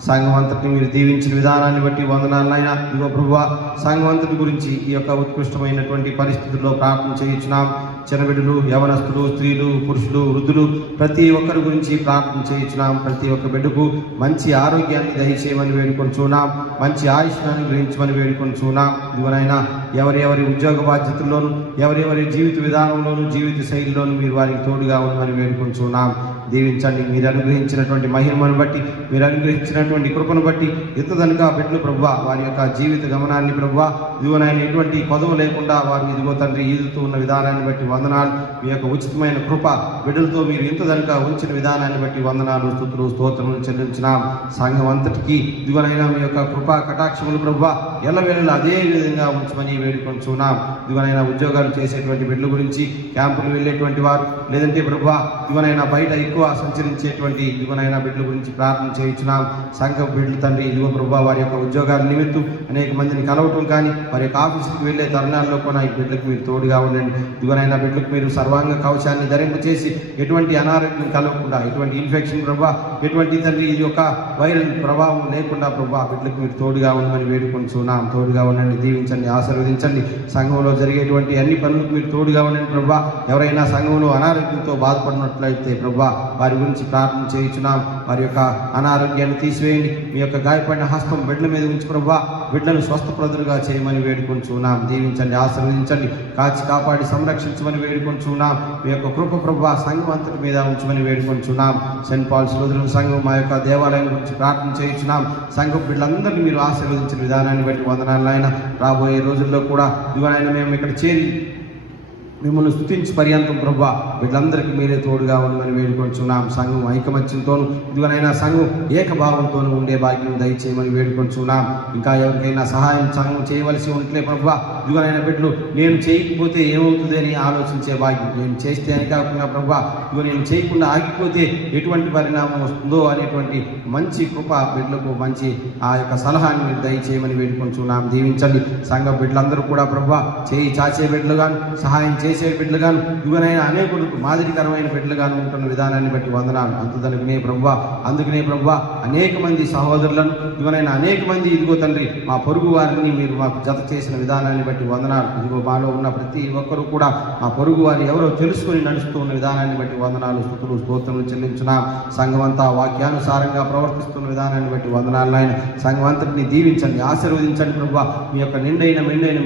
సంఘం అంతటిని మీరు దీవించిన విధానాన్ని బట్టి వందనాలైనా ఇదిగో ప్రభువా సంఘం అంతటి గురించి ఈ యొక్క ఉత్కృష్టమైనటువంటి పరిస్థితుల్లో ప్రార్థన చేయించున్నాం. చిన్నబిడ్డలు, యవనస్తులు, స్త్రీలు, పురుషులు, వృద్ధులు ప్రతి ఒక్కరి గురించి ప్రార్థన చేయించున్నాం. ప్రతి ఒక్క బిడ్డకు మంచి ఆరోగ్యాన్ని దయచేయమని వేడుకొంచున్నాం. మంచి ఆయుష్యాన్ని గ్రహించమని వేడుకొంచున్నాం. ఇదిగోనైనా ఎవరెవరి ఉద్యోగ బాధ్యతల్లోనూ, ఎవరెవరి జీవిత విధానంలోనూ, జీవిత శైలిలోనూ మీరు వారికి తోడుగా ఉండమని వేడుకొంచున్నాం. దీవించండి. మీరు అనుగ్రహించినటువంటి మహిమను బట్టి, మీరు అనుగ్రహించినటువంటి కృపను బట్టి ఎత్తుదనుక బిడ్డలు ప్రభువా వారి యొక్క జీవిత గమనాన్ని ప్రభువా ఇదిగోనైనా ఎటువంటి కొదవ లేకుండా వారు ఇదిగో తండ్రి ఈదుతూ ఉన్న విధానాన్ని బట్టి వందనాలు. మీ యొక్క ఉచితమైన కృప బిడ్డలతో మీరు ఇంతదనుక ఉంచిన విధానాన్ని బట్టి వందనాలు, స్తుతులు, స్తోత్రములు చెల్లించినాం. సంఘం అంతటికీ ఇదిగోనైనా మీ యొక్క కృపా కటాక్షములు ప్రభువా ఎల్లవేళలా అదే విధంగా ఉంచమని వేడుకొంచున్నాం. ఇదిగోనైనా ఉద్యోగాలు చేసేటువంటి బిడ్డల గురించి, క్యాంపులు వెళ్ళేటువంటి వారు, లేదంటే ప్రభువా ఇదిగోనైనా బయట ఎక్కువ సంచరించేటువంటి ఇదిగోనైనా బిడ్డల గురించి ప్రార్థన చేయించున్నాం. సంఘ బిడ్డలు తండ్రి ఇదిగో ప్రభువా వారి యొక్క ఉద్యోగాల నిమిత్తం అనేక మందిని కలవటం కానీ వారి యొక్క ఆఫీసుకి వెళ్ళే తరుణాల్లో కూడా ఈ బిడ్డలకు మీరు తోడుగా ఉండండి. ఇదిగోనైనా బిడ్డలకు మీరు సర్వాంగ కవచాన్ని ధరింపచేసి ఎటువంటి అనారోగ్యం కలగకుండా, ఎటువంటి ఇన్ఫెక్షన్ ప్రభువా, ఎటువంటి తండ్రి ఇది యొక్క వైరల్ ప్రభావం లేకుండా ప్రభువా బిడ్డలకు మీరు తోడుగా ఉండమని వేడుకొంచున్నాం. తోడుగా ఉండండి, దీవించండి, ఆశీర్వదించండి. సంఘంలో జరిగేటువంటి అన్ని పనులకు మీరు తోడుగా ఉండండి ప్రభువా. ఎవరైనా సంఘంలో అనారోగ్యంతో బాధపడినట్లయితే ప్రభువా వారి గురించి ప్రార్థన చేయించున్నాం. వారి యొక్క అనారోగ్యాన్ని తీసివేయండి. మీ యొక్క గాయపడిన హస్తం బిడ్డల మీద ఉంచి ప్రభువా బిడ్డలను స్వస్థప్రదులుగా చేయమని వేడుకొంచున్నాం. దీవించండి, ఆశీర్వదించండి, కాచి కాపాడి సంరక్షించమని వేడుకొంచున్నాం. మీ యొక్క కృప ప్రభువా సంఘం అంతటి మీద ఉంచమని వేడుకొంచున్నాం. సెయింట్ పాల్స్ లూథరన్ సంఘం మా యొక్క దేవాలయం గురించి ప్రార్థన చేయించున్నాం. సంఘం బిడ్డలందరినీ మీరు ఆశీర్వదించిన విధానాన్ని బట్టి వందనాలు నాయన. రాబోయే రోజుల్లో కూడా ఇదిగోనైనా మేము ఇక్కడ చేరి మిమ్మల్ని స్తుతించి పర్యంతం ప్రభువా వీళ్ళందరికీ మీరే తోడుగా ఉండమని వేడుకొంచున్నాం. సంఘం ఐకమత్యంతోనూ ఇదిగోనైనా సంఘం ఏకభావంతోనూ ఉండే భాగ్యం దయచేయమని వేడుకొంచున్నాం. ఇంకా ఎవరికైనా సహాయం సంఘం చేయవలసి ఉంటే ప్రభువా ఇదిగోనైనా బిడ్డలు నేను చేయకపోతే ఏమవుతుంది అని ఆలోచించే భాగ్యం, నేను చేస్తే అని కాకుండా ప్రభువా ఇదిగో నేను చేయకుండా ఆగిపోతే ఎటువంటి పరిణామం వస్తుందో అనేటువంటి మంచి కృప బిడ్డలకు మంచి ఆ యొక్క సలహాన్ని మీరు దయచేయమని వేడుకొంచున్నాం. దీవించండి. సంఘ బిడ్డలందరూ కూడా ప్రభువా చేయి చాచే బిడ్డలుగాను, సహాయం చేసే బిడ్డలుగాను, ఇవనైనా అనేకులకు మాదిరికరమైన బిడ్డలుగాను ఉంటున్న విధానాన్ని బట్టి వందనాలు. అందుకనే ప్రభువా అనేక మంది సహోదరులను ఇవనైనా అనేక మంది ఇదిగో తండ్రి మా పొరుగు వారిని మీరు మాకు జత చేసిన విధానాన్ని బట్టి వందనాలు. ఇదిగో మాలో ఉన్న ప్రతి ఒక్కరు కూడా మా పొరుగు వారు ఎవరో తెలుసుకొని నడుస్తూ ఉన్న విధానాన్ని బట్టి వందనాలు, స్తుతులు, స్తోత్రములు చెల్లించున్నాం. సంఘమంతా వాక్యానుసారంగా ప్రవర్తిస్తున్న విధానాన్ని బట్టి వందనాలు నాయన. సంఘం అంతటిని దీవించండి, ఆశీర్వదించండి ప్రభువా. మీ యొక్క మెండైన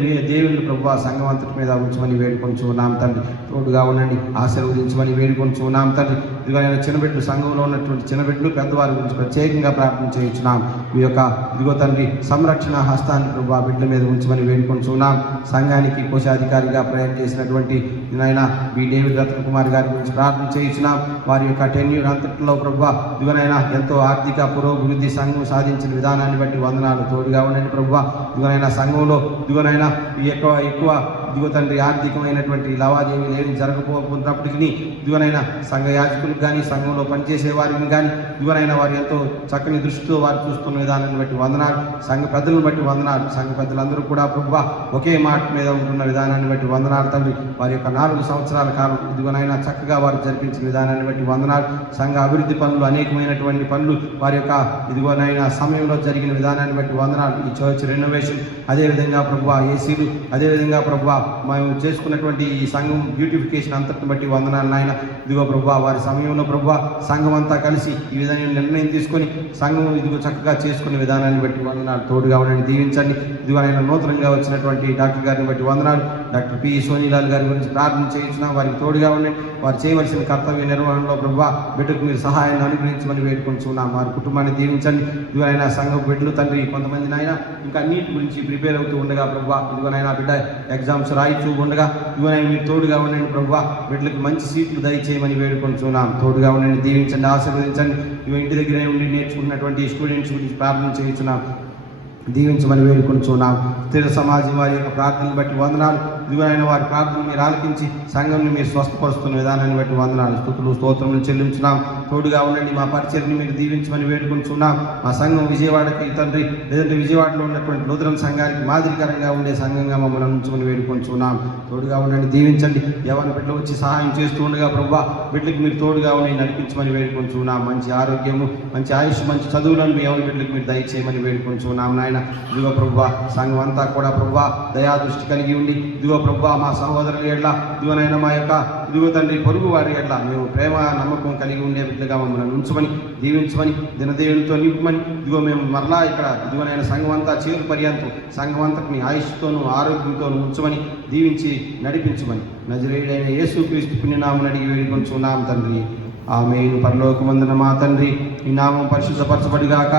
మీ దేవుని ప్రభువా సంఘం అంతటి మీద ఉంచమని వేడుకొంచున్నాం తండ్రి. తోడుగా ఉండండి, ఆశీర్వదించమని వేడుకొంచున్నాం తండ్రి. ఇదిగోనైనా చిన్నబిడ్డలు, సంఘంలో ఉన్నటువంటి చిన్నబిడ్డలు, పెద్దవారి గురించి ప్రత్యేకంగా ప్రార్థన చేయించున్నాం. మీ యొక్క ఇదిగో తండ్రి సంరక్షణ హస్తాన్ని ప్రభువా బిడ్డల మీద ఉంచమని వేడుకొంచున్నాం. సంఘానికి కోశాధికారిగా ప్రయాణం చేసినటువంటి నాయన బి డేవిడ్ రత్న కుమార్ గారి గురించి ప్రార్థన చేయించున్నాం. వారి యొక్క టెన్యూర్ అంతట్లో ప్రభువా ఇదిగోనైనా ఎంతో ఆర్థిక పురోభివృద్ధి సంఘం సాధించిన విధానాన్ని బట్టి వందనాలు. తోడుగా ఉండండి ప్రభువా. ఇదిగోనైనా సంఘంలో ఇదిగోనైనా ఎక్కువ ఇదిగో తండ్రి ఆర్థికమైనటువంటి లావాదేవీలు ఏమి జరగకపోతున్నప్పటికీ ఇదిగోనైనా సంఘ యాజకులకు కానీ సంఘంలో పనిచేసే వారిని కానీ ఇదిగోనైనా వారు ఎంతో చక్కని దృష్టితో వారు చూస్తున్న విధానాన్ని బట్టి వందనాలు, సంఘ పెద్దలను బట్టి వందనాలు. సంఘ పెద్దలందరూ కూడా ప్రభువా ఒకే మాట మీద ఉంటున్న విధానాన్ని బట్టి వందనాలు తండ్రి. వారి యొక్క 4 సంవత్సరాల కాలం ఇదిగోనైనా చక్కగా వారు జరిపించిన విధానాన్ని బట్టి వందనాలు. సంఘ అభివృద్ధి పనులు, అనేకమైనటువంటి పనులు వారి యొక్క ఇదిగోనైనా సమయంలో జరిగిన విధానాన్ని బట్టి వందనాలు. ఈ చర్చ్ రెనోవేషన్, అదేవిధంగా ప్రభువా ఏసీలు, అదేవిధంగా ప్రభువా మేము చేసుకున్నటువంటి ఈ సంఘం బ్యూటిఫికేషన్ అంతటిని బట్టి వందనాలు నాయన. ఇదిగో ప్రభువా వారి సమయంలో ప్రభువా సంఘం అంతా కలిసి ఈ విధంగా నిర్ణయం తీసుకొని సంఘం ఇదిగో చక్కగా చేసుకునే విధానాన్ని బట్టి వందనాలు. తోడుగా ఉండండి, దీవించండి. ఇదిగో ఆయన నూతనంగా వచ్చినటువంటి డాక్టర్ గారిని బట్టి వందనాలు. డాక్టర్ పి సోనీలాల్ గారి గురించి ప్రార్థన చేయించున్నాం. వారికి తోడుగా ఉండండి. వారు చేయవలసిన కర్తవ్య నిర్వహణలో ప్రభువా బిడ్డకు మీరు సహాయాన్ని అనుగ్రహించమని వేడుకుంటున్నాం. వారి కుటుంబాన్ని దీవించండి. ఇదిగోనైనా సంఘం బిడ్డలు తండ్రి కొంతమంది నాయన ఇంకా నీట్ గురించి ప్రిపేర్ అవుతూ ఉండగా ప్రభువా ఇదిగోనైనా బిడ్డ ఎగ్జామ్స్ రాయితూ ఉండగా ఇదిగోనైనా మీరు తోడుగా ఉండండి ప్రభువా. బిడ్డలకు మంచి సీట్లు దయచేయమని వేడుకుంటున్నాం. తోడుగా ఉండండి, దీవించండి, ఆశీర్వదించండి. ఇవి ఇంటి దగ్గర ఉండి నేర్చుకున్నటువంటి స్టూడెంట్స్ గురించి ప్రార్థన చేయించున్నాం. దీవించమని వేడుకుంటున్నాం. స్థిర సమాజం వారి యొక్క ప్రార్థనలు బట్టి వందనాలు. ఇదిగోనైనా వారి ప్రార్థనలు మీరు ఆలకించి సంఘంని మీరు స్వస్థపరుస్తున్న విధానాన్ని బట్టి వందనాలు, స్తుతులు, స్తోత్రములు చెల్లించున్నాం. తోడుగా ఉండండి. మా పరిచర్ని మీరు దీవించమని వేడుకుంటున్నాం. మా సంఘం విజయవాడకి తండ్రి, లేదంటే విజయవాడలో ఉన్నటువంటి లూథరన్ సంఘానికి మాదిరికరంగా ఉండే సంఘంగా మమ్మల్ని ఉంచమని వేడుకుంటున్నాం. తోడుగా ఉండండి, దీవించండి. యవ్వన బిడ్డలు వచ్చి సహాయం చేస్తూ ఉండగా ప్రభువా బిడ్డలకు మీరు తోడుగా ఉండి నడిపించమని వేడుకుంటున్నాం. మంచి ఆరోగ్యము, మంచి ఆయుష్, మంచి చదువులను యవ్వన బిడ్డలకు మీరు దయచేయమని వేడుకుంటున్నాం నాయన. ఇదిగో ప్రభువా సంఘం అంతా కూడా ప్రభువా దయా దృష్టి కలిగి ఉండి ఇదిగో ప్రభువా మా సహోదరుల ఎడ్ల ఇదిగోనైనా మా యొక్క ఇదిగో తండ్రి పొరుగు వారి ఎడ్ల మేము ప్రేమ నమ్మకం కలిగి ఉండే బిడ్డగా మమ్మల్ని ఉంచమని, దీవించమని, దినదేవునితో నింపమని. ఇదిగో మేము మరలా ఇక్కడ ఇదిగోనైనా సంఘం అంతా చేరు పర్యంతం సంఘం అంతటిని ఆయుష్తోనూ ఆరోగ్యంతోనూ ఉంచమని, దీవించి నడిపించమని నజరేయుడైన యేసుక్రీస్తు పుణ్యనామమున అడిగి వేడుకొంచున్నాం తండ్రి. ఆమేన్. పరలోకమందున మా తండ్రి, నీ నామం పరిశుద్ధపరచబడుగాక.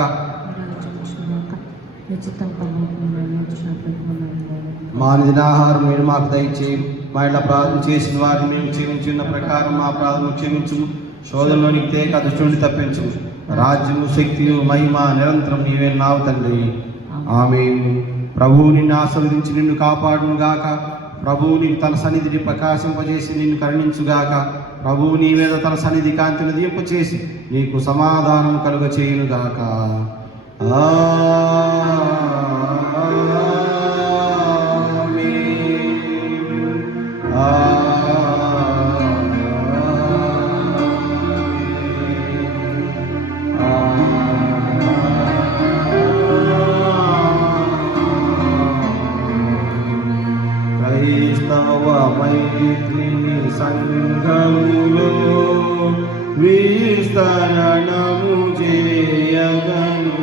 మా నిజాహారం మీరు మాకు దయచేయం. మా ఇలా ప్రార్థన చేసిన వారిని మేము క్షమించిన ప్రకారం మా ప్రార్థన క్షమించు. శోధనలోనికి తేక దుష్టుని తప్పించు. రాజ్యము, శక్తియు, మహిమ నిరంతరం నీవే నావు తండ్రి. ఆమేన్. ప్రభువు నిన్ను ఆశీర్వదించి నిన్ను కాపాడును గాక. ప్రభువు నీ తన సన్నిధిని ప్రకాశింపజేసి నిన్ను కరుణించుగాక. ప్రభువు నీ మీద తన సన్నిధి కాంతిని దింపచేసి నీకు సమాధానం కలుగ చేయునుగాక. క్రైస్తవ మైత్రిని సంఘములో విస్తరణము చేయగను